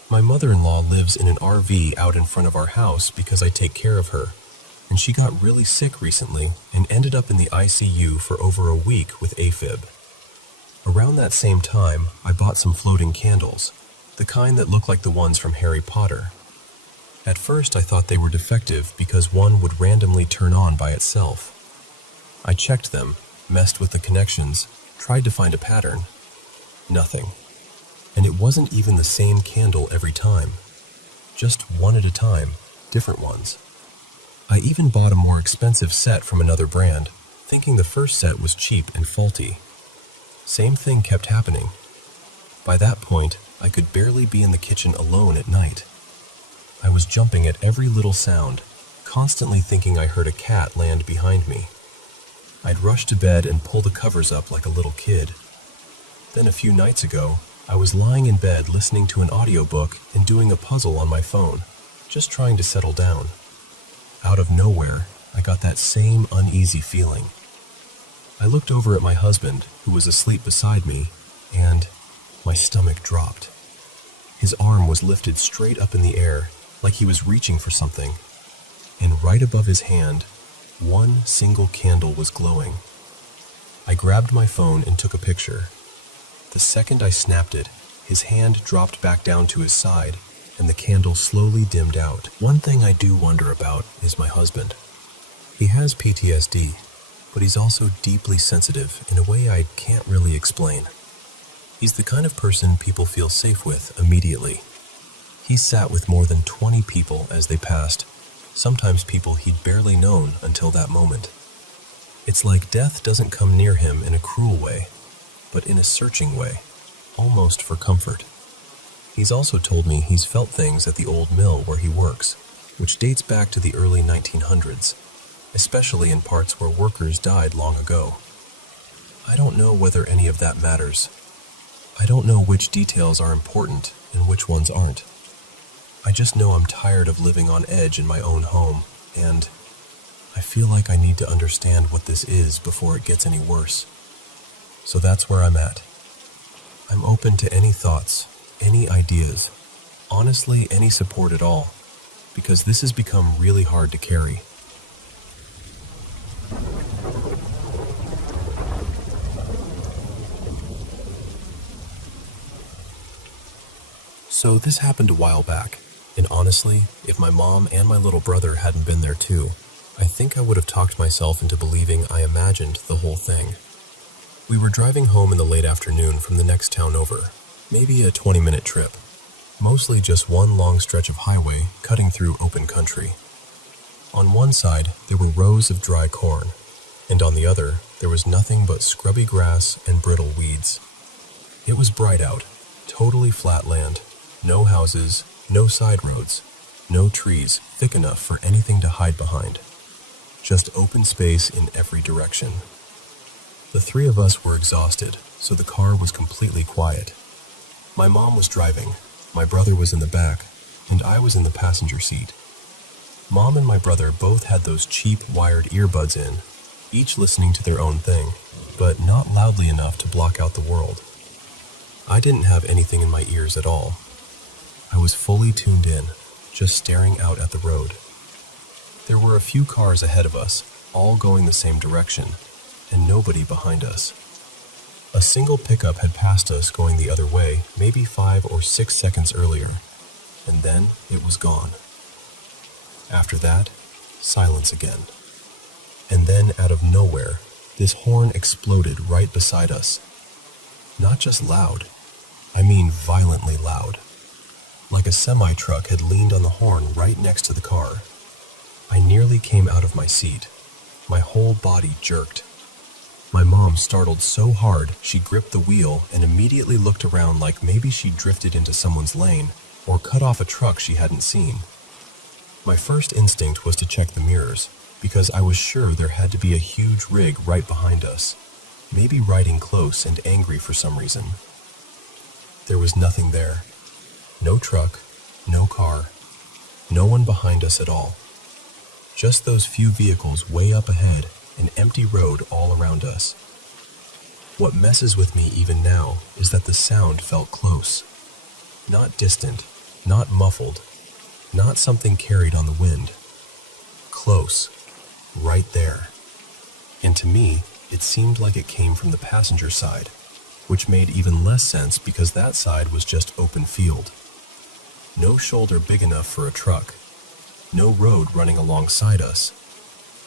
My mother-in-law lives in an RV out in front of our house because I take care of her, and she got really sick recently and ended up in the ICU for over a week with AFib. Around that same time, I bought some floating candles, the kind that look like the ones from Harry Potter. At first, I thought they were defective because one would randomly turn on by itself. I checked them, messed with the connections, tried to find a pattern. Nothing. And it wasn't even the same candle every time. Just one at a time, different ones. I even bought a more expensive set from another brand, thinking the first set was cheap and faulty. Same thing kept happening. By that point, I could barely be in the kitchen alone at night. I was jumping at every little sound, constantly thinking I heard a cat land behind me. I'd rush to bed and pull the covers up like a little kid. Then a few nights ago, I was lying in bed listening to an audiobook and doing a puzzle on my phone, just trying to settle down. Out of nowhere, I got that same uneasy feeling. I looked over at my husband, who was asleep beside me, and my stomach dropped. His arm was lifted straight up in the air, like he was reaching for something, and right above his hand, one single candle was glowing. I grabbed my phone and took a picture. The second I snapped it, his hand dropped back down to his side, and the candle slowly dimmed out. One thing I do wonder about is my husband. He has PTSD, but he's also deeply sensitive in a way I can't really explain. He's the kind of person people feel safe with immediately. He sat with more than 20 people as they passed, sometimes people he'd barely known until that moment. It's like death doesn't come near him in a cruel way, but in a searching way, almost for comfort. He's also told me he's felt things at the old mill where he works, which dates back to the early 1900s, especially in parts where workers died long ago. I don't know whether any of that matters. I don't know which details are important and which ones aren't. I just know I'm tired of living on edge in my own home, and I feel like I need to understand what this is before it gets any worse. So that's where I'm at. I'm open to any thoughts, any ideas, honestly, any support at all, because this has become really hard to carry. So this happened a while back, and honestly, if my mom and my little brother hadn't been there too, I think I would have talked myself into believing I imagined the whole thing. We were driving home in the late afternoon from the next town over, maybe a 20-minute trip, mostly just one long stretch of highway cutting through open country. On one side, there were rows of dry corn, and on the other, there was nothing but scrubby grass and brittle weeds. It was bright out, totally flat land, no houses, no side roads, no trees thick enough for anything to hide behind. Just open space in every direction. The three of us were exhausted, so the car was completely quiet. My mom was driving, my brother was in the back, and I was in the passenger seat. Mom and my brother both had those cheap wired earbuds in, each listening to their own thing, but not loudly enough to block out the world. I didn't have anything in my ears at all. I was fully tuned in, just staring out at the road. There were a few cars ahead of us, all going the same direction, and nobody behind us. A single pickup had passed us going the other way maybe 5 or 6 seconds earlier, and then it was gone. After that, silence again. And then out of nowhere, this horn exploded right beside us. Not just loud, I mean violently loud. Like a semi-truck had leaned on the horn right next to the car. I nearly came out of my seat. My whole body jerked. My mom startled so hard she gripped the wheel and immediately looked around like maybe she'd drifted into someone's lane or cut off a truck she hadn't seen. My first instinct was to check the mirrors, because I was sure there had to be a huge rig right behind us, maybe riding close and angry for some reason. There was nothing there. No truck, no car, no one behind us at all. Just those few vehicles way up ahead, an empty road all around us. What messes with me even now is that the sound felt close. Not distant, not muffled, not something carried on the wind. Close, right there. And to me, it seemed like it came from the passenger side, which made even less sense because that side was just open field. No shoulder big enough for a truck. No road running alongside us.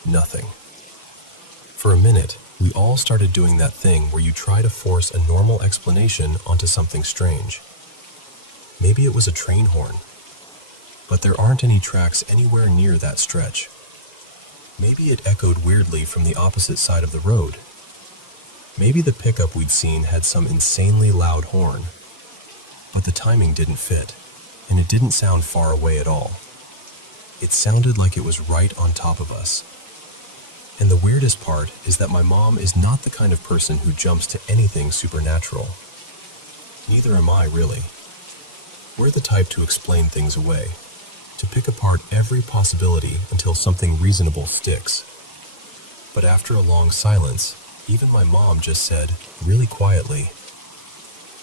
Nothing. For a minute, we all started doing that thing where you try to force a normal explanation onto something strange. Maybe it was a train horn. But there aren't any tracks anywhere near that stretch. Maybe it echoed weirdly from the opposite side of the road. Maybe the pickup we'd seen had some insanely loud horn. But the timing didn't fit, and it didn't sound far away at all. It sounded like it was right on top of us. And the weirdest part is that my mom is not the kind of person who jumps to anything supernatural. Neither am I, really. We're the type to explain things away, to pick apart every possibility until something reasonable sticks. But after a long silence, even my mom just said, really quietly,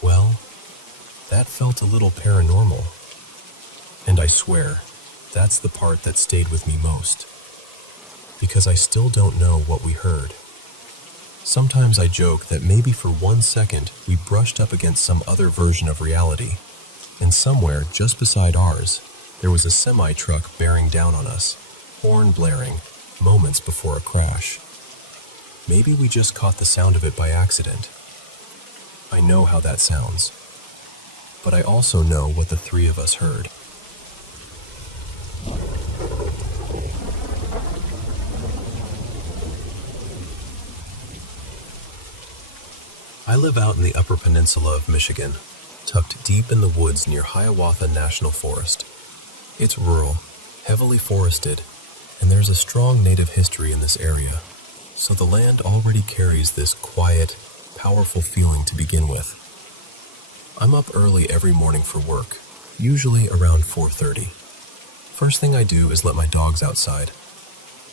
"Well, that felt a little paranormal." And I swear, that's the part that stayed with me most. Because I still don't know what we heard. Sometimes I joke that maybe for 1 second we brushed up against some other version of reality, and somewhere just beside ours, there was a semi-truck bearing down on us, horn blaring, moments before a crash. Maybe we just caught the sound of it by accident. I know how that sounds. But I also know what the three of us heard. I live out in the Upper Peninsula of Michigan, tucked deep in the woods near Hiawatha National Forest. It's rural, heavily forested, and there's a strong native history in this area, so the land already carries this quiet, powerful feeling to begin with. I'm up early every morning for work, usually around 4:30. First thing I do is let my dogs outside.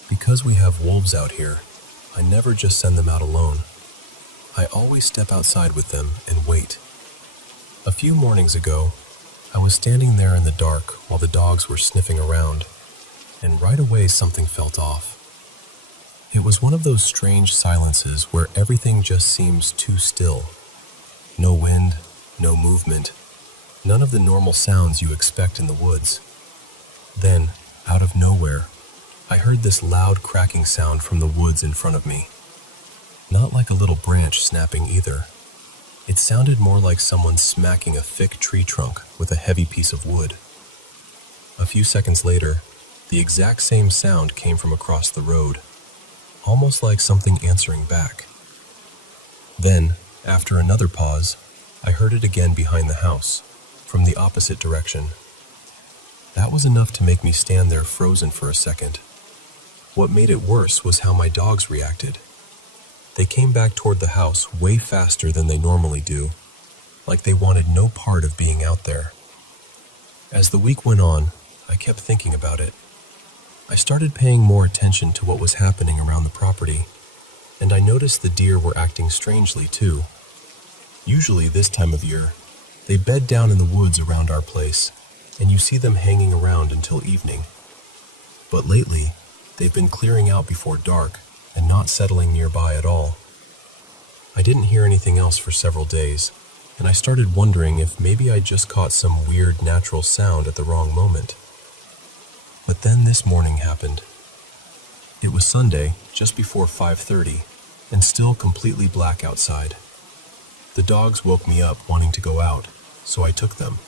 Because we have wolves out here, I never just send them out alone. I always step outside with them and wait. A few mornings ago, I was standing there in the dark while the dogs were sniffing around, and right away something felt off. It was one of those strange silences where everything just seems too still. No wind, no movement, none of the normal sounds you expect in the woods. Then, out of nowhere, I heard this loud cracking sound from the woods in front of me. Not like a little branch snapping either. It sounded more like someone smacking a thick tree trunk with a heavy piece of wood. A few seconds later, the exact same sound came from across the road, almost like something answering back. Then, after another pause, I heard it again behind the house, from the opposite direction. That was enough to make me stand there frozen for a second. What made it worse was how my dogs reacted. They came back toward the house way faster than they normally do, like they wanted no part of being out there. As the week went on, I kept thinking about it. I started paying more attention to what was happening around the property, and I noticed the deer were acting strangely too. Usually this time of year, they bed down in the woods around our place, and you see them hanging around until evening. But lately, they've been clearing out before dark and not settling nearby at all. I didn't hear anything else for several days, and I started wondering if maybe I just caught some weird natural sound at the wrong moment. But then this morning happened. It was Sunday, just before 5:30, and still completely black outside. The dogs woke me up wanting to go out, so I took them.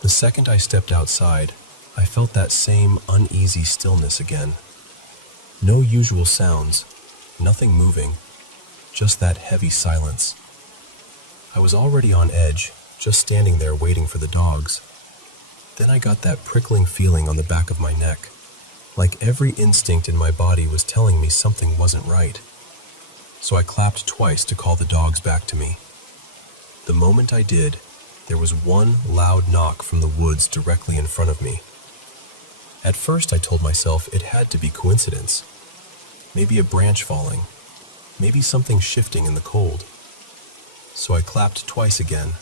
The second I stepped outside, I felt that same uneasy stillness again. No usual sounds, nothing moving, just that heavy silence. I was already on edge, just standing there waiting for the dogs. Then I got that prickling feeling on the back of my neck, like every instinct in my body was telling me something wasn't right. So I clapped twice to call the dogs back to me. The moment I did, there was one loud knock from the woods directly in front of me. At first I told myself it had to be coincidence. Maybe a branch falling, maybe something shifting in the cold. So I clapped twice again.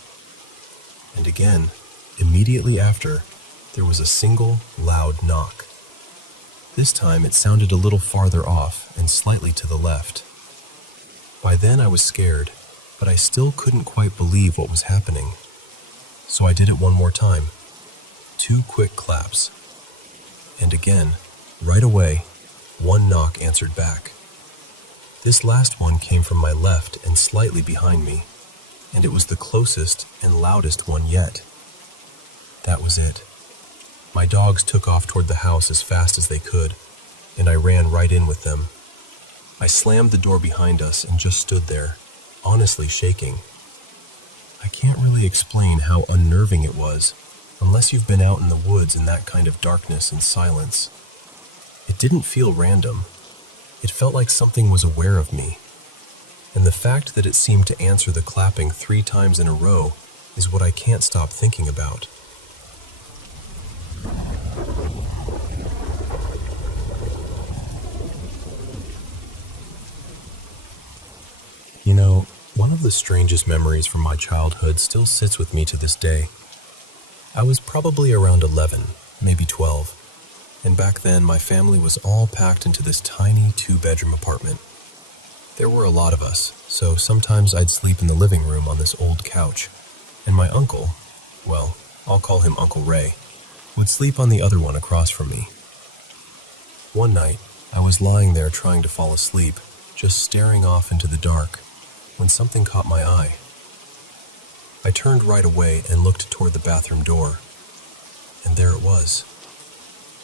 And again, immediately after, there was a single loud knock. This time it sounded a little farther off and slightly to the left. By then I was scared, but I still couldn't quite believe what was happening. So I did it one more time. 2 quick claps. And again, right away, one knock answered back. This last one came from my left and slightly behind me, and it was the closest and loudest one yet. That was it. My dogs took off toward the house as fast as they could, and I ran right in with them. I slammed the door behind us and just stood there, honestly shaking. I can't really explain how unnerving it was, unless you've been out in the woods in that kind of darkness and silence. It didn't feel random. It felt like something was aware of me, and the fact that it seemed to answer the clapping 3 times in a row is what I can't stop thinking about. You know, one of the strangest memories from my childhood still sits with me to this day. I was probably around 11, maybe 12, and back then my family was all packed into this tiny 2-bedroom apartment. There were a lot of us, so sometimes I'd sleep in the living room on this old couch, and my uncle, well, I'll call him Uncle Ray, would sleep on the other one across from me. One night, I was lying there trying to fall asleep, just staring off into the dark, when something caught my eye. I turned right away and looked toward the bathroom door, and there it was.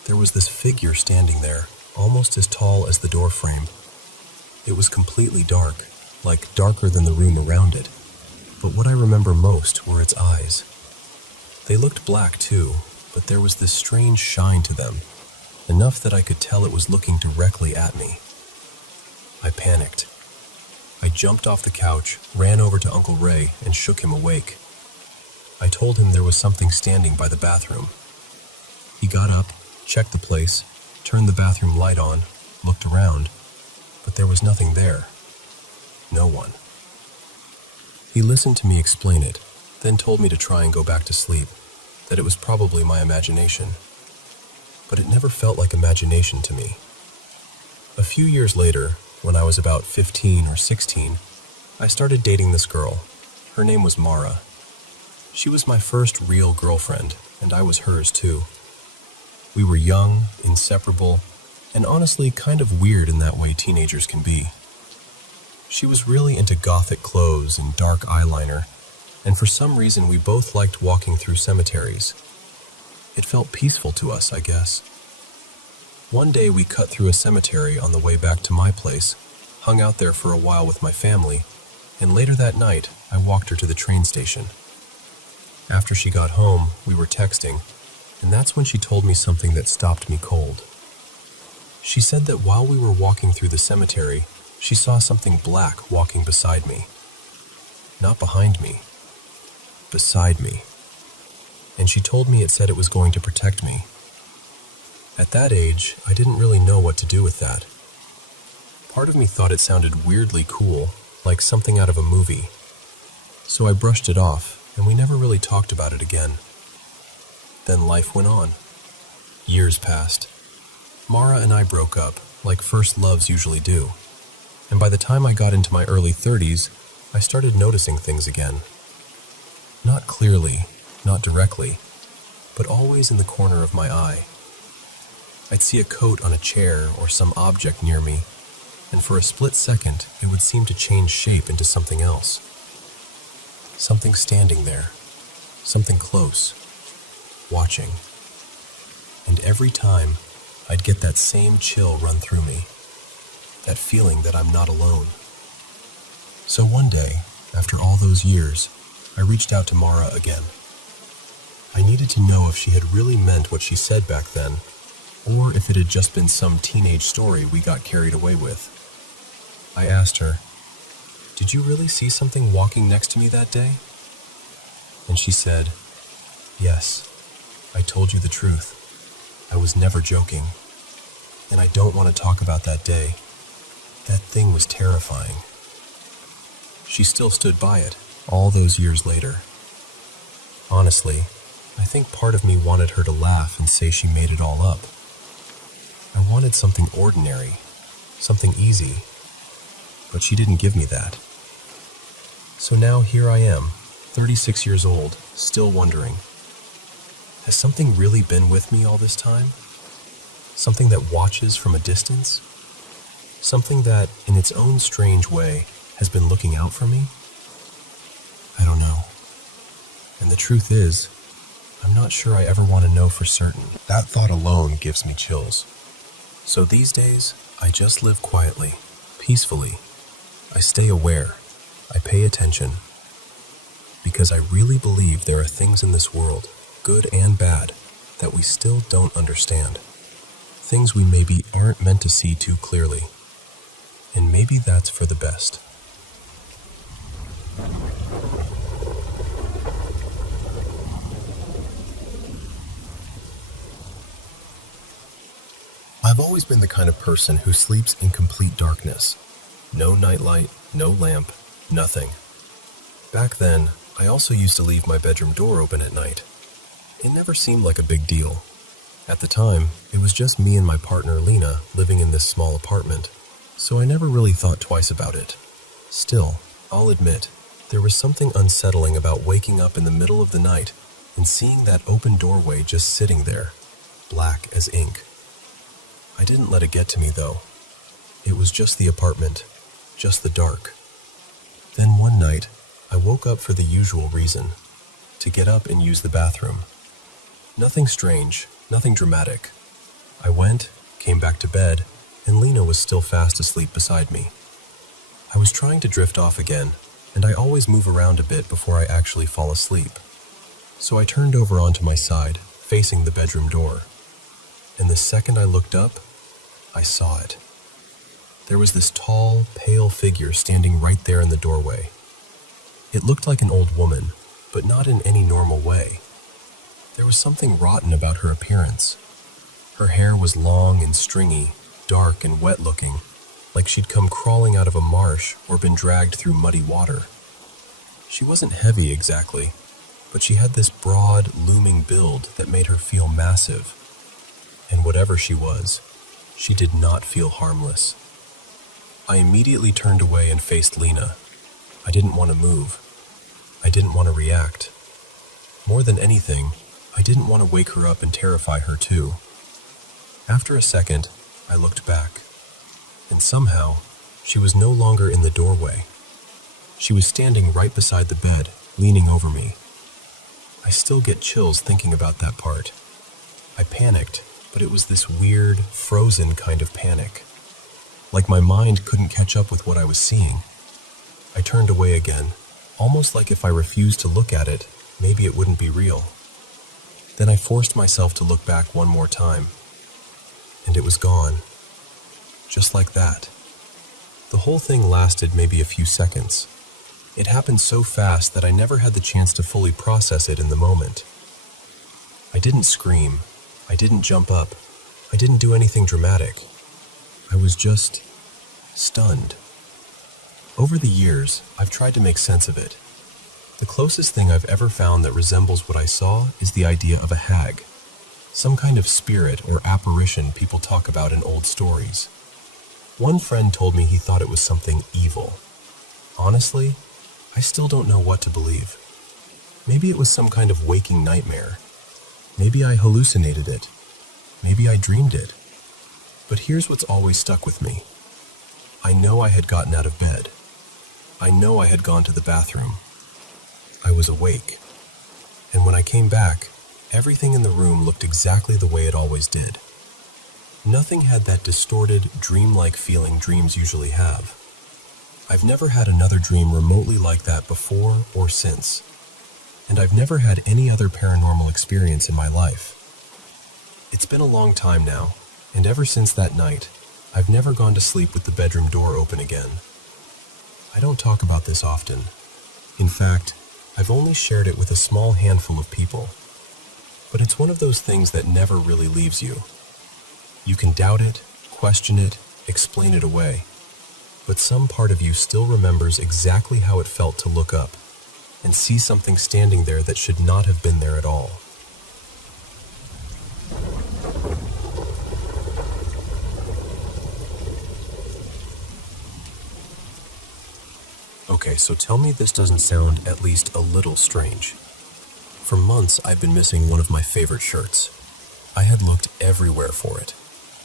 There was this figure standing there, almost as tall as the door frame. It was completely dark, like darker than the room around it, but what I remember most were its eyes. They looked black too, but there was this strange shine to them, enough that I could tell it was looking directly at me. I panicked. I jumped off the couch, ran over to Uncle Ray, and shook him awake. I told him there was something standing by the bathroom. He got up, checked the place, turned the bathroom light on, looked around, but there was nothing there. No one. He listened to me explain it, then told me to try and go back to sleep, that it was probably my imagination. But it never felt like imagination to me. A few years later, when I was about 15 or 16, I started dating this girl. Her name was Mara. She was my first real girlfriend, and I was hers too. We were young, inseparable, and honestly kind of weird in that way teenagers can be. She was really into gothic clothes and dark eyeliner, and for some reason we both liked walking through cemeteries. It felt peaceful to us, I guess. One day we cut through a cemetery on the way back to my place, hung out there for a while with my family, and later that night I walked her to the train station. After she got home, we were texting, and that's when she told me something that stopped me cold. She said that while we were walking through the cemetery, she saw something black walking beside me. Not behind me, beside me. And she told me it said it was going to protect me. At that age, I didn't really know what to do with that. Part of me thought it sounded weirdly cool, like something out of a movie. So I brushed it off, and we never really talked about it again. Then life went on. Years passed. Mara and I broke up, like first loves usually do. And by the time I got into my early 30s, I started noticing things again. Not clearly, not directly, but always in the corner of my eye. I'd see a coat on a chair or some object near me, and for a split second, it would seem to change shape into something else. Something standing there, something close, watching. And every time, I'd get that same chill run through me, that feeling that I'm not alone. So one day, after all those years, I reached out to Mara again. I needed to know if she had really meant what she said back then, or if it had just been some teenage story we got carried away with. I asked her, "Did you really see something walking next to me that day?" And she said, "Yes, I told you the truth. I was never joking. And I don't want to talk about that day. That thing was terrifying." She still stood by it, all those years later. Honestly, I think part of me wanted her to laugh and say she made it all up. I wanted something ordinary, something easy, but she didn't give me that. So now here I am, 36 years old, still wondering, has something really been with me all this time? Something that watches from a distance? Something that, in its own strange way, has been looking out for me? I don't know. And the truth is, I'm not sure I ever want to know for certain. That thought alone gives me chills. So these days, I just live quietly, peacefully. I stay aware. I pay attention. Because I really believe there are things in this world, good and bad, that we still don't understand. Things we maybe aren't meant to see too clearly. and maybe that's for the best. I've always been the kind of person who sleeps in complete darkness. No nightlight, no lamp, nothing. Back then, I also used to leave my bedroom door open at night. It never seemed like a big deal. At the time, it was just me and my partner Lena living in this small apartment, so I never really thought twice about it. Still, I'll admit, there was something unsettling about waking up in the middle of the night and seeing that open doorway just sitting there, black as ink. I didn't let it get to me, though. It was just the apartment, just the dark. Then one night, I woke up for the usual reason, to get up and use the bathroom. Nothing strange, nothing dramatic. I went, came back to bed, and Lena was still fast asleep beside me. I was trying to drift off again, and I always move around a bit before I actually fall asleep. So I turned over onto my side, facing the bedroom door. And the second I looked up, I saw it. There was this tall, pale figure standing right there in the doorway. It looked like an old woman, but not in any normal way. There was something rotten about her appearance. Her hair was long and stringy, dark and wet-looking, like she'd come crawling out of a marsh or been dragged through muddy water. She wasn't heavy exactly, but she had this broad, looming build that made her feel massive. And whatever she was, she did not feel harmless. I immediately turned away and faced Lena. I didn't want to move. I didn't want to react. More than anything, I didn't want to wake her up and terrify her too. After a second, I looked back, and somehow, she was no longer in the doorway. She was standing right beside the bed, leaning over me. I still get chills thinking about that part. I panicked, but it was this weird, frozen kind of panic. Like my mind couldn't catch up with what I was seeing. I turned away again, almost like if I refused to look at it, maybe it wouldn't be real. Then I forced myself to look back one more time. And it was gone. Just like that. The whole thing lasted maybe a few seconds. It happened so fast that I never had the chance to fully process it in the moment. I didn't scream. I didn't jump up. I didn't do anything dramatic. I was just stunned. Over the years, I've tried to make sense of it. The closest thing I've ever found that resembles what I saw is the idea of a hag, some kind of spirit or apparition people talk about in old stories. One friend told me he thought it was something evil. Honestly, I still don't know what to believe. Maybe it was some kind of waking nightmare. Maybe I hallucinated it. Maybe I dreamed it. But here's what's always stuck with me. I know I had gotten out of bed. I know I had gone to the bathroom. I was awake. And when I came back, everything in the room looked exactly the way it always did. Nothing had that distorted, dreamlike feeling dreams usually have. I've never had another dream remotely like that before or since. And I've never had any other paranormal experience in my life. It's been a long time now, and ever since that night, I've never gone to sleep with the bedroom door open again. I don't talk about this often. In fact, I've only shared it with a small handful of people. But it's one of those things that never really leaves you. You can doubt it, question it, explain it away. But some part of you still remembers exactly how it felt to look up and see something standing there that should not have been there at all. Okay, so tell me this doesn't sound at least a little strange. For months, I've been missing one of my favorite shirts. I had looked everywhere for it.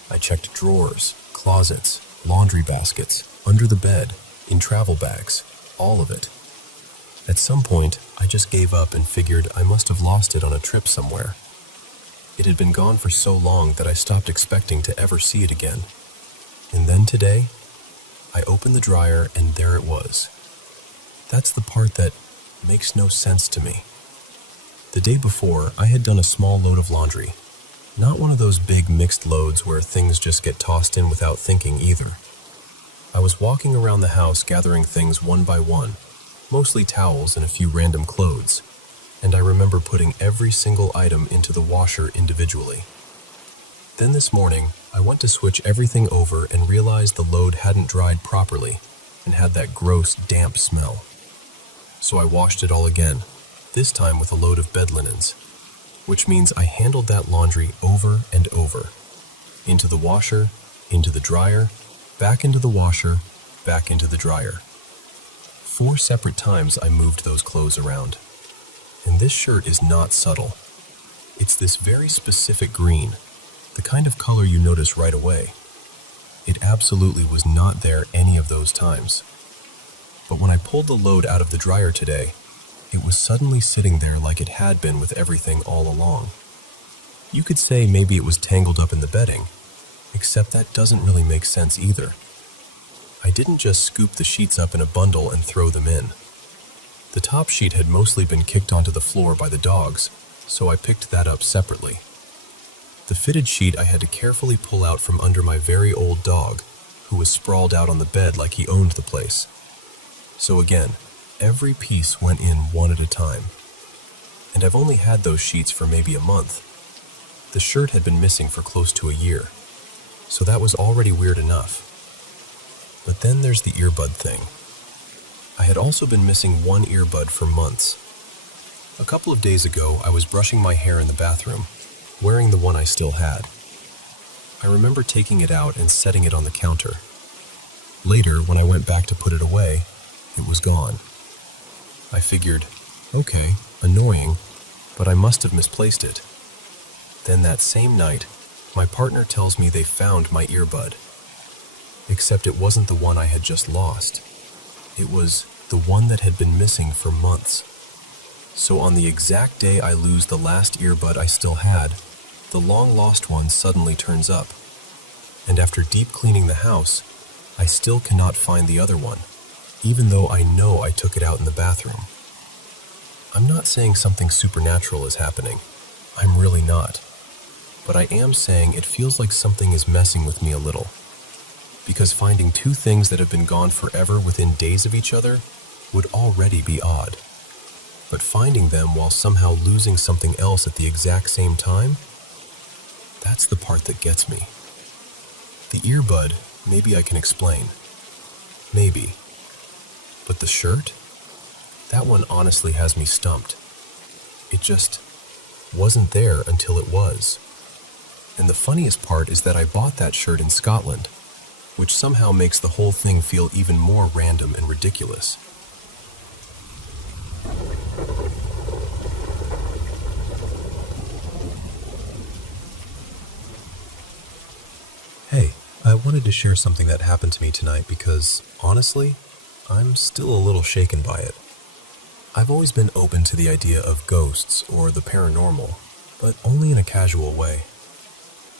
I checked drawers, closets, laundry baskets, under the bed, in travel bags, all of it. At some point, I just gave up and figured I must have lost it on a trip somewhere. It had been gone for so long that I stopped expecting to ever see it again. And then today, I opened the dryer and there it was. That's the part that makes no sense to me. The day before, I had done a small load of laundry. Not one of those big mixed loads where things just get tossed in without thinking either. I was walking around the house gathering things one by one, mostly towels and a few random clothes, and I remember putting every single item into the washer individually. Then this morning, I went to switch everything over and realized the load hadn't dried properly and had that gross, damp smell. So I washed it all again, this time with a load of bed linens, which means I handled that laundry over and over. Into the washer, into the dryer, back into the washer, back into the dryer. 4 separate times I moved those clothes around. And this shirt is not subtle. It's this very specific green, the kind of color you notice right away. It absolutely was not there any of those times. But when I pulled the load out of the dryer today, it was suddenly sitting there like it had been with everything all along. You could say maybe it was tangled up in the bedding, except that doesn't really make sense either. I didn't just scoop the sheets up in a bundle and throw them in. The top sheet had mostly been kicked onto the floor by the dogs, so I picked that up separately. The fitted sheet I had to carefully pull out from under my very old dog, who was sprawled out on the bed like he owned the place. So again, every piece went in one at a time. And I've only had those sheets for maybe a month. The shirt had been missing for close to a year, so that was already weird enough. But then there's the earbud thing. I had also been missing one earbud for months. A couple of days ago, I was brushing my hair in the bathroom, wearing the one I still had. I remember taking it out and setting it on the counter. Later, when I went back to put it away, it was gone. I figured, okay, annoying, but I must have misplaced it. Then that same night, my partner tells me they found my earbud. Except it wasn't the one I had just lost. It was the one that had been missing for months. So on the exact day I lose the last earbud I still had, the long-lost one suddenly turns up. And after deep cleaning the house, I still cannot find the other one, even though I know I took it out in the bathroom. I'm not saying something supernatural is happening. I'm really not. But I am saying it feels like something is messing with me a little. Because finding 2 things that have been gone forever within days of each other would already be odd. But finding them while somehow losing something else at the exact same time, that's the part that gets me. The earbud, maybe I can explain. Maybe. But the shirt? That one honestly has me stumped. It just wasn't there until it was. And the funniest part is that I bought that shirt in Scotland, which somehow makes the whole thing feel even more random and ridiculous. Hey, I wanted to share something that happened to me tonight because, honestly, I'm still a little shaken by it. I've always been open to the idea of ghosts or the paranormal, but only in a casual way.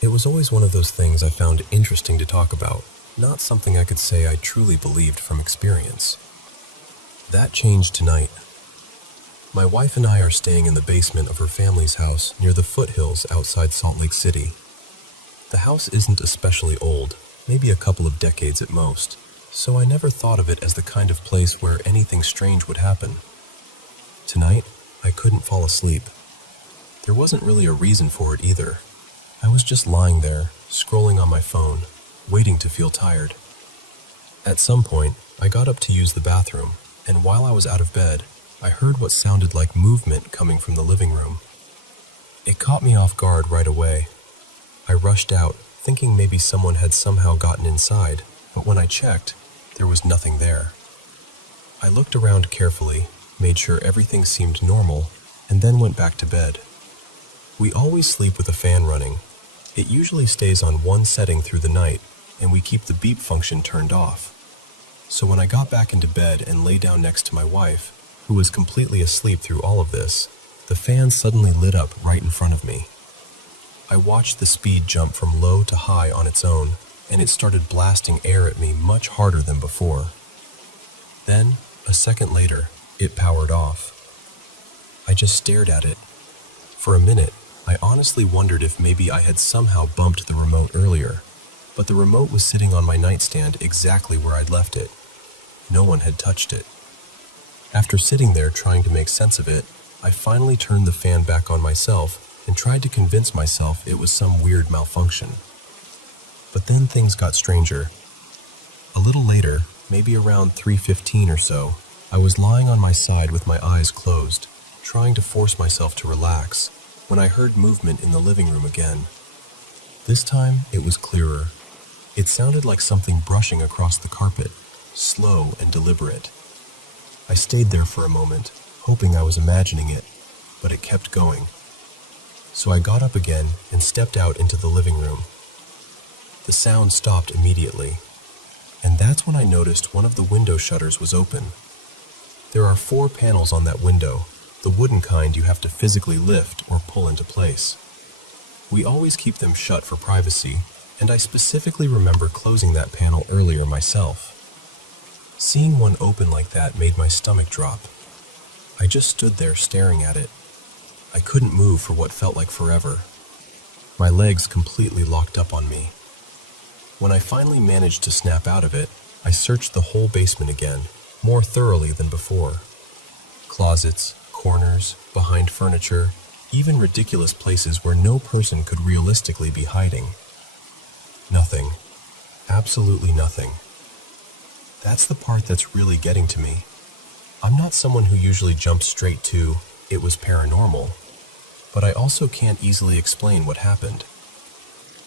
It was always one of those things I found interesting to talk about, not something I could say I truly believed from experience. That changed tonight. My wife and I are staying in the basement of her family's house near the foothills outside Salt Lake City. The house isn't especially old, maybe a couple of decades at most, so I never thought of it as the kind of place where anything strange would happen. Tonight, I couldn't fall asleep. There wasn't really a reason for it either. I was just lying there, scrolling on my phone, waiting to feel tired. At some point, I got up to use the bathroom, and while I was out of bed, I heard what sounded like movement coming from the living room. It caught me off guard right away. I rushed out, thinking maybe someone had somehow gotten inside, but when I checked, there was nothing there. I looked around carefully, made sure everything seemed normal, and then went back to bed. We always sleep with a fan running. It usually stays on one setting through the night, and we keep the beep function turned off. So when I got back into bed and lay down next to my wife, who was completely asleep through all of this, the fan suddenly lit up right in front of me. I watched the speed jump from low to high on its own, and it started blasting air at me much harder than before. Then, a second later, it powered off. I just stared at it. For a minute, I honestly wondered if maybe I had somehow bumped the remote earlier. but the remote was sitting on my nightstand exactly where I'd left it. No one had touched it. After sitting there trying to make sense of it, I finally turned the fan back on myself and tried to convince myself it was some weird malfunction. But then things got stranger. A little later, maybe around 3:15 or so, I was lying on my side with my eyes closed, trying to force myself to relax, when I heard movement in the living room again. This time, it was clearer. It sounded like something brushing across the carpet, slow and deliberate. I stayed there for a moment, hoping I was imagining it, but it kept going. So I got up again and stepped out into the living room. The sound stopped immediately, and that's when I noticed one of the window shutters was open. There are 4 panels on that window, the wooden kind you have to physically lift or pull into place. We always keep them shut for privacy, and I specifically remember closing that panel earlier myself. Seeing one open like that made my stomach drop. I just stood there staring at it. I couldn't move for what felt like forever. My legs completely locked up on me. When I finally managed to snap out of it, I searched the whole basement again, more thoroughly than before. Closets, corners, behind furniture, even ridiculous places where no person could realistically be hiding. Nothing. Absolutely nothing. That's the part that's really getting to me. I'm not someone who usually jumps straight to, "It was paranormal," but I also can't easily explain what happened.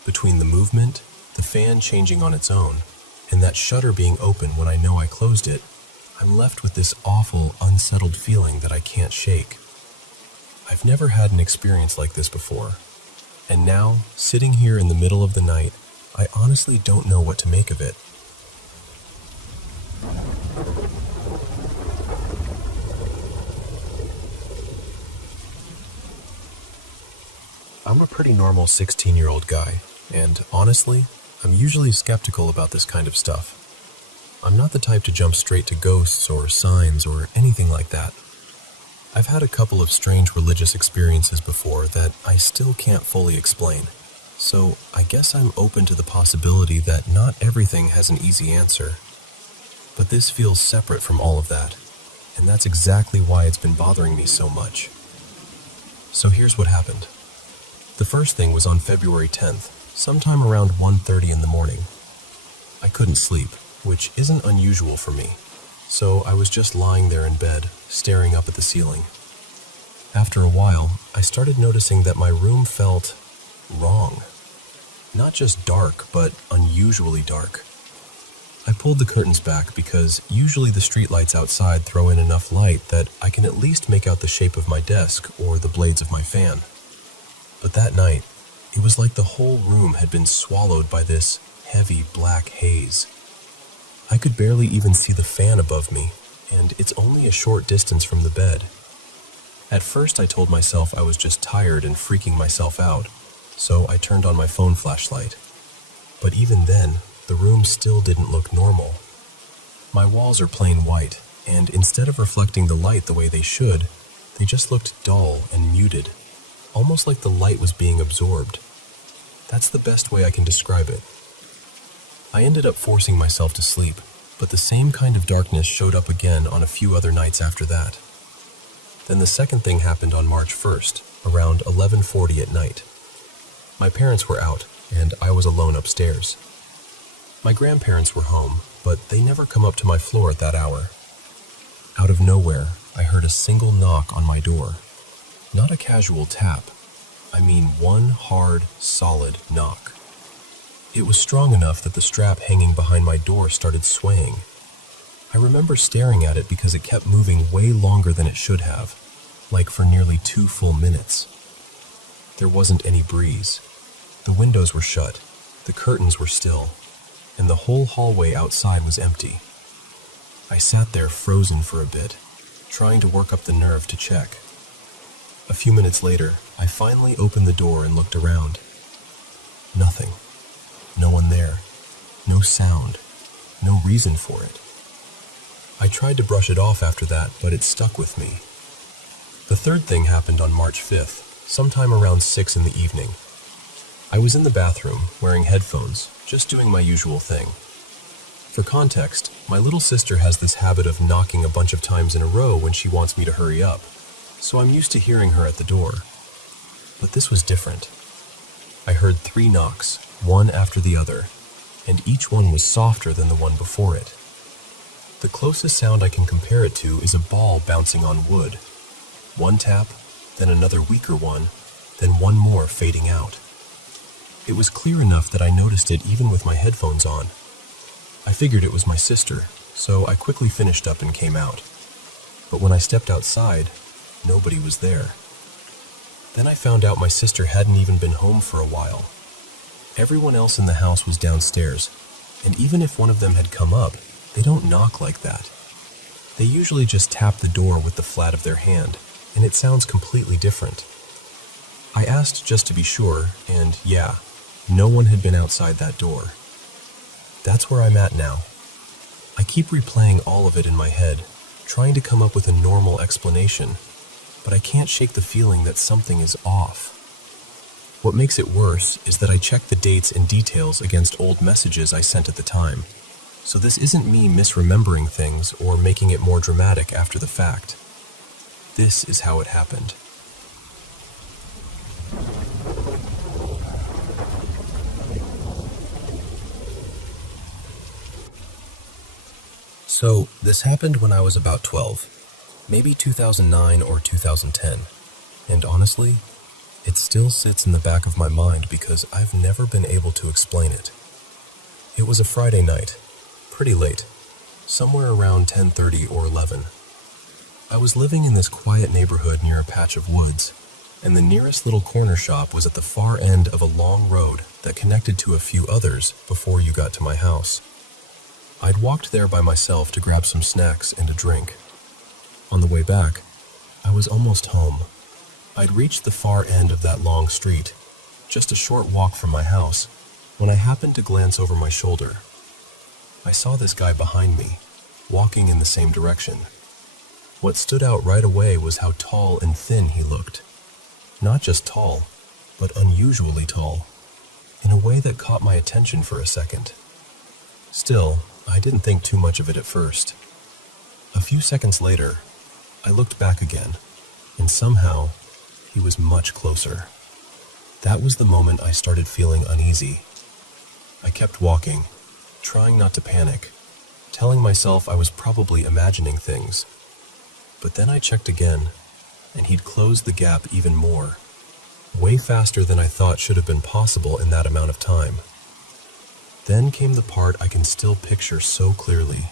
Between the movement, the fan changing on its own, and that shutter being open when I know I closed it, I'm left with this awful, unsettled feeling that I can't shake. I've never had an experience like this before, and now, sitting here in the middle of the night, I honestly don't know what to make of it. I'm a pretty normal 16-year-old guy, and honestly, I'm usually skeptical about this kind of stuff. I'm not the type to jump straight to ghosts or signs or anything like that. I've had a couple of strange religious experiences before that I still can't fully explain, so I guess I'm open to the possibility that not everything has an easy answer. But this feels separate from all of that, and that's exactly why it's been bothering me so much. So here's what happened. The first thing was on February 10th, sometime around 1:30 in the morning. I couldn't sleep, which isn't unusual for me, so I was just lying there in bed, staring up at the ceiling. After a while, I started noticing that my room felt wrong. Not just dark, but unusually dark. I pulled the curtains back because usually the streetlights outside throw in enough light that I can at least make out the shape of my desk or the blades of my fan. But that night, it was like the whole room had been swallowed by this heavy black haze. I could barely even see the fan above me, and it's only a short distance from the bed. At first I told myself I was just tired and freaking myself out, so I turned on my phone flashlight. But even then, the room still didn't look normal. My walls are plain white, and instead of reflecting the light the way they should, they just looked dull and muted, almost like the light was being absorbed. That's the best way I can describe it. I ended up forcing myself to sleep, but the same kind of darkness showed up again on a few other nights after that. Then the second thing happened on March 1st, around 11:40 at night. My parents were out, and I was alone upstairs. My grandparents were home, but they never come up to my floor at that hour. Out of nowhere, I heard a single knock on my door. Not a casual tap. I mean one hard, solid knock. It was strong enough that the strap hanging behind my door started swaying. I remember staring at it because it kept moving way longer than it should have, like for nearly 2 full minutes. There wasn't any breeze. The windows were shut, the curtains were still, and the whole hallway outside was empty. I sat there frozen for a bit, trying to work up the nerve to check. A few minutes later, I finally opened the door and looked around. Nothing. No one there. No sound. No reason for it. I tried to brush it off after that, but it stuck with me. The third thing happened on March 5th, sometime around 6 in the evening. I was in the bathroom, wearing headphones, just doing my usual thing. For context, my little sister has this habit of knocking a bunch of times in a row when she wants me to hurry up, so I'm used to hearing her at the door. But this was different. I heard 3 knocks, one after the other, and each one was softer than the one before it. The closest sound I can compare it to is a ball bouncing on wood. One tap, then another weaker one, then one more fading out. It was clear enough that I noticed it even with my headphones on. I figured it was my sister, so I quickly finished up and came out. But when I stepped outside, nobody was there. Then I found out my sister hadn't even been home for a while. Everyone else in the house was downstairs, and even if one of them had come up, they don't knock like that. They usually just tap the door with the flat of their hand, and it sounds completely different. I asked just to be sure, and yeah, no one had been outside that door. That's where I'm at now. I keep replaying all of it in my head, trying to come up with a normal explanation, but I can't shake the feeling that something is off. What makes it worse is that I checked the dates and details against old messages I sent at the time, so this isn't me misremembering things or making it more dramatic after the fact. This is how it happened. So, this happened when I was about 12, maybe 2009 or 2010, and honestly, it still sits in the back of my mind because I've never been able to explain it. It was a Friday night, pretty late, somewhere around 10:30 or 11. I was living in this quiet neighborhood near a patch of woods, and the nearest little corner shop was at the far end of a long road that connected to a few others before you got to my house. I'd walked there by myself to grab some snacks and a drink. On the way back, I was almost home. I'd reached the far end of that long street, just a short walk from my house, when I happened to glance over my shoulder. I saw this guy behind me, walking in the same direction. What stood out right away was how tall and thin he looked. Not just tall, but unusually tall, in a way that caught my attention for a second. Still, I didn't think too much of it at first. A few seconds later, I looked back again, and somehow, he was much closer. That was the moment I started feeling uneasy. I kept walking, trying not to panic, telling myself I was probably imagining things. But then I checked again, and he'd closed the gap even more, way faster than I thought should have been possible in that amount of time. Then came the part I can still picture so clearly.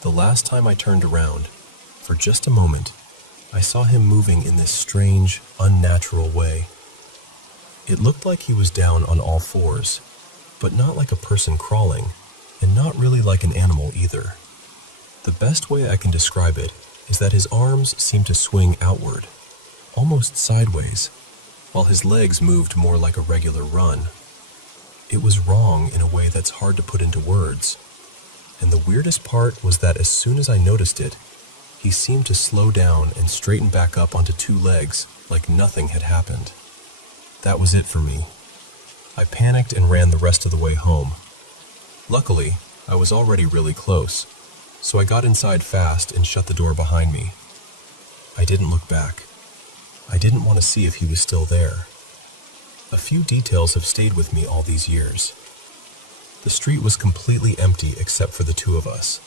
The last time I turned around, for just a moment, I saw him moving in this strange, unnatural way. It looked like he was down on all fours, but not like a person crawling, and not really like an animal either. The best way I can describe it is that his arms seemed to swing outward, almost sideways, while his legs moved more like a regular run. It was wrong in a way that's hard to put into words, and the weirdest part was that as soon as I noticed it, he seemed to slow down and straighten back up onto 2 legs like nothing had happened. That was it for me. I panicked and ran the rest of the way home. Luckily, I was already really close, so I got inside fast and shut the door behind me. I didn't look back. I didn't want to see if he was still there. A few details have stayed with me all these years. The street was completely empty except for the 2 of us.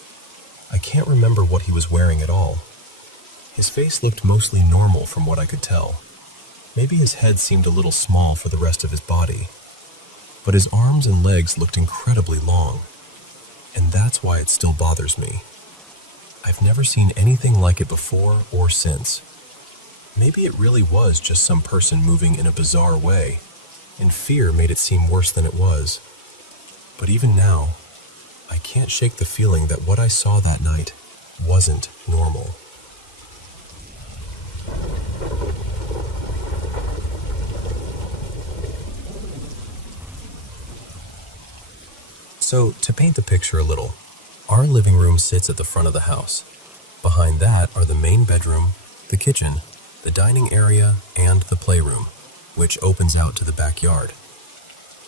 I can't remember what he was wearing at all. His face looked mostly normal from what I could tell. Maybe his head seemed a little small for the rest of his body. But his arms and legs looked incredibly long. And that's why it still bothers me. I've never seen anything like it before or since. Maybe it really was just some person moving in a bizarre way, and fear made it seem worse than it was. But even now, I can't shake the feeling that what I saw that night wasn't normal. So, to paint the picture a little, our living room sits at the front of the house. Behind that are the main bedroom, the kitchen, the dining area, and the playroom, which opens out to the backyard.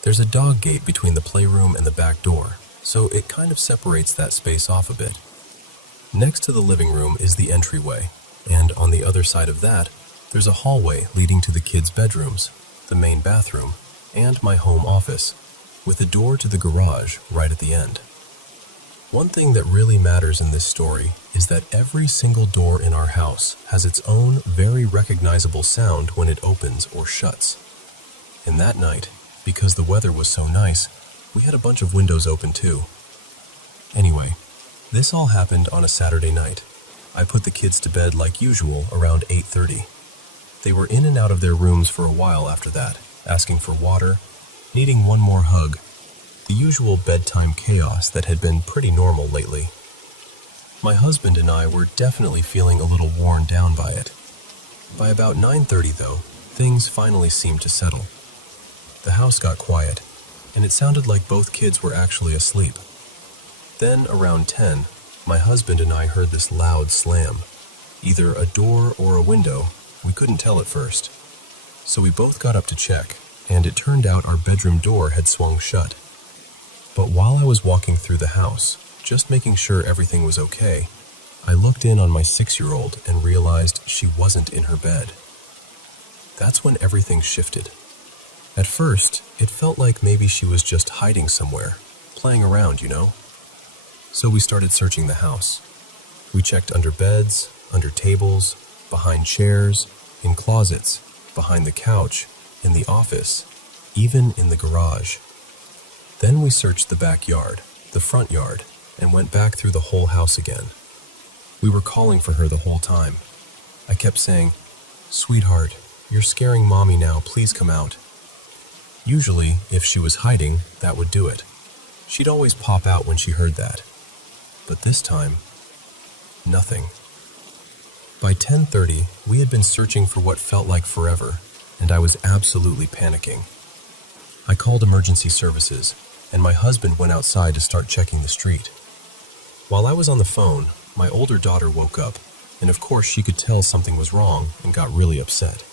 There's a dog gate between the playroom and the back door, so it kind of separates that space off a bit. Next to the living room is the entryway, and on the other side of that, there's a hallway leading to the kids' bedrooms, the main bathroom, and my home office, with a door to the garage right at the end. One thing that really matters in this story is that every single door in our house has its own very recognizable sound when it opens or shuts. And that night, because the weather was so nice, we had a bunch of windows open too. Anyway, this all happened on a Saturday night. I put the kids to bed like usual around 8:30. They were in and out of their rooms for a while after that, asking for water, needing one more hug, the usual bedtime chaos that had been pretty normal lately. My husband and I were definitely feeling a little worn down by it. By about 9:30 though, things finally seemed to settle. The house got quiet, and it sounded like both kids were actually asleep. Then around 10, my husband and I heard this loud slam, either a door or a window. We couldn't tell at first. So we both got up to check, and it turned out our bedroom door had swung shut. But while I was walking through the house, just making sure everything was okay, I looked in on my 6-year-old and realized she wasn't in her bed. That's when everything shifted. At first, it felt like maybe she was just hiding somewhere, playing around, you know? So we started searching the house. We checked under beds, under tables, behind chairs, in closets, behind the couch, in the office, even in the garage. Then we searched the backyard, the front yard, and went back through the whole house again. We were calling for her the whole time. I kept saying, "Sweetheart, you're scaring Mommy now, please come out." Usually, if she was hiding, that would do it. She'd always pop out when she heard that. But this time, nothing. By 10:30, we had been searching for what felt like forever, and I was absolutely panicking. I called emergency services, and my husband went outside to start checking the street. While I was on the phone, my older daughter woke up, and of course she could tell something was wrong and got really upset.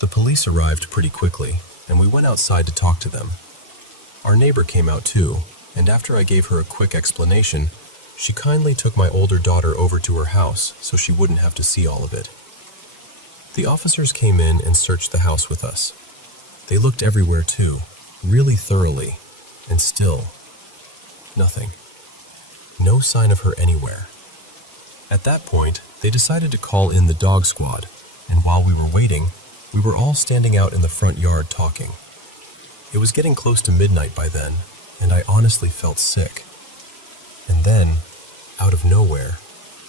The police arrived pretty quickly, and we went outside to talk to them. Our neighbor came out too, and after I gave her a quick explanation, she kindly took my older daughter over to her house so she wouldn't have to see all of it. The officers came in and searched the house with us. They looked everywhere too, really thoroughly, and still, nothing. No sign of her anywhere. At that point, they decided to call in the dog squad, and while we were waiting, we were all standing out in the front yard talking. It was getting close to midnight by then, and I honestly felt sick. And then, out of nowhere,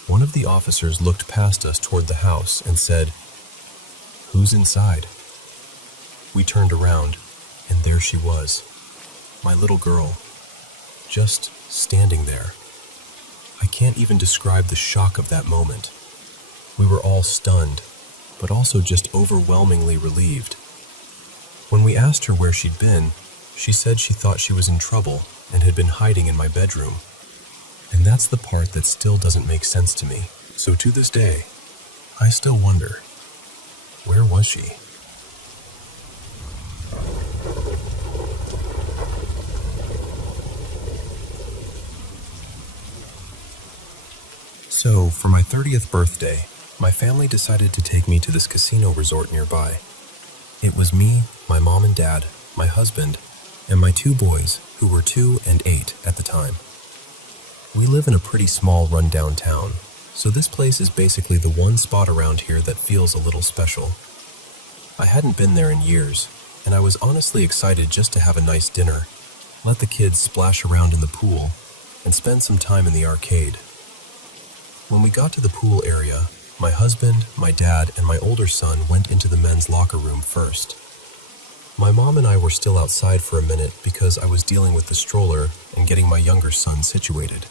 one of the officers looked past us toward the house and said, "Who's inside?" We turned around, and there she was, my little girl, just standing there. I can't even describe the shock of that moment. We were all stunned, but also just overwhelmingly relieved. When we asked her where she'd been, she said she thought she was in trouble and had been hiding in my bedroom. And that's the part that still doesn't make sense to me. So to this day, I still wonder, where was she? So, for my 30th birthday, my family decided to take me to this casino resort nearby. It was me, my mom and dad, my husband, and my 2 boys, who were 2 and 8 at the time. We live in a pretty small rundown town, so this place is basically the one spot around here that feels a little special. I hadn't been there in years, and I was honestly excited just to have a nice dinner, let the kids splash around in the pool, and spend some time in the arcade. When we got to the pool area, my husband, my dad, and my older son went into the men's locker room first. My mom and I were still outside for a minute because I was dealing with the stroller and getting my younger son situated.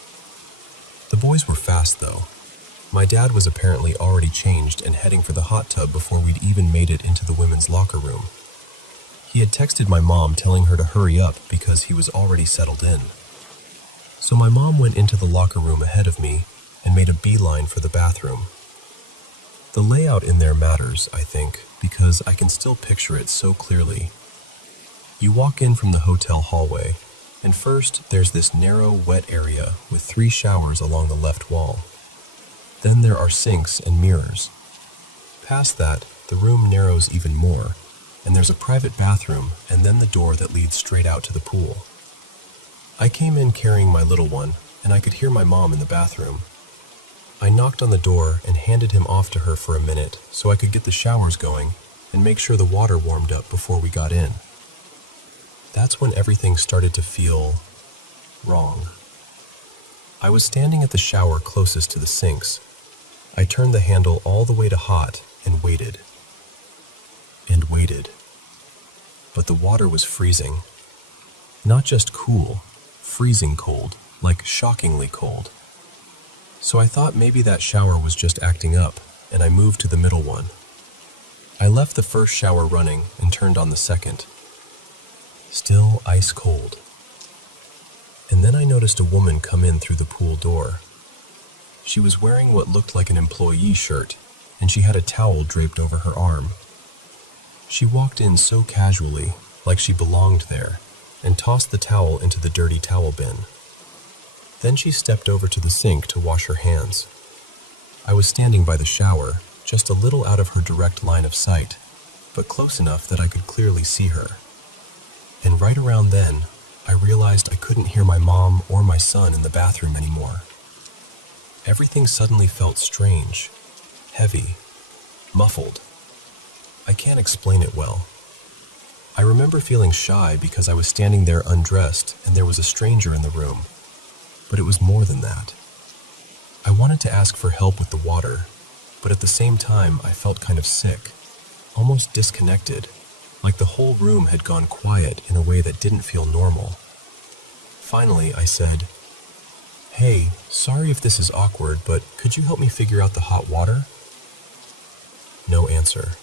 The boys were fast though. My dad was apparently already changed and heading for the hot tub before we'd even made it into the women's locker room. He had texted my mom telling her to hurry up because he was already settled in. So my mom went into the locker room ahead of me and made a beeline for the bathroom. The layout in there matters, I think, because I can still picture it so clearly. You walk in from the hotel hallway, and first there's this narrow, wet area with 3 showers along the left wall. Then there are sinks and mirrors. Past that, the room narrows even more, and there's a private bathroom and then the door that leads straight out to the pool. I came in carrying my little one, and I could hear my mom in the bathroom. I knocked on the door and handed him off to her for a minute so I could get the showers going and make sure the water warmed up before we got in. That's when everything started to feel wrong. I was standing at the shower closest to the sinks. I turned the handle all the way to hot and waited. And waited. But the water was freezing. Not just cool, freezing cold, like shockingly cold. So I thought maybe that shower was just acting up, and I moved to the middle one. I left the first shower running and turned on the second. Still ice cold. And then I noticed a woman come in through the pool door. She was wearing what looked like an employee shirt, and she had a towel draped over her arm. She walked in so casually, like she belonged there, and tossed the towel into the dirty towel bin. Then she stepped over to the sink to wash her hands. I was standing by the shower, just a little out of her direct line of sight, but close enough that I could clearly see her. And right around then, I realized I couldn't hear my mom or my son in the bathroom anymore. Everything suddenly felt strange, heavy, muffled. I can't explain it well. I remember feeling shy because I was standing there undressed and there was a stranger in the room. But it was more than that. I wanted to ask for help with the water, but at the same time I felt kind of sick, almost disconnected, like the whole room had gone quiet in a way that didn't feel normal. Finally, I said, "Hey, sorry if this is awkward, but could you help me figure out the hot water?" No answer.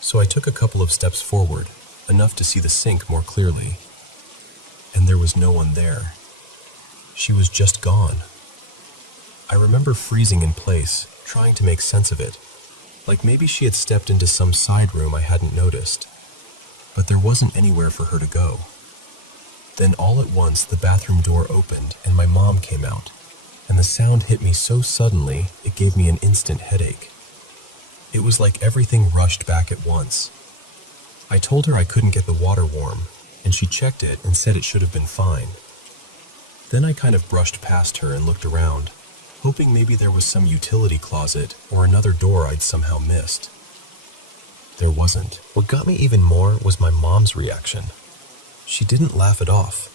So I took a couple of steps forward, enough to see the sink more clearly. And there was no one there. She was just gone. I remember freezing in place, trying to make sense of it, like maybe she had stepped into some side room I hadn't noticed. But there wasn't anywhere for her to go. Then all at once the bathroom door opened and my mom came out, and the sound hit me so suddenly it gave me an instant headache. It was like everything rushed back at once. I told her I couldn't get the water warm, and she checked it and said it should have been fine. Then I kind of brushed past her and looked around, hoping maybe there was some utility closet or another door I'd somehow missed. There wasn't. What got me even more was my mom's reaction. She didn't laugh it off.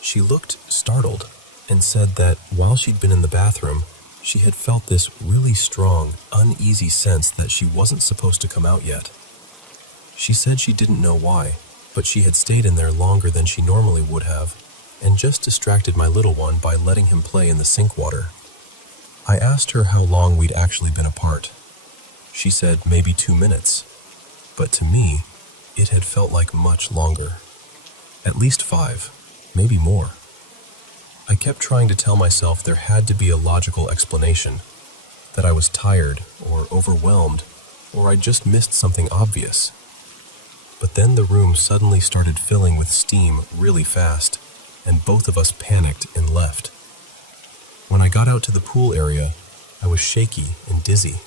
She looked startled and said that while she'd been in the bathroom, she had felt this really strong, uneasy sense that she wasn't supposed to come out yet. She said she didn't know why, but she had stayed in there longer than she normally would have, and just distracted my little one by letting him play in the sink water. I asked her how long we'd actually been apart. She said maybe 2 minutes, but to me, it had felt like much longer. At least 5, maybe more. I kept trying to tell myself there had to be a logical explanation, that I was tired or overwhelmed, or I'd just missed something obvious. But then the room suddenly started filling with steam really fast, and both of us panicked and left. When I got out to the pool area, I was shaky and dizzy.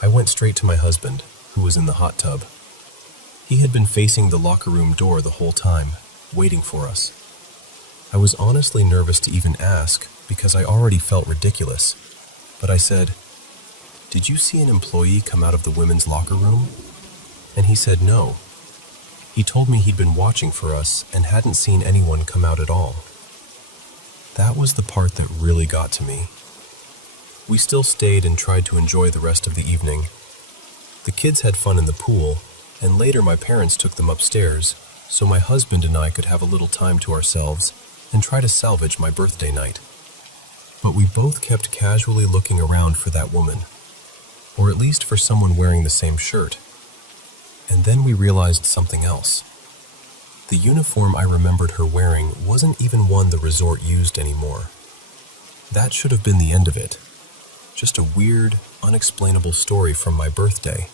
I went straight to my husband, who was in the hot tub. He had been facing the locker room door the whole time, waiting for us. I was honestly nervous to even ask because I already felt ridiculous, but I said, "Did you see an employee come out of the women's locker room?" And he said no. He told me he'd been watching for us and hadn't seen anyone come out at all. That was the part that really got to me. We still stayed and tried to enjoy the rest of the evening. The kids had fun in the pool, and later my parents took them upstairs, so my husband and I could have a little time to ourselves and try to salvage my birthday night. But we both kept casually looking around for that woman, or at least for someone wearing the same shirt. And then we realized something else. The uniform I remembered her wearing wasn't even one the resort used anymore. That should have been the end of it. Just a weird, unexplainable story from my birthday.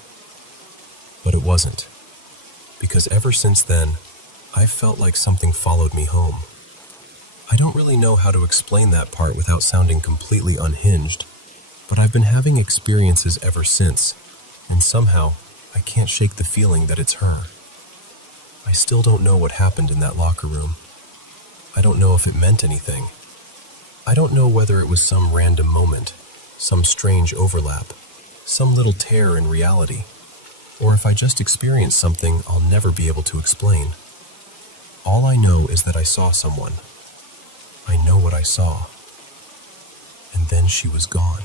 But it wasn't. because ever since then, I've felt like something followed me home. I don't really know how to explain that part without sounding completely unhinged, but I've been having experiences ever since, and somehow I can't shake the feeling that it's her. I still don't know what happened in that locker room. I don't know if it meant anything. I don't know whether it was some random moment, some strange overlap, some little tear in reality, or if I just experienced something I'll never be able to explain. All I know is that I saw someone. I know what I saw. And then she was gone.